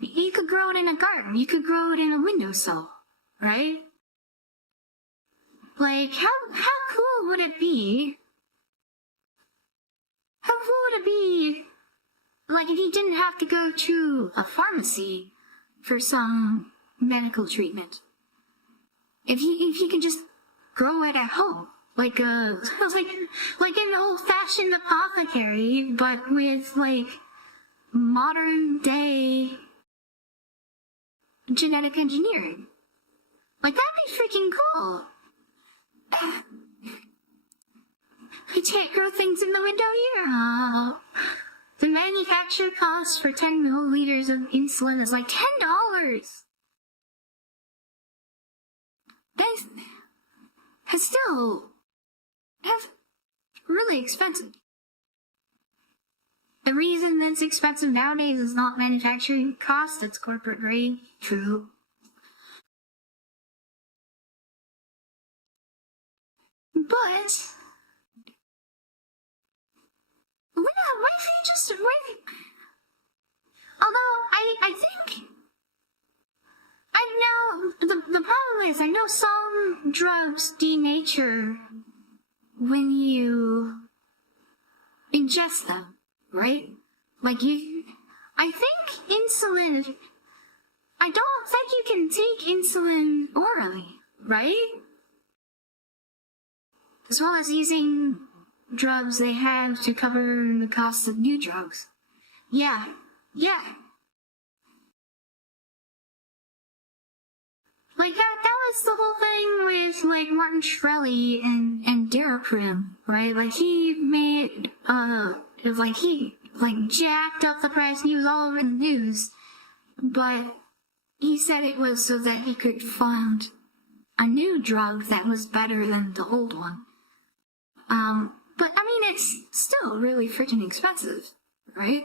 You could grow it in a garden. You could grow it in a windowsill, right? Like, how cool would it be? How cool would it be, like, if you didn't have to go to a pharmacy for some medical treatment? If you can just grow it at home, like an old-fashioned apothecary, but with like modern day genetic engineering. Like, that'd be freaking cool. We can't grow things in the window here. The manufacture cost for 10 milliliters of insulin is like $10. That's really expensive. The reason that's expensive nowadays is not manufacturing cost, it's corporate grade. True. But what if you just although I think the problem is I know some drugs denature when you ingest them, right? Like I think insulin, I don't think you can take insulin orally, right? As well as using drugs they have to cover the cost of new drugs. Yeah. was the whole thing with, like, Martin Shkreli and Daraprim, right? Like, he made, he jacked up the price, he was all over the news, but he said it was so that he could fund a new drug that was better than the old one. But, I mean, it's still really freaking expensive, right?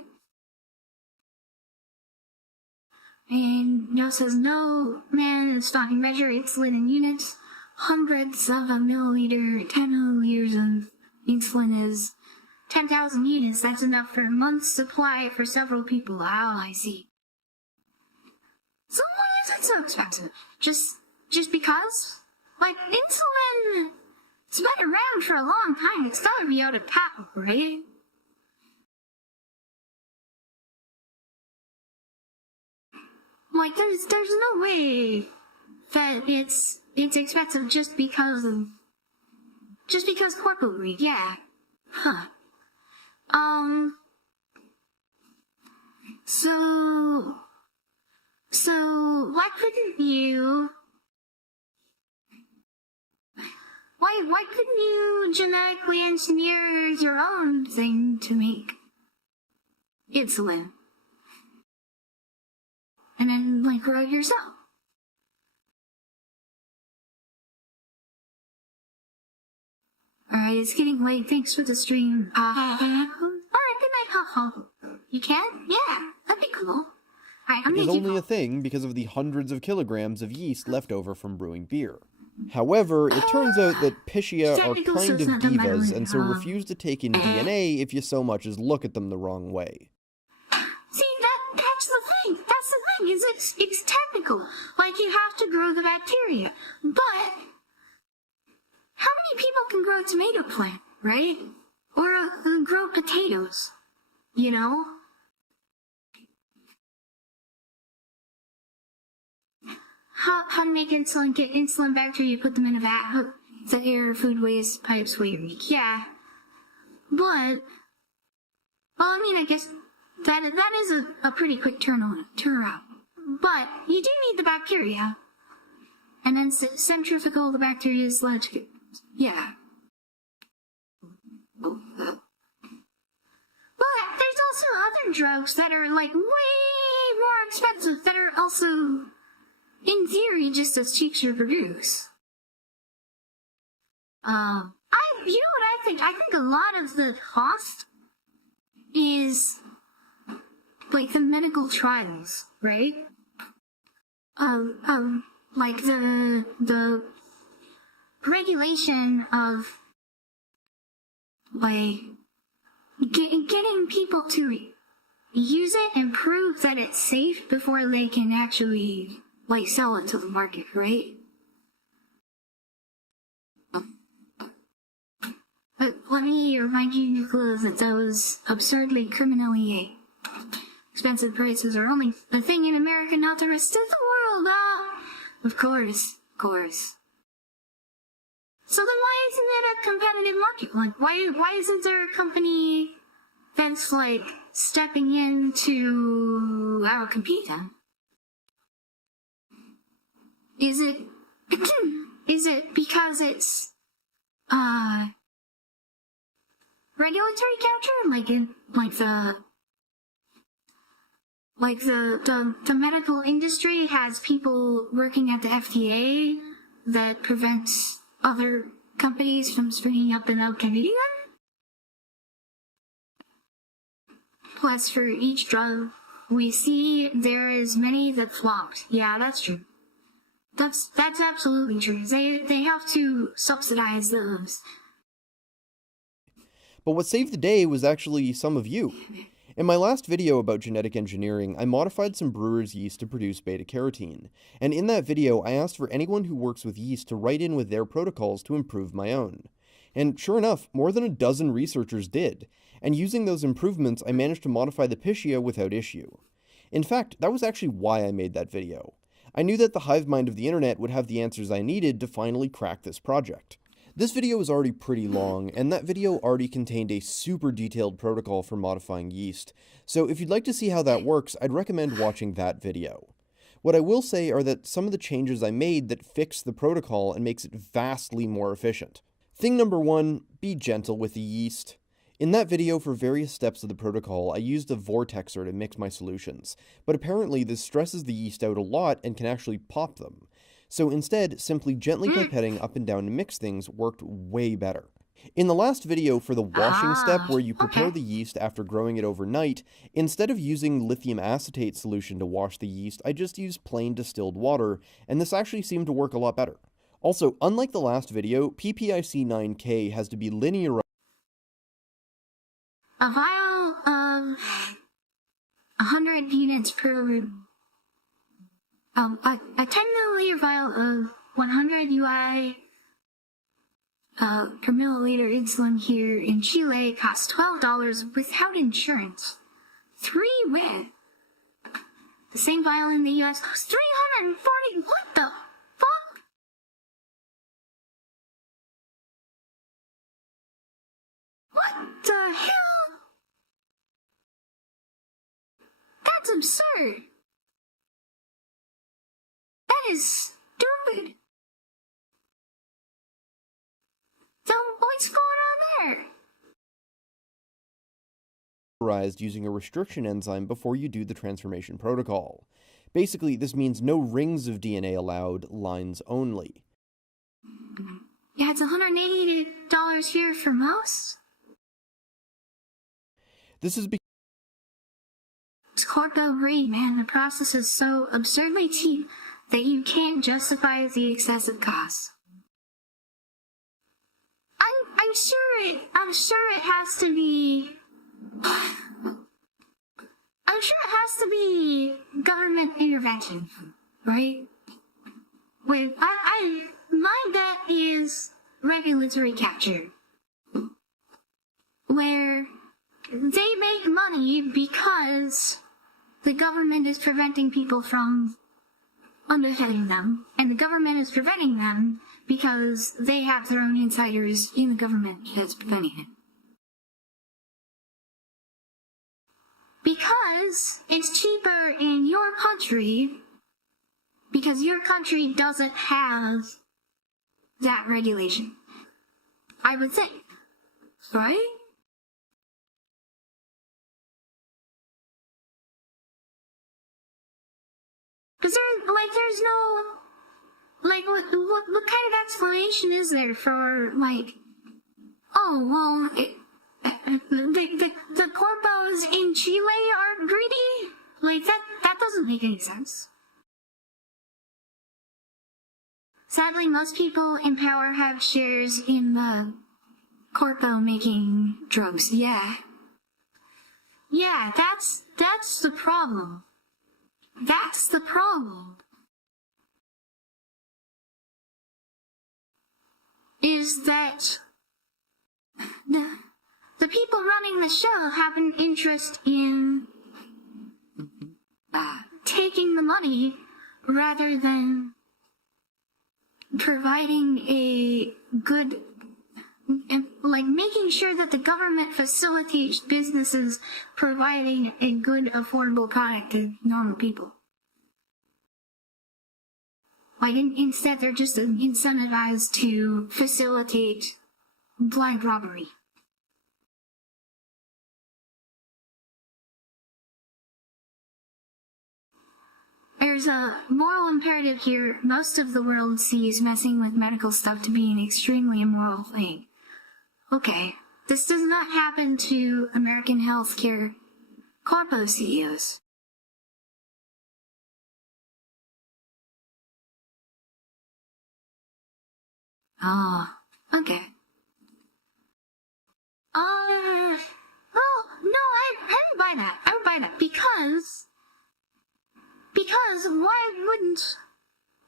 And it says no man is stocking measure insulin in units. Hundreds of a milliliter, 10 milliliters of insulin is 10,000 units. That's enough for a month's supply for several people. Oh, I see. So why is it so expensive? Just because? Like, insulin, it's been around for a long time. It's gotta be out of patent, right? Like, there's no way that it's expensive just because corporate greed, yeah. Huh. So why couldn't you genetically engineer your own thing to make insulin? And then, like, grow it yourself. Alright, it's getting late. Thanks for the stream. Alright, good night, Huffle. You can? Yeah, that'd be cool. Alright, I'm It is gonna only keep a thing because of the hundreds of kilograms of yeast left over from brewing beer. However, it turns out that Piscia are Technical, so kind it's of not the divas meddling, and so refuse to take in DNA if you so much as look at them the wrong way. See, that's the thing. That's the thing, is it's technical. Like, you have to grow the bacteria. But how many people can grow a tomato plant, right? Or grow potatoes, you know? How to make insulin, get insulin bacteria, put them in a vat, hook the air, food waste, pipes, wait a week. Yeah. But, well, I mean, I guess that is a pretty quick turnaround. But you do need the bacteria. And then centrifugal the bacteria is led to, yeah. But there's also other drugs that are, like, way more expensive that are also, in theory, just as cheap to produce. You know what I think? I think a lot of the cost is, like, the medical trials, right? Like, the regulation of, like, getting people to use it and prove that it's safe before they can actually, like, sell it to the market, right? But let me remind you, Nicholas, that those absurdly criminally expensive prices are only a thing in America, not the rest of the world. Of course. So then why isn't it a competitive market? Like, why isn't there a company that's, like, stepping in to outcompete them? Is it because it's, regulatory capture? The medical industry has people working at the FDA that prevents other companies from springing up and outcompeting them? Plus, for each drug we see, there is many that flopped. Yeah, that's true. That's absolutely true. They have to subsidize those. But what saved the day was actually some of you. In my last video about genetic engineering, I modified some brewer's yeast to produce beta-carotene, and in that video I asked for anyone who works with yeast to write in with their protocols to improve my own. And sure enough, more than a dozen researchers did, and using those improvements I managed to modify the Piscia without issue. In fact, that was actually why I made that video. I knew that the hive mind of the internet would have the answers I needed to finally crack this project. This video is already pretty long, and that video already contained a super detailed protocol for modifying yeast, so if you'd like to see how that works, I'd recommend watching that video. What I will say are that some of the changes I made that fix the protocol and makes it vastly more efficient. Thing number 1, be gentle with the yeast. In that video for various steps of the protocol, I used a vortexer to mix my solutions, but apparently this stresses the yeast out a lot and can actually pop them. So instead, simply gently pipetting up and down to mix things worked way better. In the last video for the washing step where you prepare the yeast after growing it overnight, instead of using lithium acetate solution to wash the yeast, I just used plain distilled water, and this actually seemed to work a lot better. Also, unlike the last video, PPIC 9K has to be linear. A vial of 100 units per, a 10 milliliter vial of 100 UI per milliliter insulin here in Chile costs $12 without insurance. 3 red. The same vial in the US costs $340. What the fuck? What the hell? That's absurd. That is stupid. So what's going on there? Using a restriction enzyme before you do the transformation protocol. Basically, this means no rings of DNA allowed, lines only. Yeah, it's $180 here for most. This is because Corpo breed, man, the process is so absurdly cheap that you can't justify the excessive cost. I'm sure it has to be. I'm sure it has to be government intervention, right? With my bet is regulatory capture, where they make money because the government is preventing people from undercutting them, and the government is preventing them because they have their own insiders in the government that's preventing it. Because it's cheaper in your country, because your country doesn't have that regulation. I would think, right? Because there's no, what kind of explanation is there for, oh, well, the corpos in Chile are greedy? That doesn't make any sense. Sadly, most people in power have shares in the corpo making drugs, yeah. Yeah, that's the problem. That's the problem. Is that the people running the show have an interest in taking the money rather than providing a good, making sure that the government facilitates businesses providing a good, affordable product to normal people. Instead, they're just incentivized to facilitate blind robbery. There's a moral imperative here. Most of the world sees messing with medical stuff to be an extremely immoral thing. Okay, this does not happen to American healthcare corpo CEOs. Ah, okay. Oh, no, I would buy that. I would buy that because why wouldn't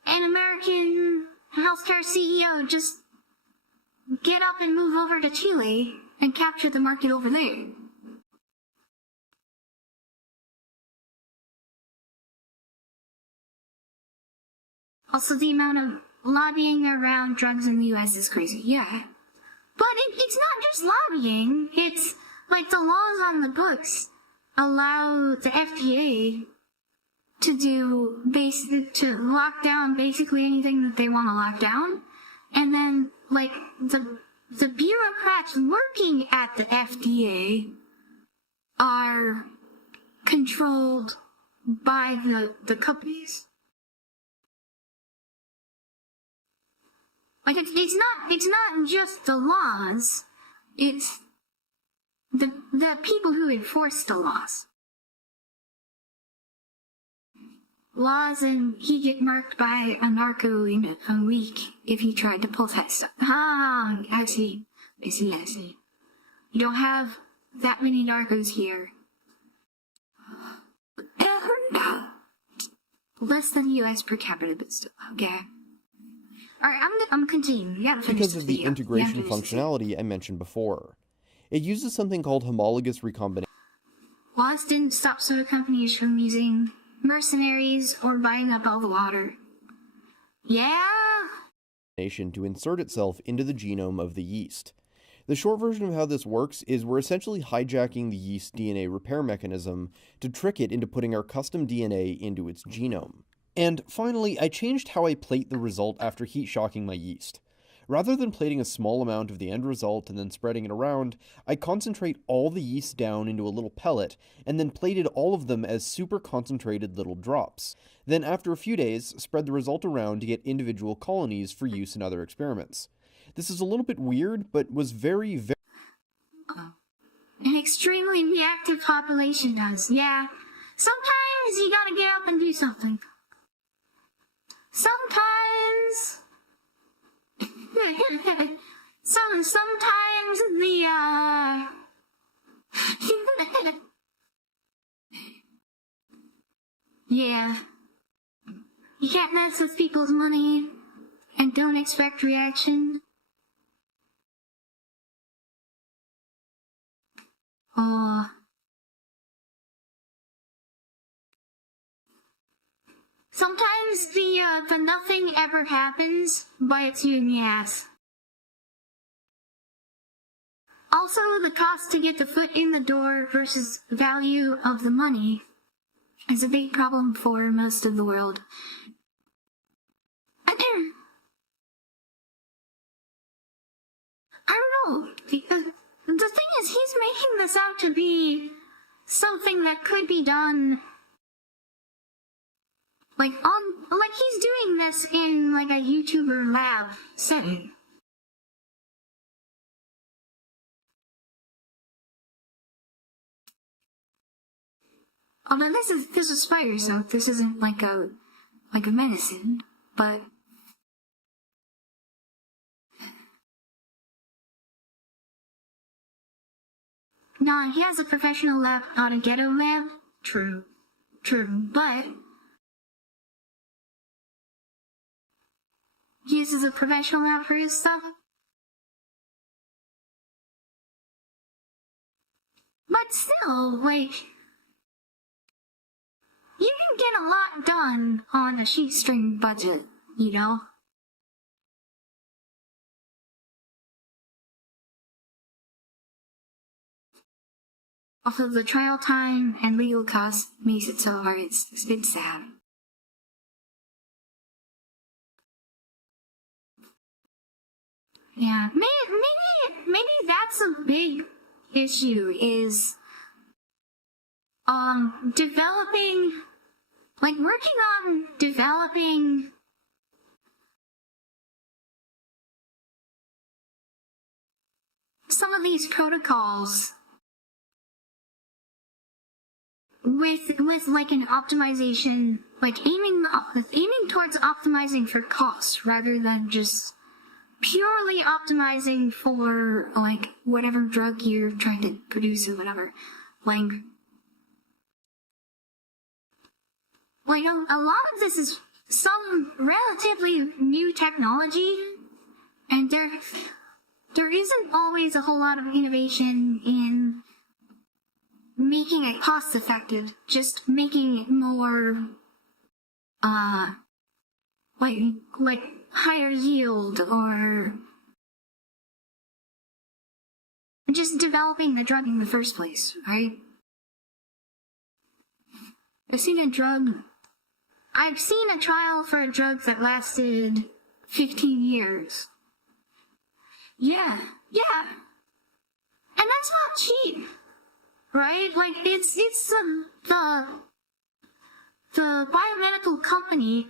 an American healthcare CEO just get up and move over to Chile and capture the market over there? Also, the amount of lobbying around drugs in the US is crazy, yeah. But it's not just lobbying, it's like the laws on the books allow the FDA to lock down basically anything that they want to lock down. And then, like, the bureaucrats working at the FDA are controlled by the companies. Like, it's not just the laws, it's the people who enforce the laws. Laws, and he'd get marked by a narco in a week if he tried to pull that stuff. Ah, I see. You don't have that many narcos here. Less than US per capita, but still, okay. Alright, I'm continuing. You gotta finish because this of the video. integration functionality I mentioned before. It uses something called homologous recombination. Laws didn't stop soda companies from using mercenaries or buying up all the water. Yeah? To insert itself into the genome of the yeast. The short version of how this works is we're essentially hijacking the yeast DNA repair mechanism to trick it into putting our custom DNA into its genome. And finally, I changed how I plate the result after heat shocking my yeast. Rather than plating a small amount of the end result and then spreading it around, I concentrate all the yeast down into a little pellet, and then plated all of them as super concentrated little drops. Then after a few days, spread the result around to get individual colonies for use in other experiments. This is a little bit weird, but was very An extremely reactive population does, yeah. Sometimes you gotta get up and do something. Sometimes... sometimes yeah. You can't mess with people's money and don't expect reaction. Sometimes the nothing ever happens bites you in the ass. Also, the cost to get the foot in the door versus value of the money is a big problem for most of the world. I don't know. The thing is, he's making this out to be something that could be done, like he's doing this in like a YouTuber lab setting. Although this is fire, so this isn't like a medicine, but nah, he has a professional lab, not a ghetto lab. True, but he uses a professional lab for his stuff. But still, like, you can get a lot done on a shoestring budget, you know? Also, the trial time and legal costs makes it so hard. It's been sad. Yeah, maybe that's a big issue, is working on developing some of these protocols with like an optimization, like aiming towards optimizing for costs rather than just purely optimizing for like whatever drug you're trying to produce or whatever. Like a lot of this is some relatively new technology, and there isn't always a whole lot of innovation in making it cost effective, just making it more like higher yield, or just developing the drug in the first place, right? I've seen a drug I've seen a trial for a drug that lasted 15 years. Yeah. And that's not cheap, right? Like, it's the biomedical company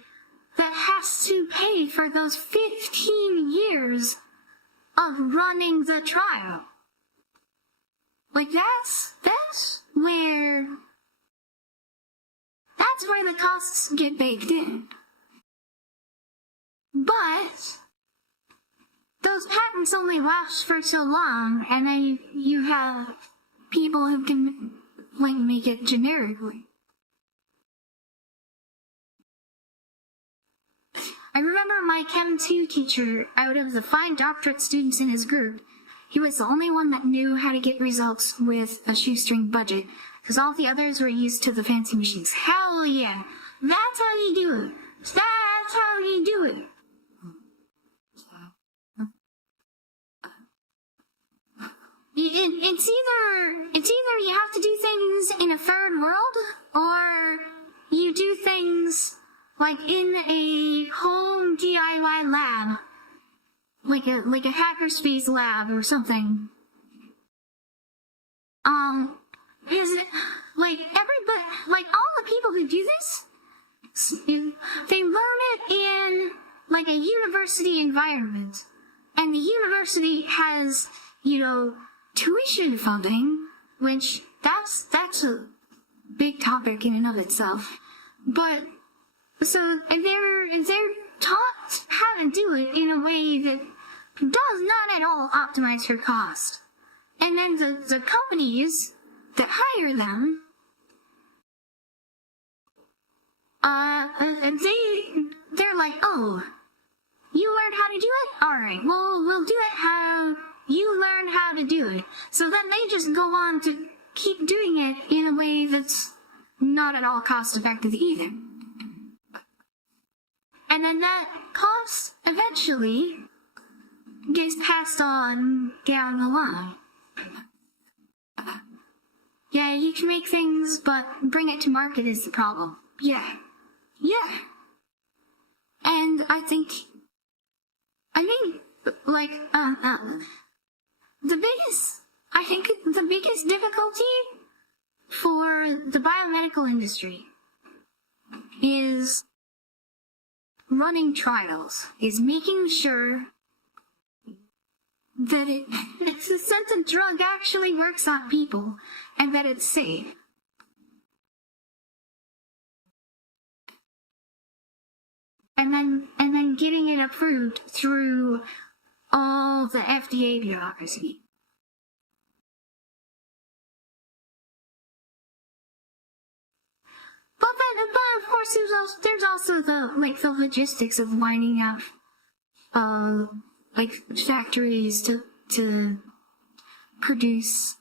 that has to pay for those 15 years of running the trial. Like, that's where the costs get baked in. But those patents only last for so long, and then you have people who can, like, make it generically. I remember my Chem 2 teacher, out of the 5 doctorate students in his group, he was the only one that knew how to get results with a shoestring budget, because all the others were used to the fancy machines. Hell yeah! That's how you do it! That's how you do it! It's either you have to do things in a third world, or you do things like in a home DIY lab, like a hackerspace lab or something. Because like all the people who do this, they learn it in like a university environment, and the university has, tuition funding, which that's a big topic in and of itself. But so they're taught how to do it in a way that does not at all optimize for cost. And then the companies that hire them, they're like, oh, you learned how to do it? Alright, well, we'll do it how you learn how to do it. So then they just go on to keep doing it in a way that's not at all cost effective either. And then that cost eventually gets passed on down the line. Yeah, you can make things, but bring it to market is the problem. Yeah. And I think, like, the biggest difficulty for the biomedical industry is running trials, is making sure that the drug actually works on people and that it's safe. And then getting it approved through all the FDA bureaucracy. But of course, there's also the logistics of winding up, factories to produce,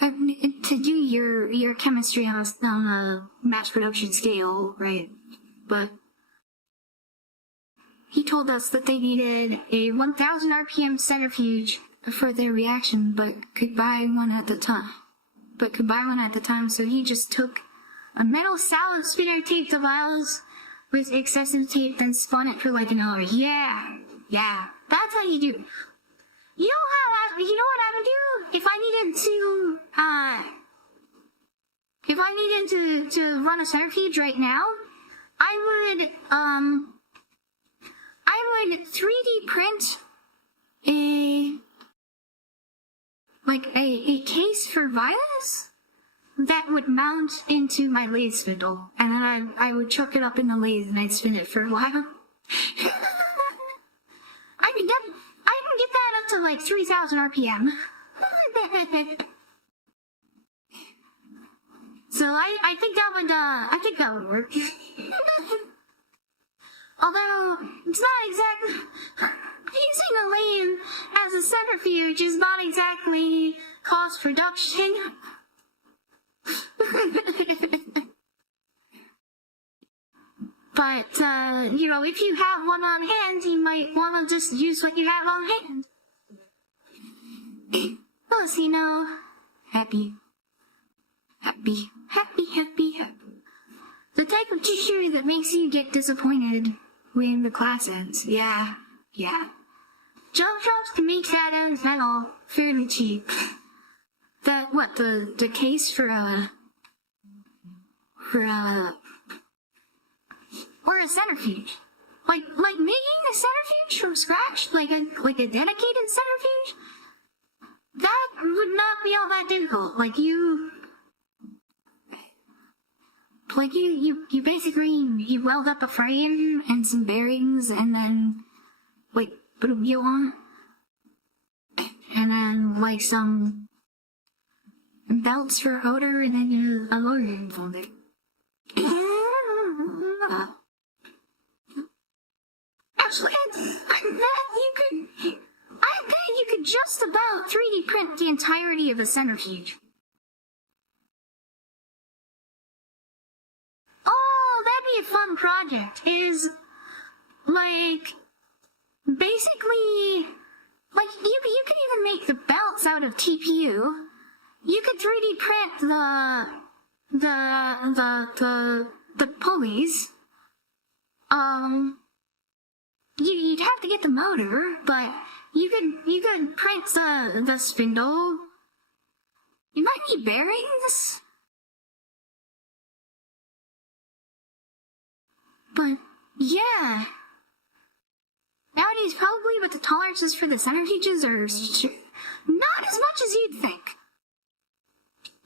to do your chemistry on a mass production scale, right? But he told us that they needed a 1,000 RPM centrifuge for their reaction, but could buy one at the time. So he just took a metal salad spinner taped the vials with excessive tape, then spun it for like an hour. Yeah, that's how you do it. You know what I would do if I needed to run a centrifuge right now? I would 3D print a case for vials that would mount into my lathe spindle, and then I would chuck it up in the lathe and I'd spin it for a while. I can get that up to like 3,000 RPM. So I think that would work. Although it's not exactly using a lathe as a centrifuge is not exactly cost reduction. But if you have one on hand, you might want to just use what you have on hand. Happy. The type of tissue that makes you get disappointed when the class ends. Yeah. Jump shops can make that out of metal fairly cheap. The case for a centrifuge. Like making a centrifuge from scratch, like a dedicated centrifuge, that would not be all that difficult. You basically, you weld up a frame and some bearings and then, put a wheel on it. And then, some belts for odor and then a loading folder. Actually, I bet you could just about 3D print the entirety of a centrifuge. Oh, that'd be a fun project. Basically, you could even make the belts out of TPU. You could 3D print the pulleys. You'd have to get the motor, but you could print the spindle. You might need bearings. But yeah. Nowadays, probably, but the tolerances for the centrifuges are not as much as you'd think.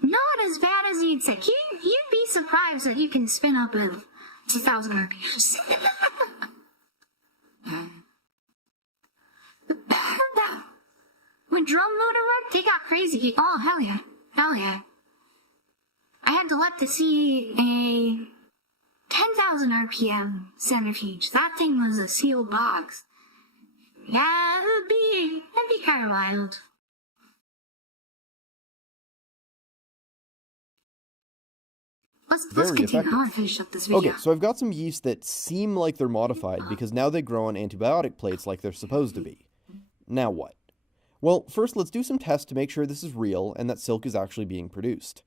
Not as bad as you'd think. You'd be surprised that you can spin up a 2,000 RPMs. When drum motor worked, they got crazy. Oh, hell yeah. I had to let to see a 10,000 RPM centrifuge. That thing was a sealed box. Yeah, that'd be kind of wild. Let's continue. I want to finish up this video. Okay, so I've got some yeast that seem like they're modified because now they grow on antibiotic plates like they're supposed to be. Now what? Well, first let's do some tests to make sure this is real and that silk is actually being produced.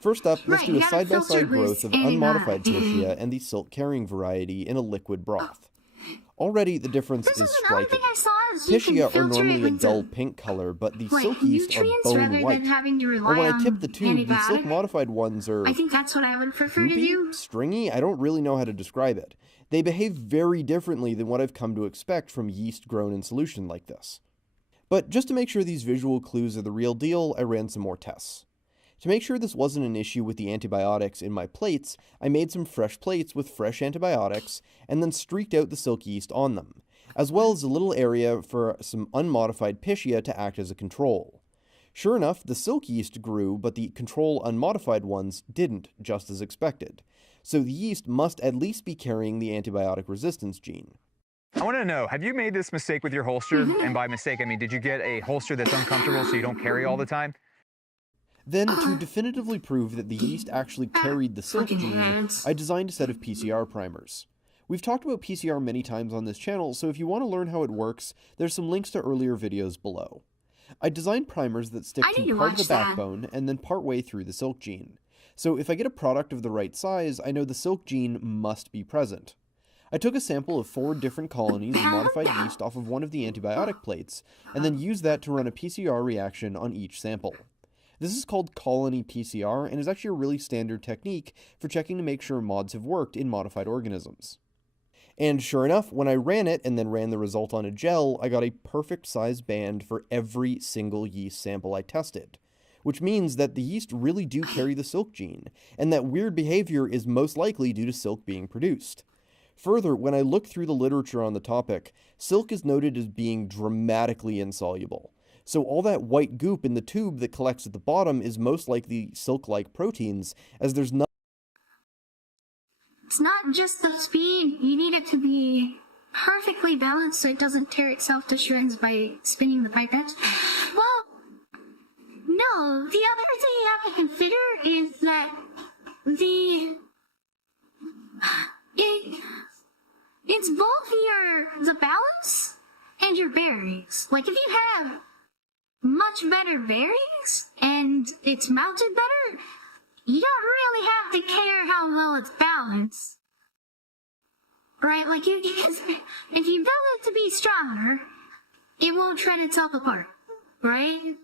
First up, let's do a side-by-side growth of unmodified Tishia and the silk-carrying variety in a liquid broth. Already, the difference is striking. Tishia are normally a dull pink color, but the silk yeast are bone white. Or when I tip the tube, the silk-modified ones are... I think that's what I would prefer to do. Stringy? I don't really know how to describe it. They behave very differently than what I've come to expect from yeast grown in solution like this. But just to make sure these visual clues are the real deal, I ran some more tests. To make sure this wasn't an issue with the antibiotics in my plates, I made some fresh plates with fresh antibiotics and then streaked out the silk yeast on them, as well as a little area for some unmodified Tishia to act as a control. Sure enough, the silk yeast grew, but the control unmodified ones didn't, just as expected. So the yeast must at least be carrying the antibiotic resistance gene. I want to know, have you made this mistake with your holster? And by mistake, I mean, did you get a holster that's uncomfortable so you don't carry all the time? Then, to definitively prove that the yeast actually carried the silk gene, I designed a set of PCR primers. We've talked about PCR many times on this channel, so if you want to learn how it works, there's some links to earlier videos below. I designed primers that stick to part of the backbone and then part way through the silk gene. So if I get a product of the right size, I know the silk gene must be present. I took a sample of 4 different colonies of modified yeast off of one of the antibiotic plates, and then used that to run a PCR reaction on each sample. This is called colony PCR and is actually a really standard technique for checking to make sure mods have worked in modified organisms. And sure enough, when I ran it and then ran the result on a gel, I got a perfect size band for every single yeast sample I tested, which means that the yeast really do carry the silk gene, and that weird behavior is most likely due to silk being produced. Further, when I look through the literature on the topic, silk is noted as being dramatically insoluble. So all that white goop in the tube that collects at the bottom is most likely silk-like proteins, as there's not... It's not just the speed, you need it to be perfectly balanced so it doesn't tear itself to shreds by spinning the pipettes. Well, no, the other thing you have to consider is that it's both the balance and your bearings. Like, if you have much better bearings and it's mounted better, you don't really have to care how well it's balanced. Right? Like, if you build it to be stronger, it won't shred itself apart. Right?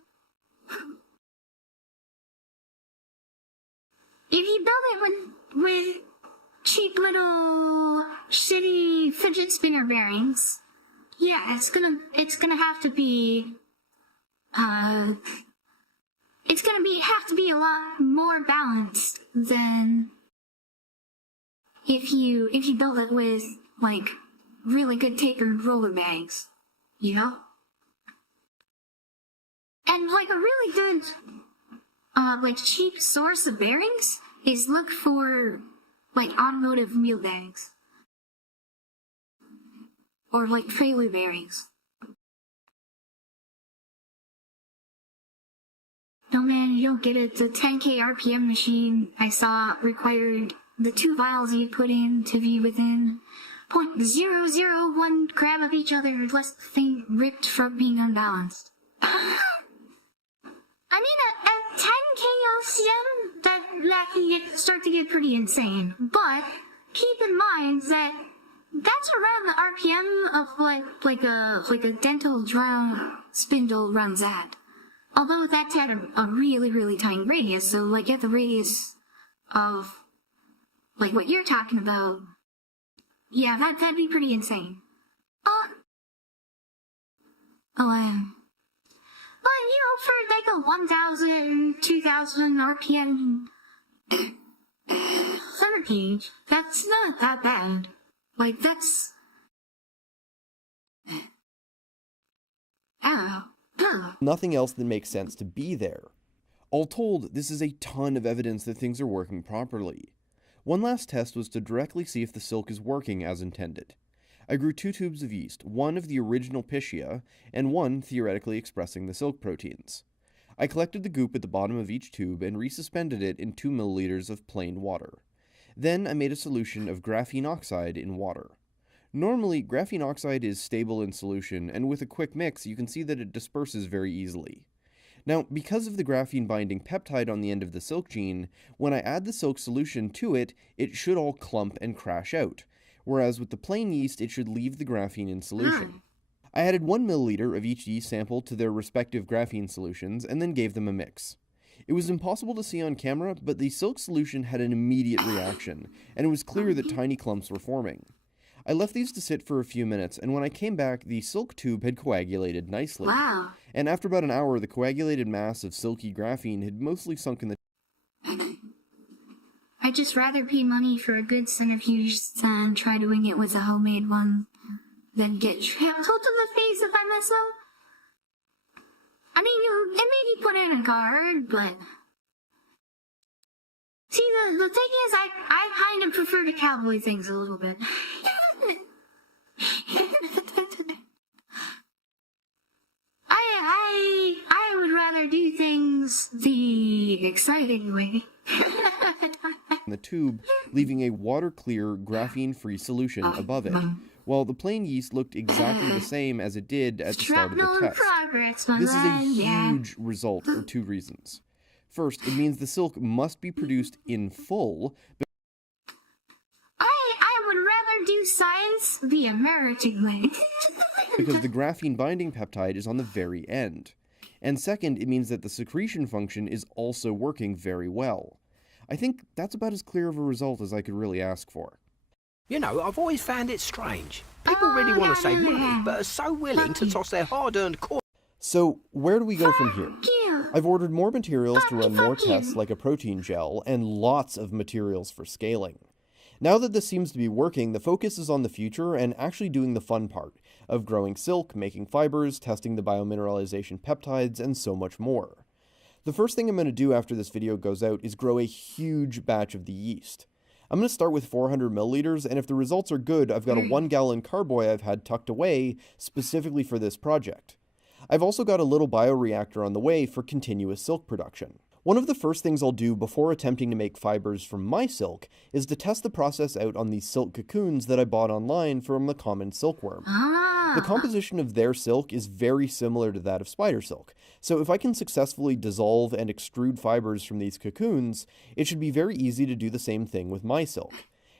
If you build it with cheap little shitty fidget spinner bearings, yeah, it's gonna have to be have to be a lot more balanced than if you build it with like really good tapered roller bags, you know? And like a really good like cheap source of bearings is look for like automotive wheel bags. Or like trailer bearings. No man, you don't get it. The 10K RPM machine I saw required the 2 vials you put in to be within 0.001 gram of each other lest the thing ripped from being unbalanced. I mean, at 10K LCM, that can start to get pretty insane. But keep in mind that that's around the RPM of like a dental drum spindle runs at. Although that's at a really, really tiny radius, so like at the radius of like what you're talking about, yeah, that'd be pretty insane. But you know, for like a 1,000, 2,000 RPM center gauge, that's not that bad. Like, that's... I don't know. Nothing else that makes sense to be there. All told, this is a ton of evidence that things are working properly. One last test was to directly see if the silk is working as intended. I grew 2 tubes of yeast, one of the original Piscia, and one theoretically expressing the silk proteins. I collected the goop at the bottom of each tube and resuspended it in 2 milliliters of plain water. Then I made a solution of graphene oxide in water. Normally, graphene oxide is stable in solution, and with a quick mix, you can see that it disperses very easily. Now, because of the graphene binding peptide on the end of the silk gene, when I add the silk solution to it, it should all clump and crash out, whereas with the plain yeast, it should leave the graphene in solution. I added 1 milliliter of each yeast sample to their respective graphene solutions, and then gave them a mix. It was impossible to see on camera, but the silk solution had an immediate reaction, and it was clear that tiny clumps were forming. I left these to sit for a few minutes, and when I came back, the silk tube had coagulated nicely. Wow. And after about an hour, the coagulated mass of silky graphene had mostly sunk in the... I'd just rather pay money for a good centrifuge than try to wing it with a homemade one than get trampled to the face if I mess up. I mean, it may be put in a card, but... See, the thing is, I kind of prefer to cowboy things a little bit. I would rather do things the exciting way. in the tube, leaving a water-clear, graphene-free solution above it, while the plain yeast looked exactly the same as it did at the start of the test. This is a huge result for 2 reasons. First, it means the silk must be produced in full. I would rather do science the American way. Because the graphene binding peptide is on the very end. And second, it means that the secretion function is also working very well. I think that's about as clear of a result as I could really ask for. You know, I've always found it strange. People really want to save money, but are so willing to toss their hard-earned coin. So, where do we go from here? I've ordered more materials to run more tests like a protein gel, and lots of materials for scaling. Now that this seems to be working, the focus is on the future and actually doing the fun part, of growing silk, making fibers, testing the biomineralization peptides, and so much more. The first thing I'm going to do after this video goes out is grow a huge batch of the yeast. I'm going to start with 400 milliliters, and if the results are good, I've got a 1-gallon carboy I've had tucked away specifically for this project. I've also got a little bioreactor on the way for continuous silk production. One of the first things I'll do before attempting to make fibers from my silk is to test the process out on these silk cocoons that I bought online from the common silkworm. The composition of their silk is very similar to that of spider silk, so if I can successfully dissolve and extrude fibers from these cocoons, it should be very easy to do the same thing with my silk.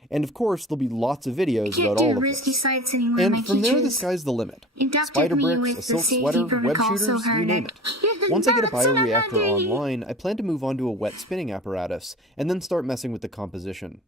And of course, there'll be lots of videos about all of this. And from there, the sky's the limit. Spider bricks, a silk sweater, web shooters, you name it. Once I get a bioreactor online, I plan to move on to a wet spinning apparatus, and then start messing with the composition.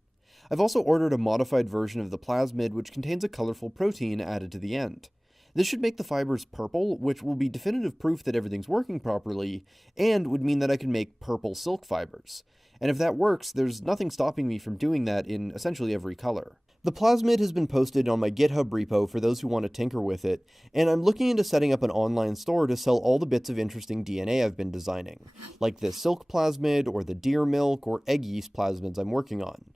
I've also ordered a modified version of the plasmid which contains a colorful protein added to the end. This should make the fibers purple, which will be definitive proof that everything's working properly, and would mean that I can make purple silk fibers. And if that works, there's nothing stopping me from doing that in essentially every color. The plasmid has been posted on my GitHub repo for those who want to tinker with it, and I'm looking into setting up an online store to sell all the bits of interesting DNA I've been designing, like the silk plasmid, or the deer milk, or egg yeast plasmids I'm working on.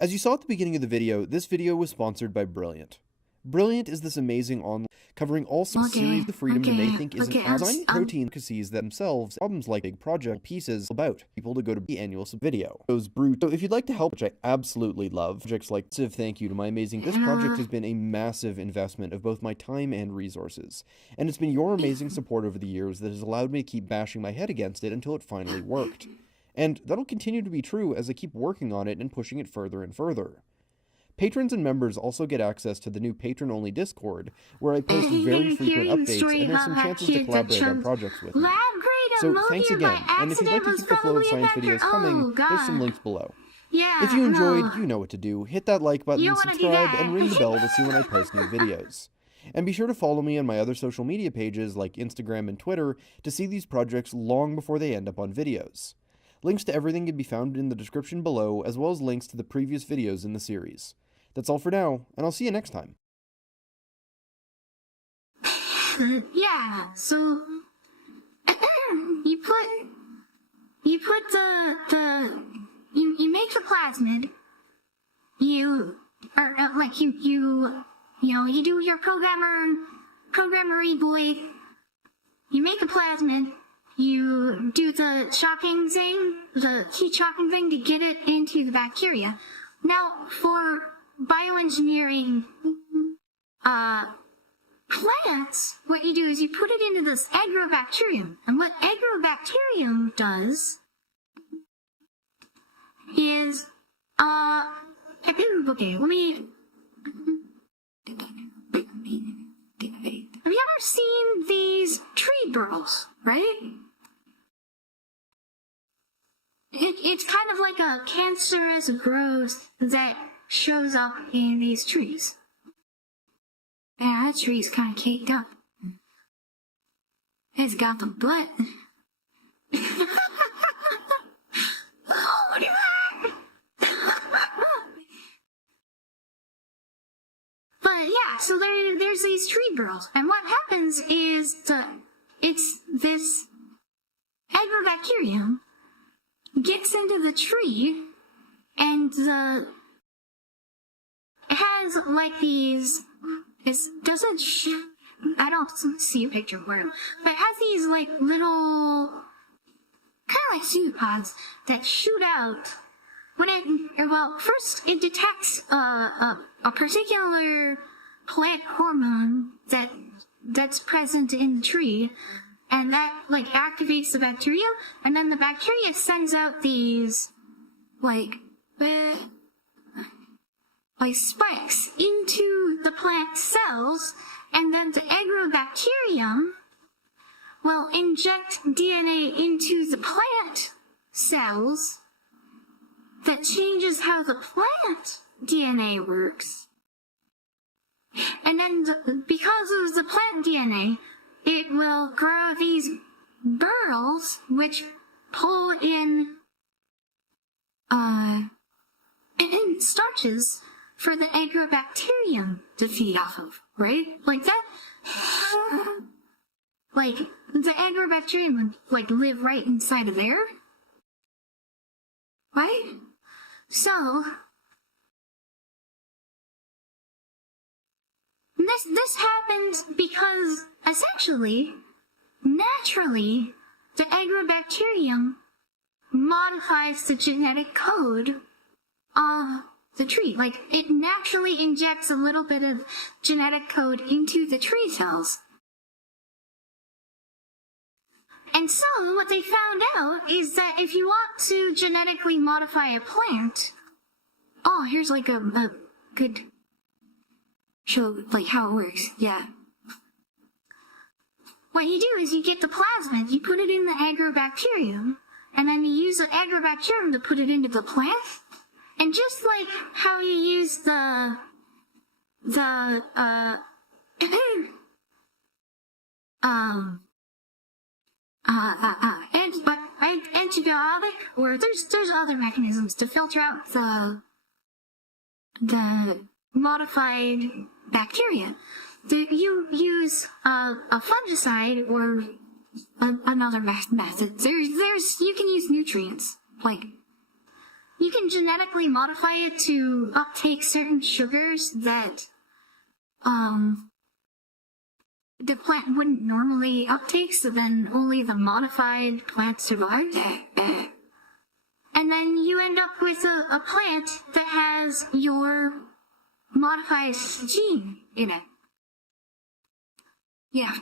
As you saw at the beginning of the video, this video was sponsored by Brilliant. Brilliant is this amazing online covering all series of freedom you may think isn't designing protein intricacies themselves, problems like big project pieces about people to go to the annual video. So if you'd like to help, which I absolutely love, projects like this, thank you to my amazing. This project has been a massive investment of both my time and resources, and it's been your amazing support over the years that has allowed me to keep bashing my head against it until it finally worked. And that'll continue to be true as I keep working on it and pushing it further and further. Patrons and members also get access to the new patron-only Discord, where I post very frequent updates, and there's some chances to collaborate on projects with me. So thanks again, and if you'd like to keep the flow of science videos coming, there's some links below. If you enjoyed, you know what to do. Hit that like button, subscribe, and ring the bell to see when I post new videos. And be sure to follow me on my other social media pages like Instagram and Twitter to see these projects long before they end up on videos. Links to everything can be found in the description below, as well as links to the previous videos in the series. That's all for now, and I'll see you next time. Yeah, so you make the plasmid. You do your programmery boy. You make a plasmid. You do the chopping thing, the heat chopping thing to get it into the bacteria. Now, for bioengineering plants, what you do is you put it into this agrobacterium. And what agrobacterium does is, okay, let me... Have you ever seen these tree burls, right? It's kind of like a cancerous growth that shows up in these trees. Yeah, that tree's kind of caked up. It's got the butt. Oh, what is that? But yeah, so there's these tree burls, and what happens is it's this agrobacterium gets into the tree, and it has like these. I don't see a picture where, but it has these like little, kind of like pseudopods that shoot out when first it detects a particular plant hormone that's present in the tree, and that like activates the bacteria, and then the bacteria sends out these like spikes into the plant cells, and then the agrobacterium will inject DNA into the plant cells that changes how the plant DNA works. And then because of the plant DNA, it will grow these burls which pull in starches for the agrobacterium to feed off of, right? Like that. Like the agrobacterium would like live right inside of there, right? So this happens because essentially, naturally, the agrobacterium modifies the genetic code the tree. Like, it naturally injects a little bit of genetic code into the tree cells. And so, what they found out is that if you want to genetically modify a plant, oh, here's like a good show, like how it works, yeah. What you do is you get the plasmid, you put it in the agrobacterium, and then you use the agrobacterium to put it into the plant. And just like how you use the antibiotic, or there's other mechanisms to filter out the modified bacteria. You use a fungicide or another method. You can use nutrients. Like, you can genetically modify it to uptake certain sugars that the plant wouldn't normally uptake, so then only the modified plant survives. And then you end up with a plant that has your modified gene in it. Yeah.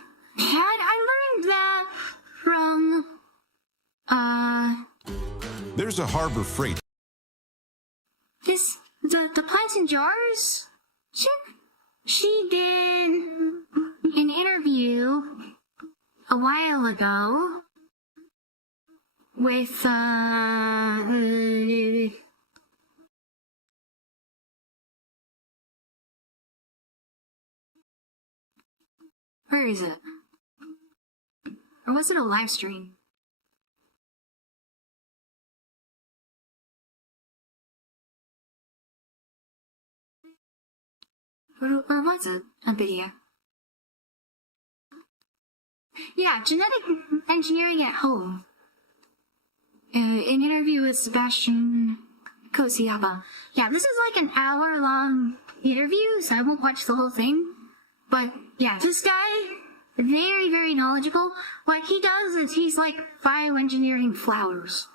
I learned that from, There's a Harbor Freight. The plants in jars? She did an interview a while ago with, where is it? Or was it a live stream? Or was it a video? Yeah, genetic engineering at home. An interview with Sebastian Kosiaba. Yeah, this is like an hour-long interview, so I won't watch the whole thing. But yeah, this guy, very, very knowledgeable. What he does is he's like bioengineering flowers.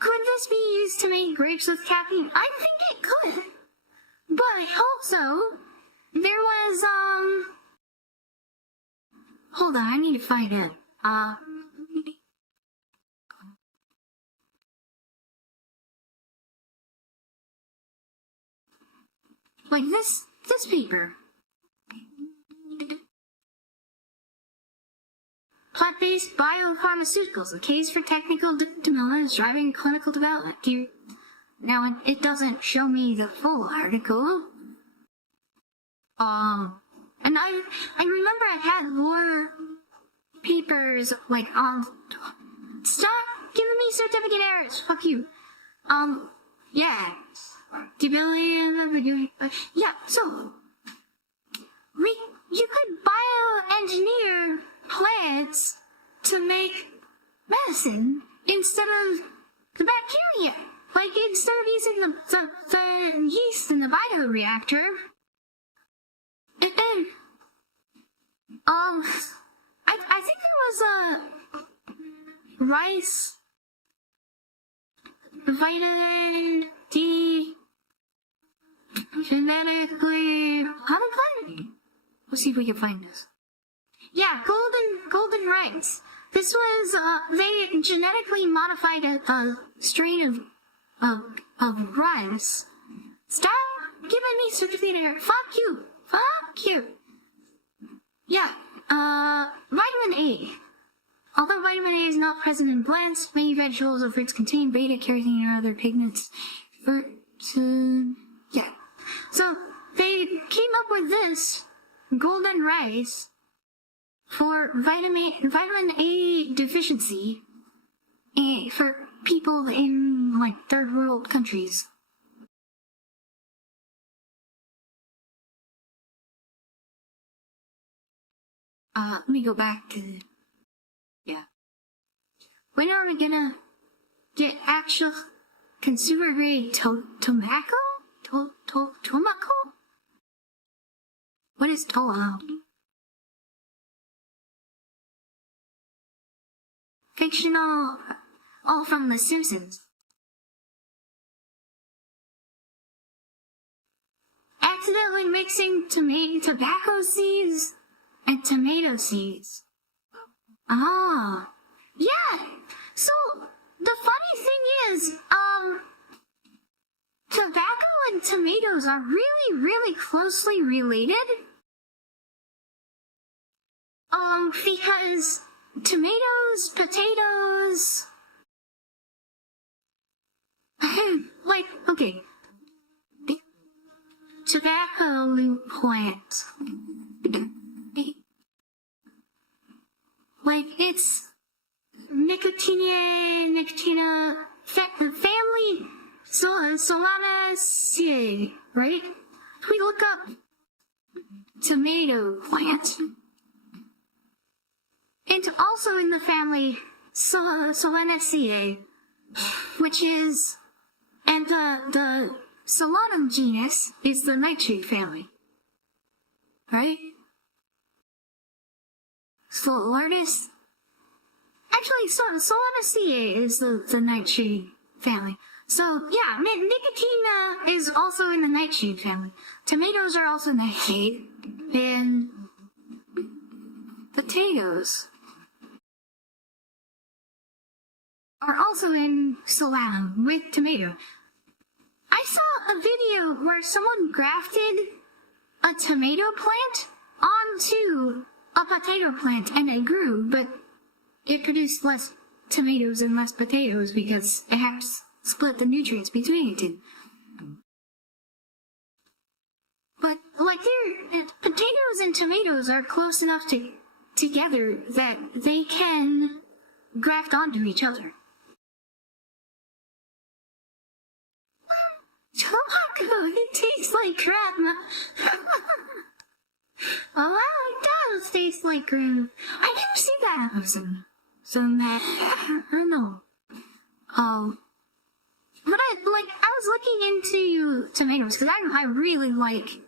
Could this be used to make grapes with caffeine? I think it could. But also, there was, hold on, I need to find it. Like this paper. Plant-based biopharmaceuticals, the case for technical development is driving clinical development. Now, it doesn't show me the full article. And I remember I had more papers, like, stop giving me certificate errors, fuck you. Yeah. Yeah, so, you could bioengineer plants to make medicine instead of the bacteria. Like, instead of using the yeast in the bioreactor, I think there was a rice, vitamin D, genetically modified. Let's see if we can find this. Yeah, golden rice. This was, they genetically modified a strain of rice. Stop giving me certificate error. Fuck you. Fuck you. Yeah, vitamin A. Although vitamin A is not present in plants, many vegetables or fruits contain beta carotene or other pigments. Yeah. So, they came up with this golden rice for vitamin A deficiency for people in, like, third world countries. Let me go back to, yeah. When are we gonna get actual consumer grade tobacco? Tobacco? What is tobacco? fictional, all from The Simpsons. Accidentally mixing tobacco seeds and tomato seeds. Ah, yeah. So the funny thing is, tobacco and tomatoes are really, really closely related. Because tomatoes, potatoes, like, okay, the tobacco plant, like, it's Nicotina, family, Solanaceae, right? If we look up tomato plant, and also in the family Solanaceae, which is, and the Solanum genus is the nightshade family, right? Solartis. Actually, Solanaceae is the nightshade family. So yeah, Nicotina is also in the nightshade family. Tomatoes are also nightshade, and potatoes are also in Solanum with tomato. I saw a video where someone grafted a tomato plant onto a potato plant and it grew, but it produced less tomatoes and less potatoes because it has to split the nutrients between it. But like potatoes and tomatoes are close enough together that they can graft onto each other. It tastes like crap. Oh, it does taste like crap. I never see that episode. So that, I don't know. But I was looking into tomatoes because I really like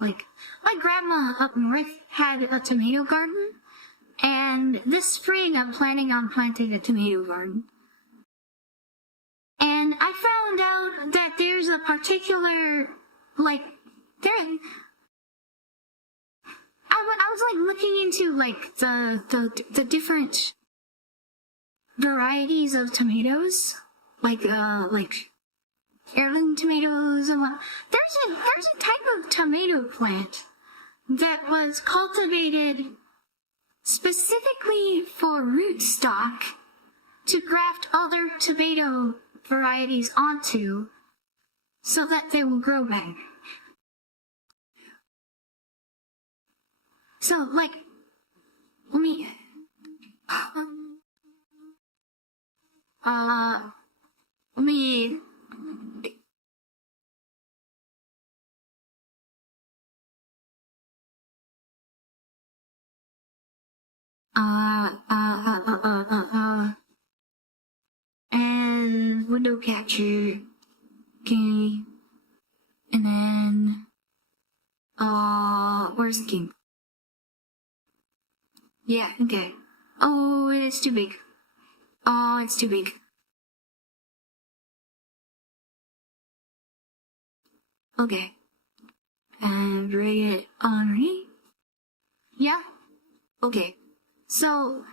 my grandma up north had a tomato garden, and this spring I'm planning on planting a tomato garden. And I found out that there's a particular, I was looking into the different varieties of tomatoes, like heirloom tomatoes and what. There's a type of tomato plant that was cultivated specifically for rootstock to graft other tomato varieties onto so that they will grow better. So, let me, and window capture, okay, and then, where's the king? Yeah, okay. Oh, it's too big. Oh, it's too big. Okay. And drag it underneath. Yeah? Okay. So,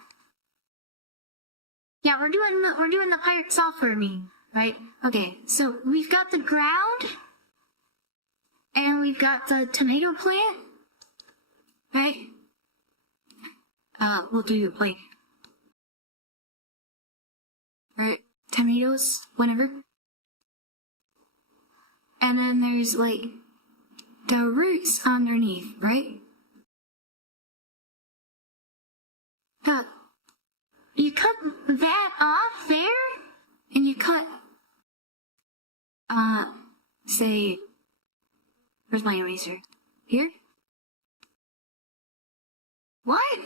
yeah, we're doing the pirate software meme, right? Okay, so we've got the ground, and we've got the tomato plant, right? We'll do it like, right, tomatoes, whenever. And then there's like the roots underneath, right? You cut that off there, and you cut, say, where's my eraser? Here? What?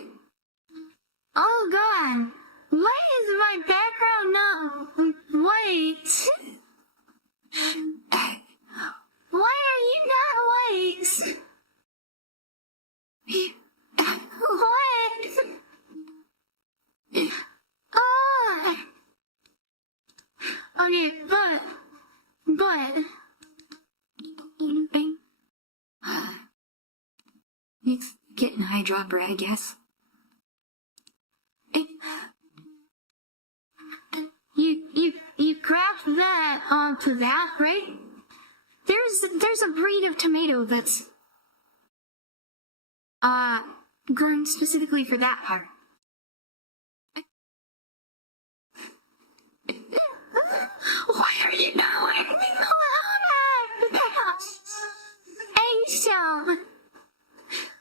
Oh god, why is my background not white? Why are you not white? What? Oh, But it's getting a high dropper, I guess. You craft that onto that, right? There's a breed of tomato that's grown specifically for that part. Why are you not anything about that? Hey, so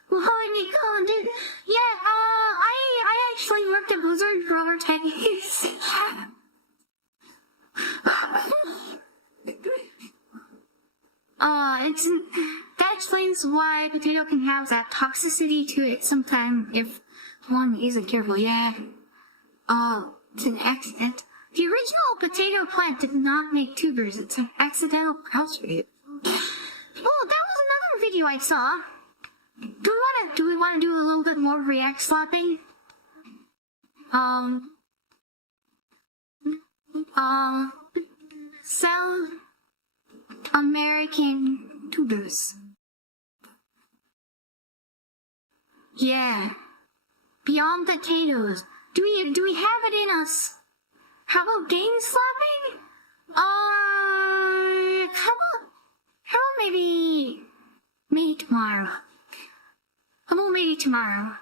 what you called it? Yeah, I actually worked at Blizzard for over 10 years. That explains why potato can have that toxicity to it sometime if one isn't careful. Yeah. It's an accident. The original potato plant did not make tubers. It's an accidental house rate. Oh, that was another video I saw. Do we want to do a little bit more react slapping? South American tubers. Yeah. Beyond potatoes. Do we have it in us? How about game slapping? How about maybe tomorrow? How about maybe tomorrow?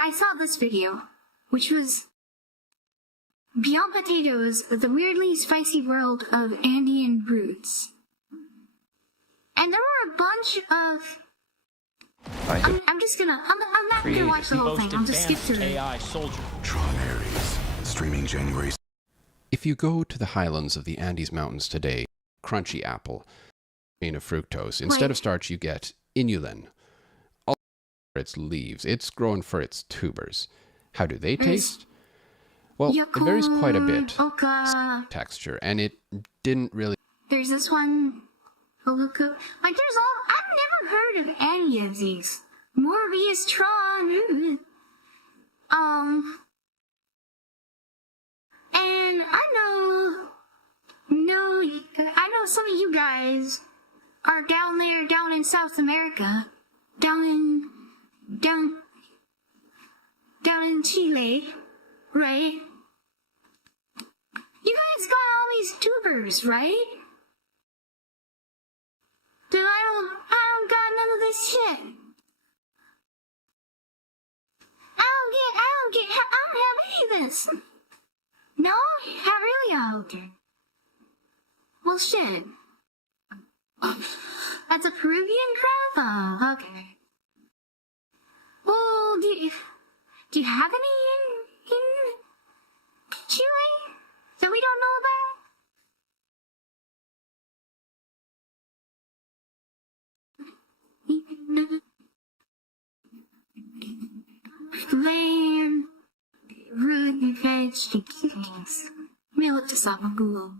I saw this video, which was Beyond Potatoes, the weirdly spicy world of Andean roots. And there were a bunch of... I'm not gonna watch the whole thing, I'll just skip through it. AI soldier. Tron Ares, streaming January. If you go to the highlands of the Andes Mountains today, crunchy apple, grain of fructose, instead of starch you get inulin. All for its leaves, it's grown for its tubers. How do they taste? Well, it varies quite a bit. Texture, and it didn't really... There's this one... Like, there's all... I've never heard of any of these. Morbius Tron. And I know some of you guys are down in South America. Down in Chile, right? You guys got all these tubers, right? Dude, I don't got none of this shit. I don't have any of this. No? Not really? Oh, okay. Well, shit. That's a Peruvian crab? Oh, okay. Well, do you have any in Chile that we don't know about? Land, root and vegetables. Let me look this up on Google.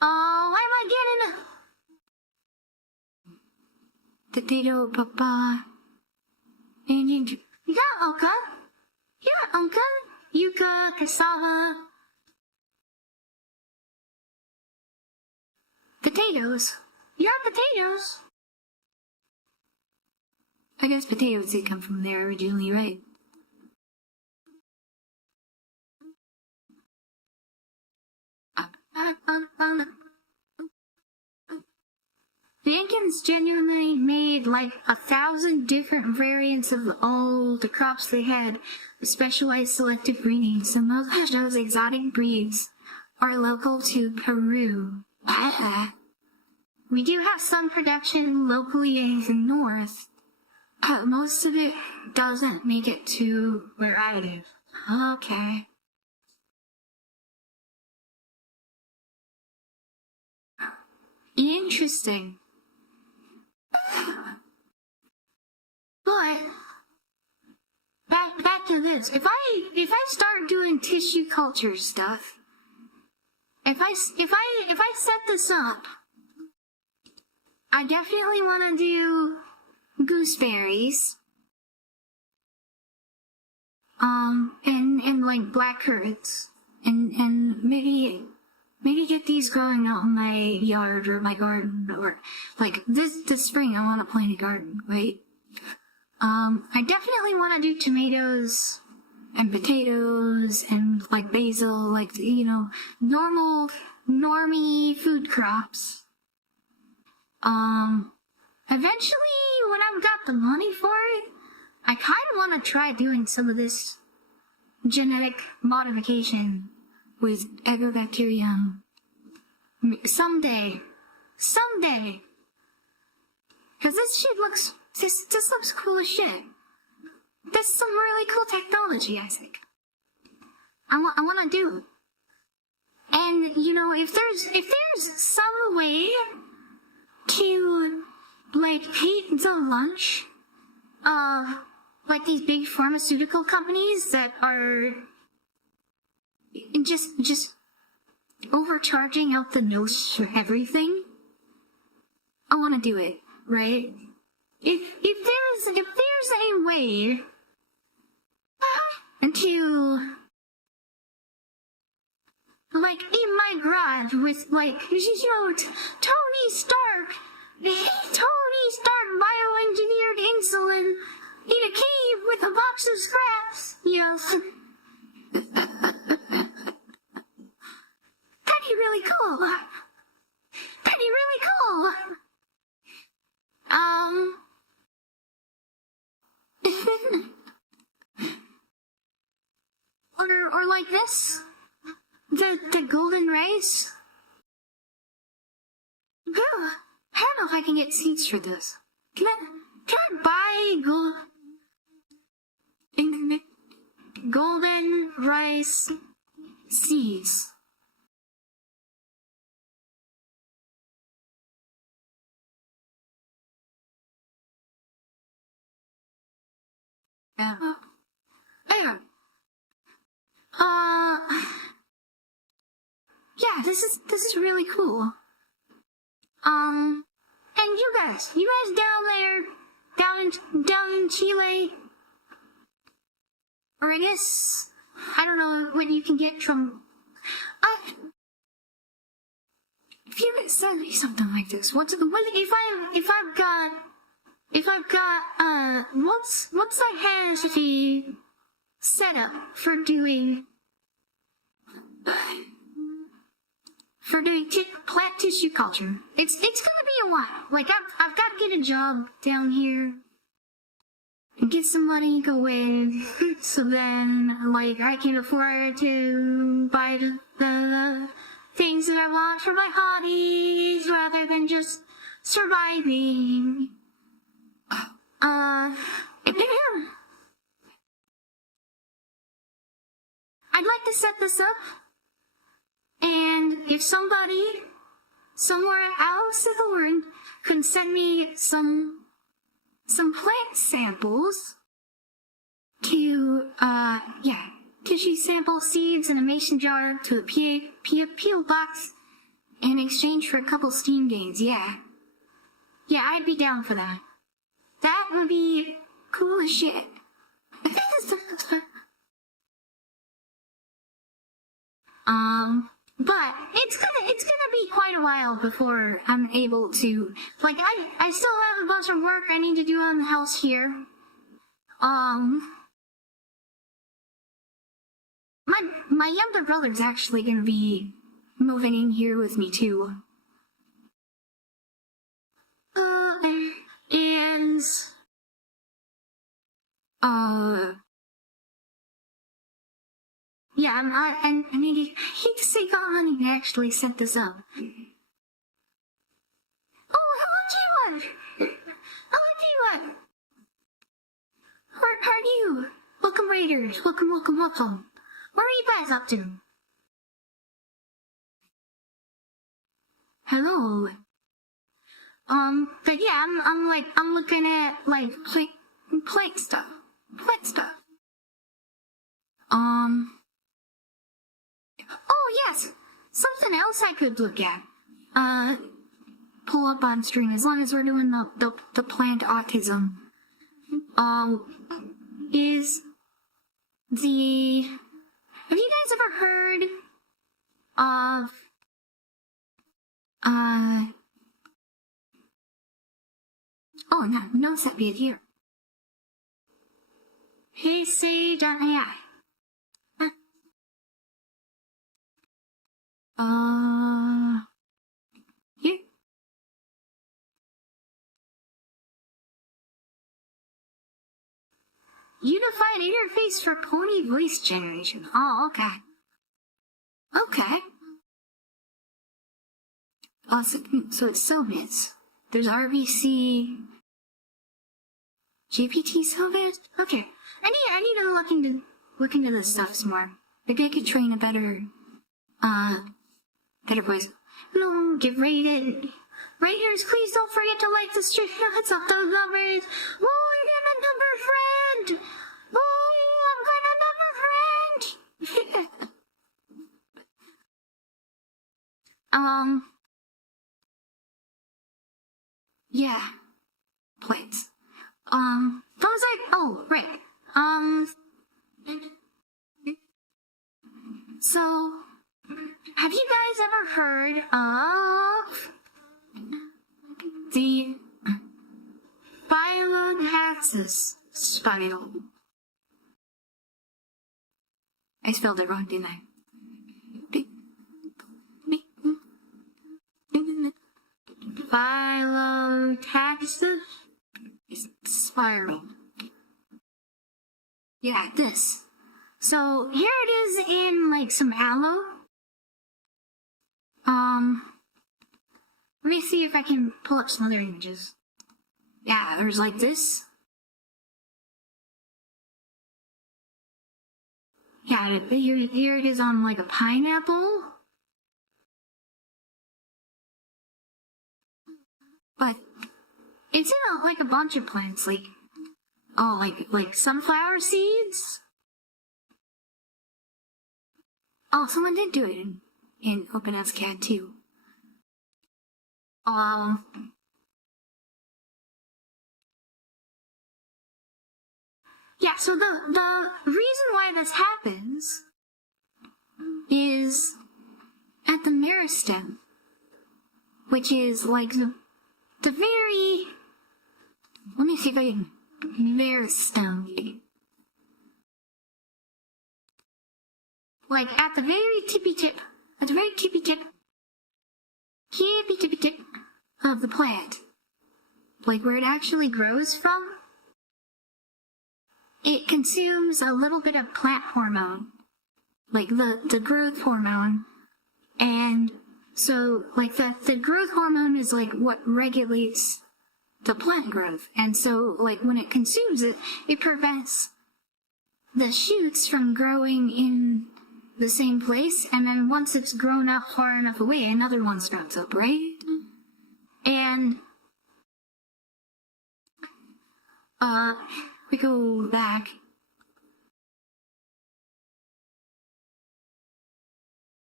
Oh, why am I getting potato, papa, and you got oca, yuca, cassava, potatoes. You got potatoes. I guess potatoes did come from there originally, right? The Incans genuinely made like 1,000 different variants of all the crops they had, with specialized selective breeding. Some of those exotic breeds are local to Peru. We do have some production locally in the north. Most of it doesn't make it to where I live. Okay. Interesting. But back to this. If I start doing tissue culture stuff, if I set this up, I definitely want to do gooseberries. and like black currants, and maybe get these growing out in my yard or my garden, or like this spring I want to plant a garden, right? I definitely want to do tomatoes and potatoes and like basil, like, you know, normie food crops. Eventually, when I've got the money for it, I kind of want to try doing some of this genetic modification with agrobacterium. Someday. Cause this looks cool as shit. That's some really cool technology, Isaac. I want to do it. And, you know, if there's some way to, like, eat the lunch of, like, these big pharmaceutical companies that are just overcharging out the nose for everything, I want to do it, right? If there's a way to, like, in my garage with, like, you know, Tony Stark bioengineered insulin in a cave with a box of scraps, you know. That'd be really cool. Or like this, the golden rice. Girl, I don't know if I can get seeds for this. Can I buy golden rice seeds? Yeah. Yeah, this is really cool. And you guys down there, down in Chile, or I guess, I don't know what you can get from, if you could send me something like this, once I have the setup for doing plant tissue culture, it's gonna be a while. Like, I've got to get a job down here and get some money going, so then, like, I can afford to buy the things that I want for my hobbies rather than just surviving. I'd like to set this up, and if somebody somewhere else in the world could send me some plant samples to, tissue sample seeds in a mason jar to a P.O. box in exchange for a couple Steam games, yeah, I'd be down for that. That would be cool as shit. But it's gonna be quite a while before I'm able to, like, I still have a bunch of work I need to do on the house here. My younger brother's actually gonna be moving in here with me too. Yeah, I hate to say God money actually set this up. Oh, hello, G1! Hello, G1! How are you? Welcome, Raiders. Welcome. What are you guys up to? Hello. But yeah, I'm looking at, like, plate stuff. Oh yes, something else I could look at. Pull up on stream, as long as we're doing the plant autism. Is Have you guys ever heard of, oh, no set bit here. PC.ai. Here. Unified interface for pony voice generation. Oh, okay. Okay. Oh, so it's Soviets. There's RVC. GPT Soviets? Okay. I need to look into this stuff some more. Maybe I could train a better voice. No, get rated. Raters, please don't forget to like the stream. It's up those numbers. Oh, I'm gonna number friend. Oh, I'm gonna number friend. Yeah. Plates. Those oh, right. So, have you guys ever heard of the Phyllotaxis spiral? I spelled it wrong, didn't I? Phyllotaxis spiral. Yeah, this. So here it is in like some aloe. Let me see if I can pull up some other images. Yeah, there's like this. Yeah, here it is on like a pineapple. But it's in like a bunch of plants, like like sunflower seeds. Oh, someone did do it in OpenSCAD too. Yeah, so the reason why this happens is at the meristem, which is like the very, let me see if I can, meristem. Like at the very tippy tip of the plant, like where it actually grows from, it consumes a little bit of plant hormone, like the growth hormone, and so like the growth hormone is like what regulates the plant growth, and so like when it consumes it, it prevents the shoots from growing in the same place, and then once it's grown up far enough away, another one sprouts up, right? And we go back.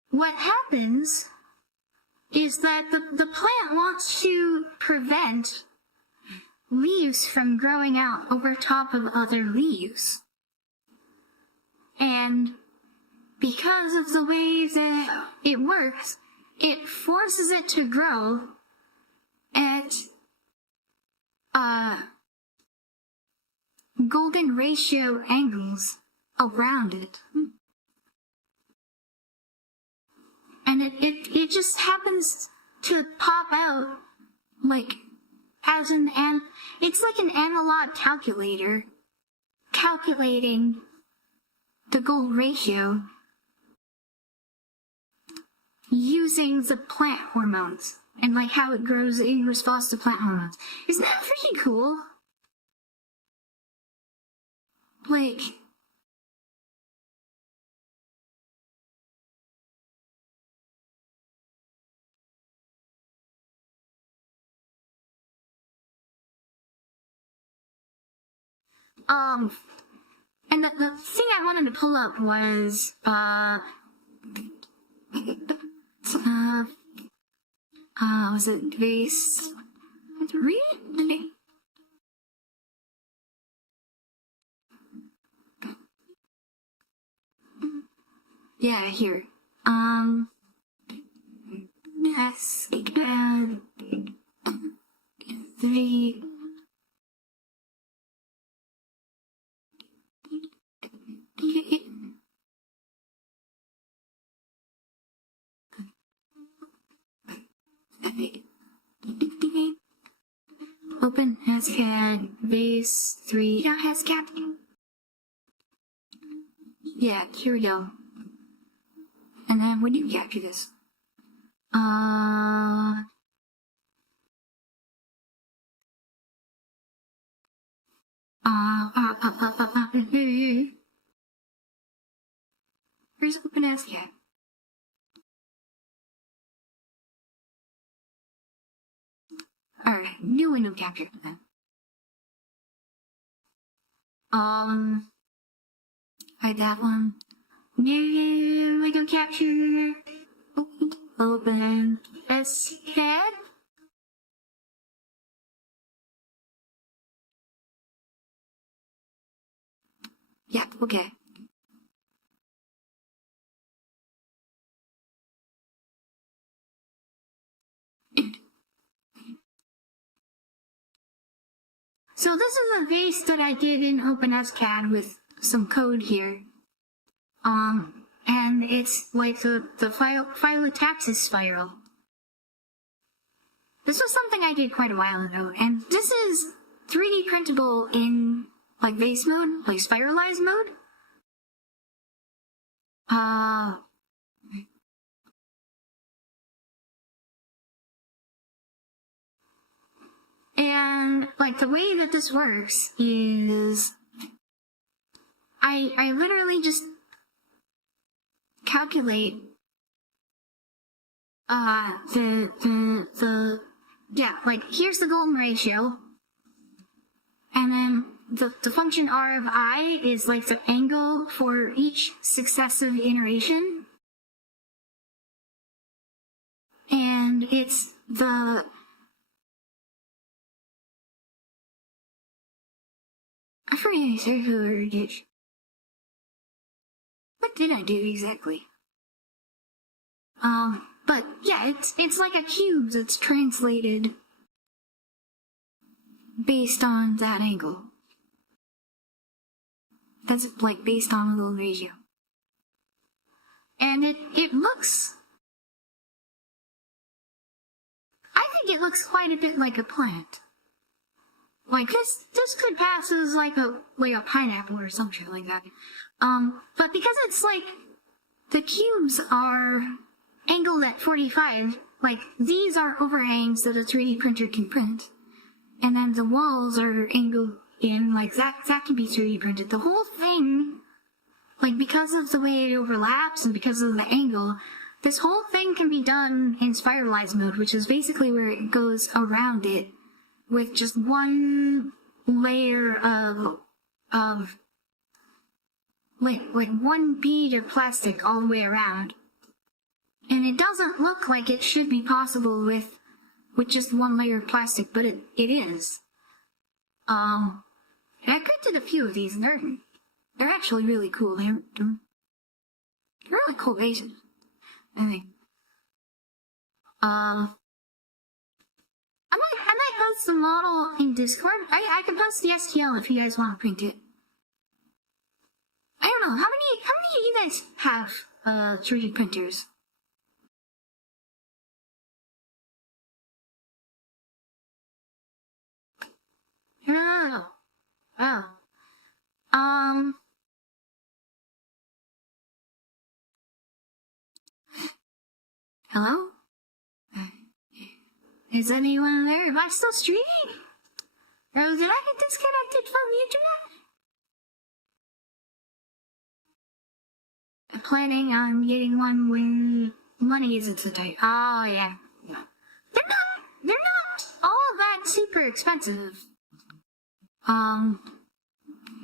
What happens is that the plant wants to prevent leaves from growing out over top of other leaves. And because of the way that it works, it forces it to grow at golden ratio angles around it. And it just happens to pop out like as it's like an analog calculator calculating the gold ratio using the plant hormones and like how it grows in response to plant hormones. Isn't that freaking cool? Like, and the thing I wanted to pull up was, was it base? Really? Yeah, here. Yes, 3. Open hascat base 3. Yeah, hascat. Yeah, here we go. And then when you capture this, where's open hascat? Alright, new window capture then. Hide that one. New window capture. Open hascat. Yeah, okay. So this is a base that I did in OpenSCAD with some code here. And it's like the phylotaxis spiral. This was something I did quite a while ago, and this is 3D printable in like base mode, like spiralized mode. And like the way that this works is I literally just calculate like here's the golden ratio, and then the function R of I is like the angle for each successive iteration, and it's the I forget exactly what I did. What did I do exactly? But yeah, it's like a cube that's translated based on that angle. That's like based on a little ratio. And it looks, I think it looks quite a bit like a plant. Like this could pass as like a pineapple or some shit like that. But because it's like the cubes are angled at 45, like these are overhangs that a 3D printer can print, and then the walls are angled in like that can be 3D printed. The whole thing, like because of the way it overlaps and because of the angle, this whole thing can be done in spiralized mode, which is basically where it goes around it with just one layer of like one bead of plastic all the way around. And it doesn't look like it should be possible with just one layer of plastic, but it is. I printed a few of these, and they're actually really cool. They're really cool bases, I think. I might post the model in Discord. I can post the STL if you guys want to print it. I don't know, how many of you guys have 3D printers? No. Oh. Hello? Is anyone there? Am I still streaming? Or did I get disconnected from the internet? I'm planning on getting one when money isn't so tight. Oh, yeah. They're not all that super expensive.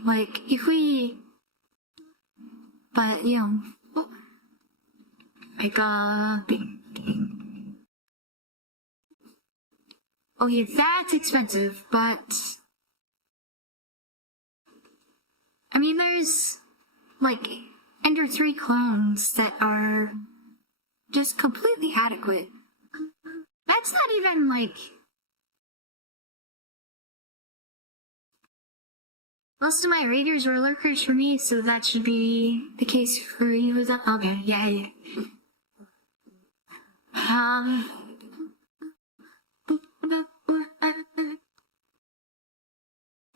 Like, if we, but, you know, like, oh yeah, that's expensive, but, I mean, there's, like, and Ender 3 clones that are just completely adequate. That's not even like... Most of my raiders were lurkers for me, so that should be the case for you. Okay, yeah.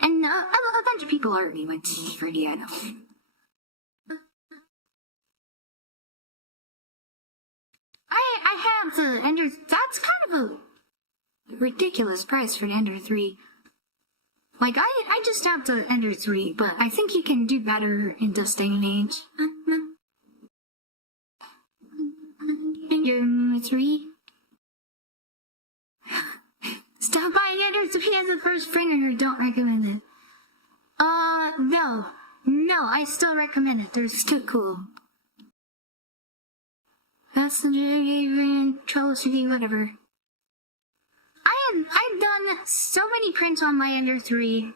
And a bunch of people already went for the I know. I have the Ender. That's kind of a ridiculous price for the Ender 3. Like, I just have the Ender 3, but I think you can do better in this day and age. Ender 3? Stop buying Ender 3 as a first printer, don't recommend it. No. No, I still recommend it. They're still cool. That's the troubleshooting, whatever. I've done so many prints on my Ender 3.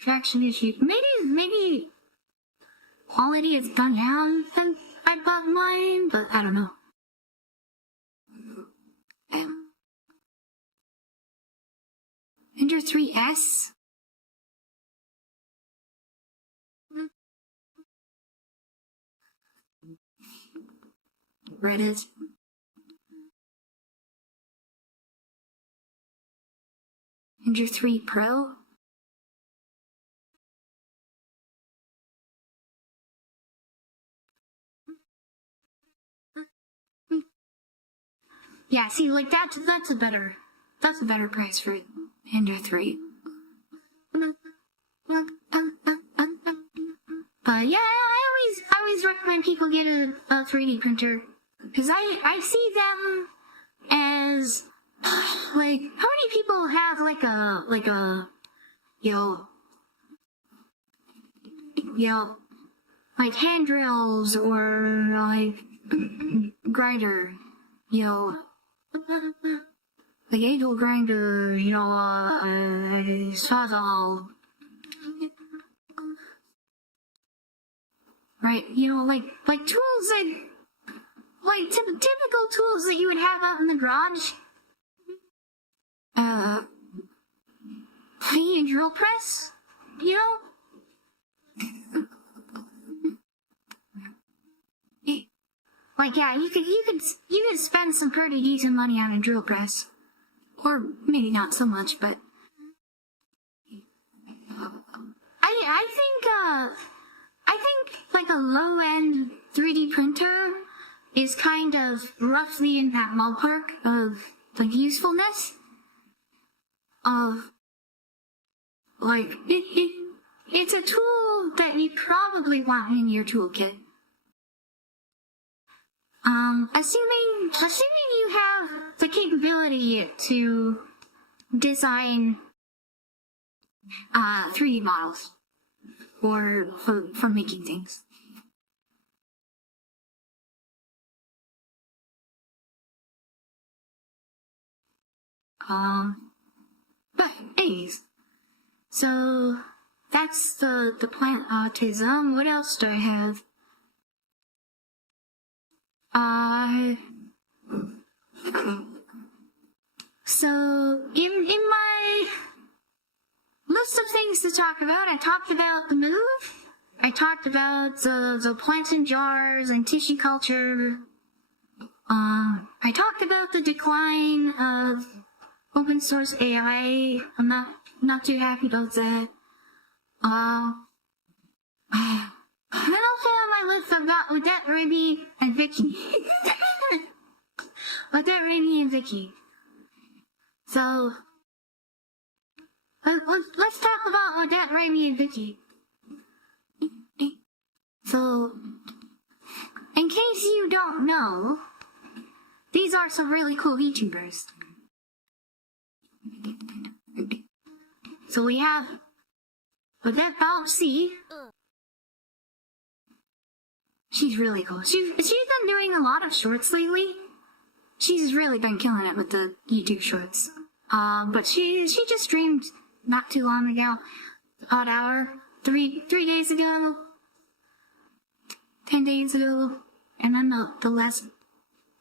Traction issue. Maybe quality has gone down since I bought mine, but I don't know. Ender 3S? Reddit. Ender 3 Pro? Yeah, see, like that's a better price for Ender 3. But yeah, I always recommend people get a 3D printer, because I see them as like, how many people have like a like hand drills or like grinder, like angle grinder, sawzall, right? Like tools that, like typical tools that you would have out in the garage. A drill press, Like, yeah, you could spend some pretty decent money on a drill press, or maybe not so much, but I think like a low-end 3D printer is kind of roughly in that ballpark of like usefulness. Of like it's a tool that you probably want in your toolkit. Assuming you have the capability to design 3D models for making things. But anyways, so that's the plant autism. What else do I have? So in my list of things to talk about, I talked about the move. I talked about the plants in jars and tissue culture. I talked about the decline of open source AI. I'm not too happy about that. And then also on my list I've got Odette, Raby, and Vicky. Odette, Raby, and Vicky. So let's talk about Odette, Raby, and Vicky. So, in case you don't know, these are some really cool VTubers. So we have Odette C. She's really cool. She's been doing a lot of shorts lately. She's really been killing it with the YouTube shorts. But she just streamed not too long ago, odd hour, three days ago. days ago, and then the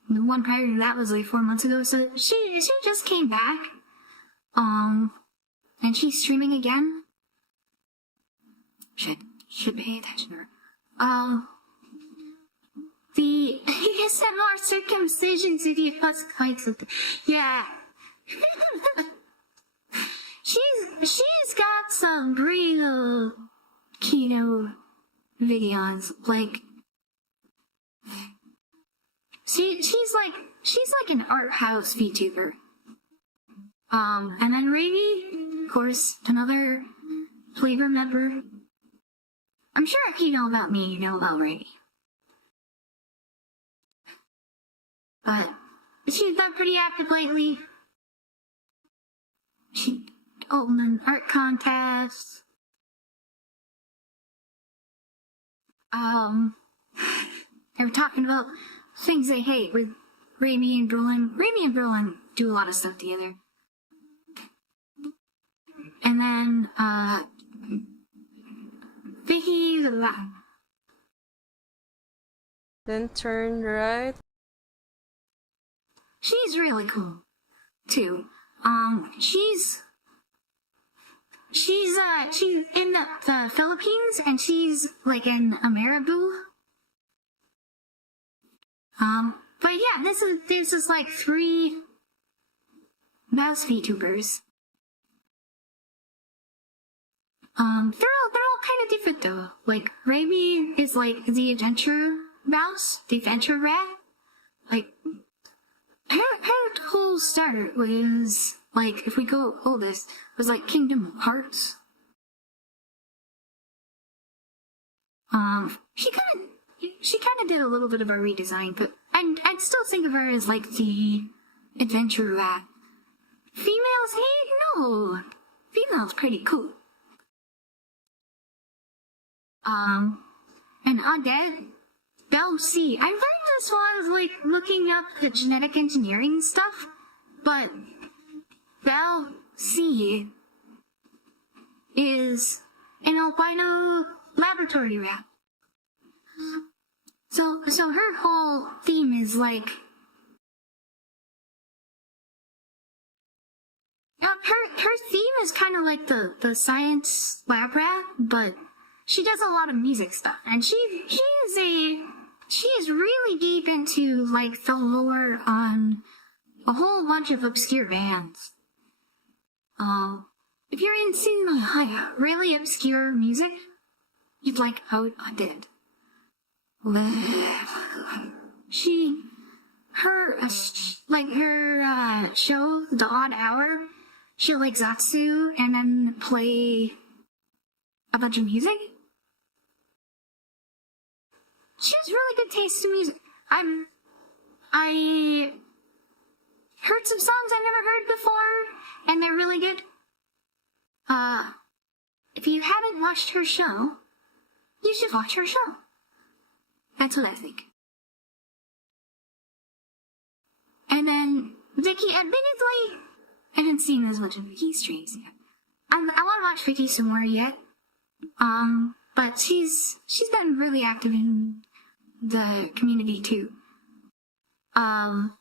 one prior to that was like 4 months ago. So she just came back, and she's streaming again. Should pay attention to her. You get some more circumcisions if you fuss fights with yeah. she's got some real keto videos, like she's like an art house VTuber. And then Rainy, of course, another FlaVR member. I'm sure if you know about me, you know about Rainy. But she's been pretty active lately. She opened an art contest. They were talking about things they hate with Ramy and Berlin. Ramy and Berlin do a lot of stuff together. And then, Vicky, then turn right. She's really cool, too. She's in the Philippines, and she's like in Ameribu. But yeah, there's just like 3 mouse VTubers. They're all kind of different though. Like, Raby is like the adventure mouse, the adventure rat. Like, her whole start was, like, if we go oldest, was like Kingdom Hearts. She kind of did a little bit of a redesign, but I'd still think of her as like the adventure rat. Females, hey, no. Females pretty cool. And Undead, Bell C. I learned this while I was like looking up the genetic engineering stuff, but Bell C is an albino laboratory rat. So her whole theme is like, her theme is kind of like the science lab rat, but she does a lot of music stuff, and she is really deep into like the lore on a whole bunch of obscure bands. If you're into really obscure music, you'd like how I did. Her show, The Odd Hour, she'll like Zatsu and then play a bunch of music. She has really good taste in music. I heard some songs I've never heard before, and they're really good. If you haven't watched her show, you should watch her show. That's what I think. And then Vicky, admittedly, I haven't seen as much of Vicky's streams yet. I want to watch Vicky some more yet. But she's been really active in the community too. But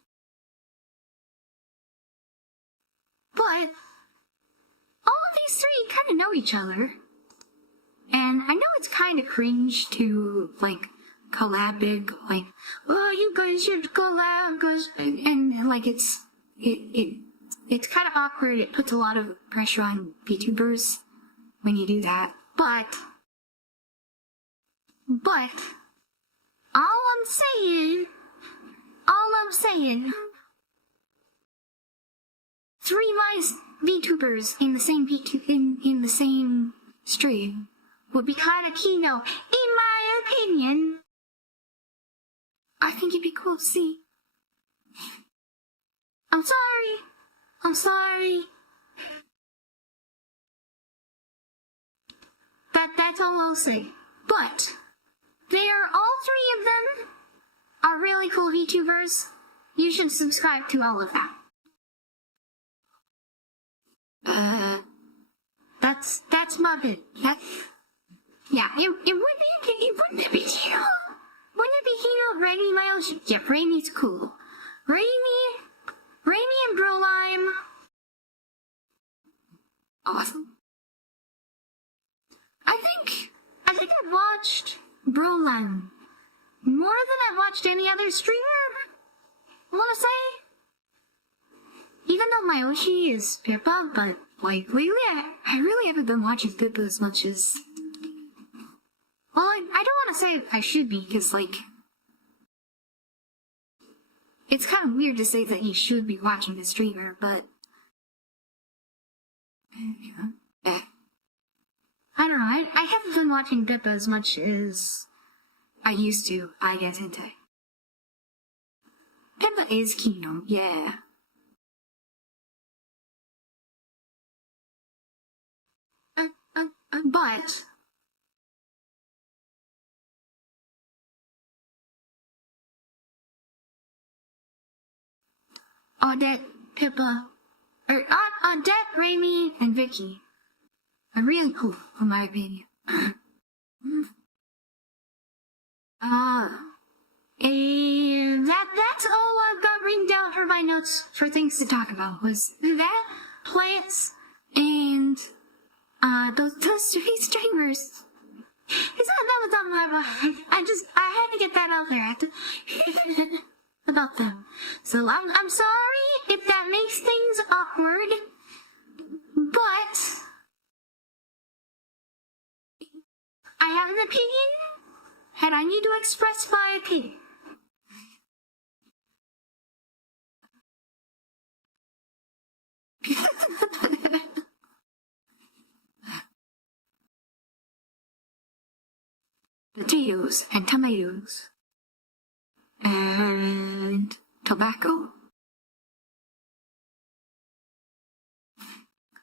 all of these 3 kind of know each other. And I know it's kind of cringe to, like, collab big, like, oh, you guys should collab, and like, it's kind of awkward. It puts a lot of pressure on VTubers when you do that. But all I'm saying, 3 mice VTubers in the same in the same stream would be kind of keynote, in my opinion. I think it'd be cool to see. I'm sorry. That's all I'll say. But all 3 of them are really cool VTubers. You should subscribe to all of them. That's my bit. Yeah, it wouldn't be a big deal. Rainy, my ocean. Yeah, Rainy's cool. Rainy and Brolime. Awesome. I think I've watched Brolime more than I've watched any other streamer, I wanna say. Even though my Oshi is Pippa, but like lately I really haven't been watching Pippa as much as, well, I don't wanna say I should be, cause like, it's kind of weird to say that you should be watching the streamer, but yeah. I don't know, I haven't been watching Pippa as much as I used to, I guess, Hente. Pippa is Kingdom, yeah. But Odette, Pippa, Odette, Raimi, and Vicky are really cool, in my opinion. And that's all I've got written down for my notes for things to talk about, was that, plants, and those three streamers. Is that on my mind? I had to get that out there. About them. So I'm sorry if that makes things awkward, but I have an opinion, and I need to express my opinion. Potatoes and tomatoes and tobacco.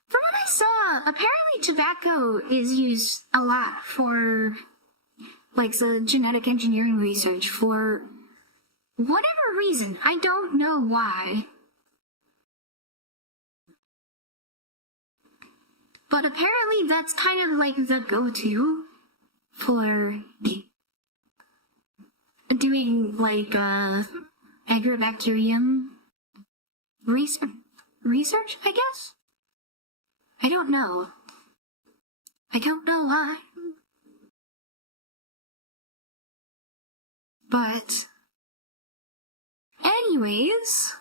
From what I saw, apparently tobacco is used a lot for like the genetic engineering research for whatever reason. I don't know why. But apparently that's kind of like the go-to for doing like agrobacterium research, I guess? I don't know. I don't know why. But anyways,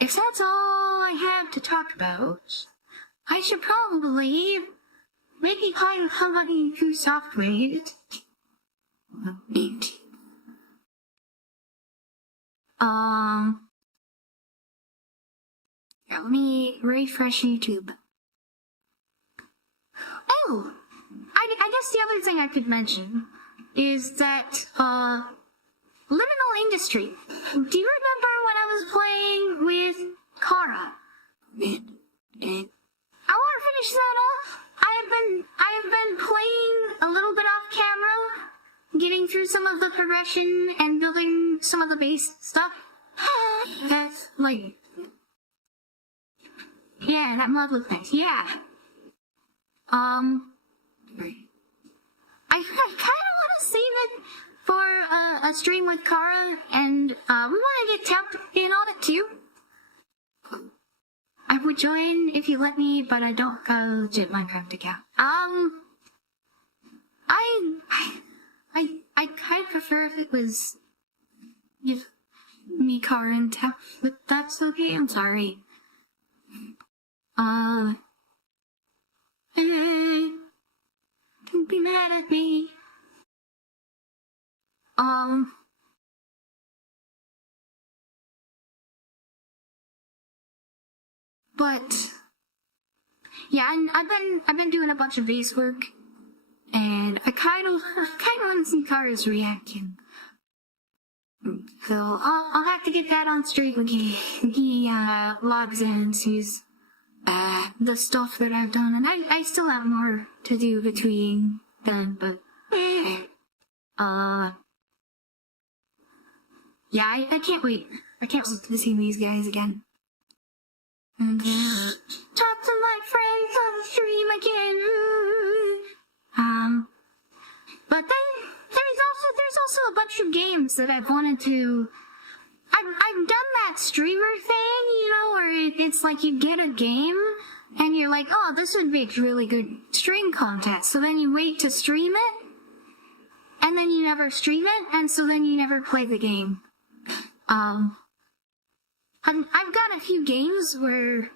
if that's all I have to talk about, I should probably maybe hire somebody who software. Let me refresh YouTube. Oh! I guess the other thing I could mention is that, liminal industry. Do you remember when I was playing with Kara? I want to finish that off. I have been playing a little bit off camera, getting through some of the progression and building some of the base stuff. That's like, yeah, that mod looks nice. Yeah. I kind of want to save it for a stream with Kara, and we want to get tapped in on it too. I would join if you let me, but I don't got a legit Minecraft account. I kind of prefer if it was me, Kara, and Tap, but that's okay. I'm sorry. Don't be mad at me. But yeah, I've been doing a bunch of base work, and I kind of want to see Kara's reaction. So I'll have to get that on stream when he logs in and sees the stuff that I've done, and I still have more to do between then, but yeah, I can't wait. I can't wait to see these guys again. And talk to my friends on the stream again. But then there's also a bunch of games that I've wanted to. I've done that streamer thing, you know, where it's like you get a game and you're like, oh, this would make really good stream content. So then you wait to stream it, and then you never stream it, and so then you never play the game. I've got a few games where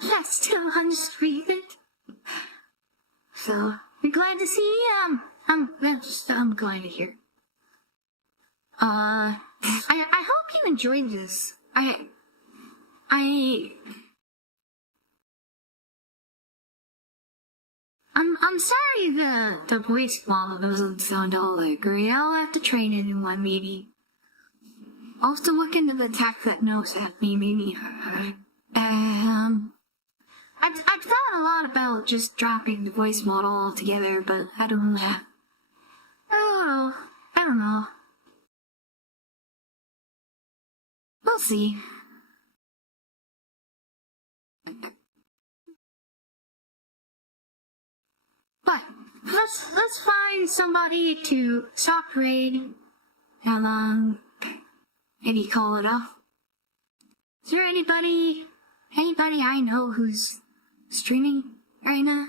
I still unstream it. So you're glad to see? I'm glad to hear. I hope you enjoyed this. I'm sorry the voice model doesn't sound all that great. I'll have to train it in one maybe. I'll have to look into the tech that knows at me maybe. I've thought a lot about just dropping the voice model altogether, but I don't know. I don't know. We'll see. But let's find somebody to stop raid and maybe call it off. Is there anybody I know who's streaming right now?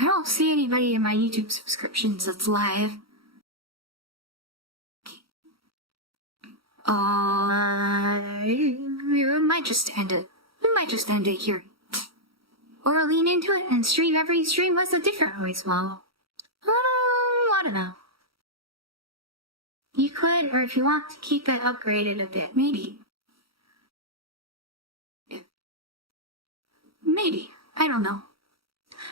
I don't see anybody in my YouTube subscriptions that's live. We might just end it. We might just end it here. Or lean into it and stream every stream with a different voice model. I don't know. You could, or if you want to keep it upgraded a bit, maybe. Maybe. I don't know.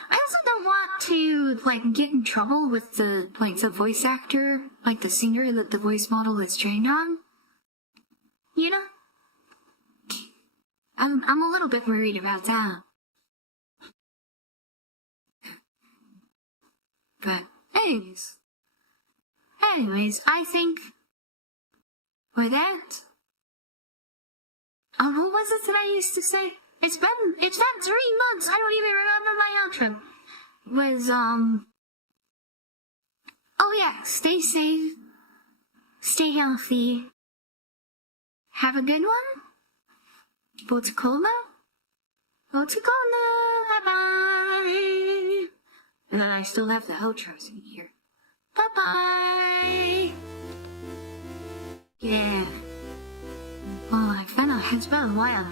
I also don't want to, get in trouble with the voice actor, the singer that the voice model is trained on. You know? I'm a little bit worried about that. But, anyways, I think with that, what was it that I used to say? It's been 3 months. I don't even remember my outro. Was, oh yeah, stay safe, stay healthy, have a good one. Bye-bye. And then I still have the outros in here. Bye-bye! Yeah. Oh, it's been a while.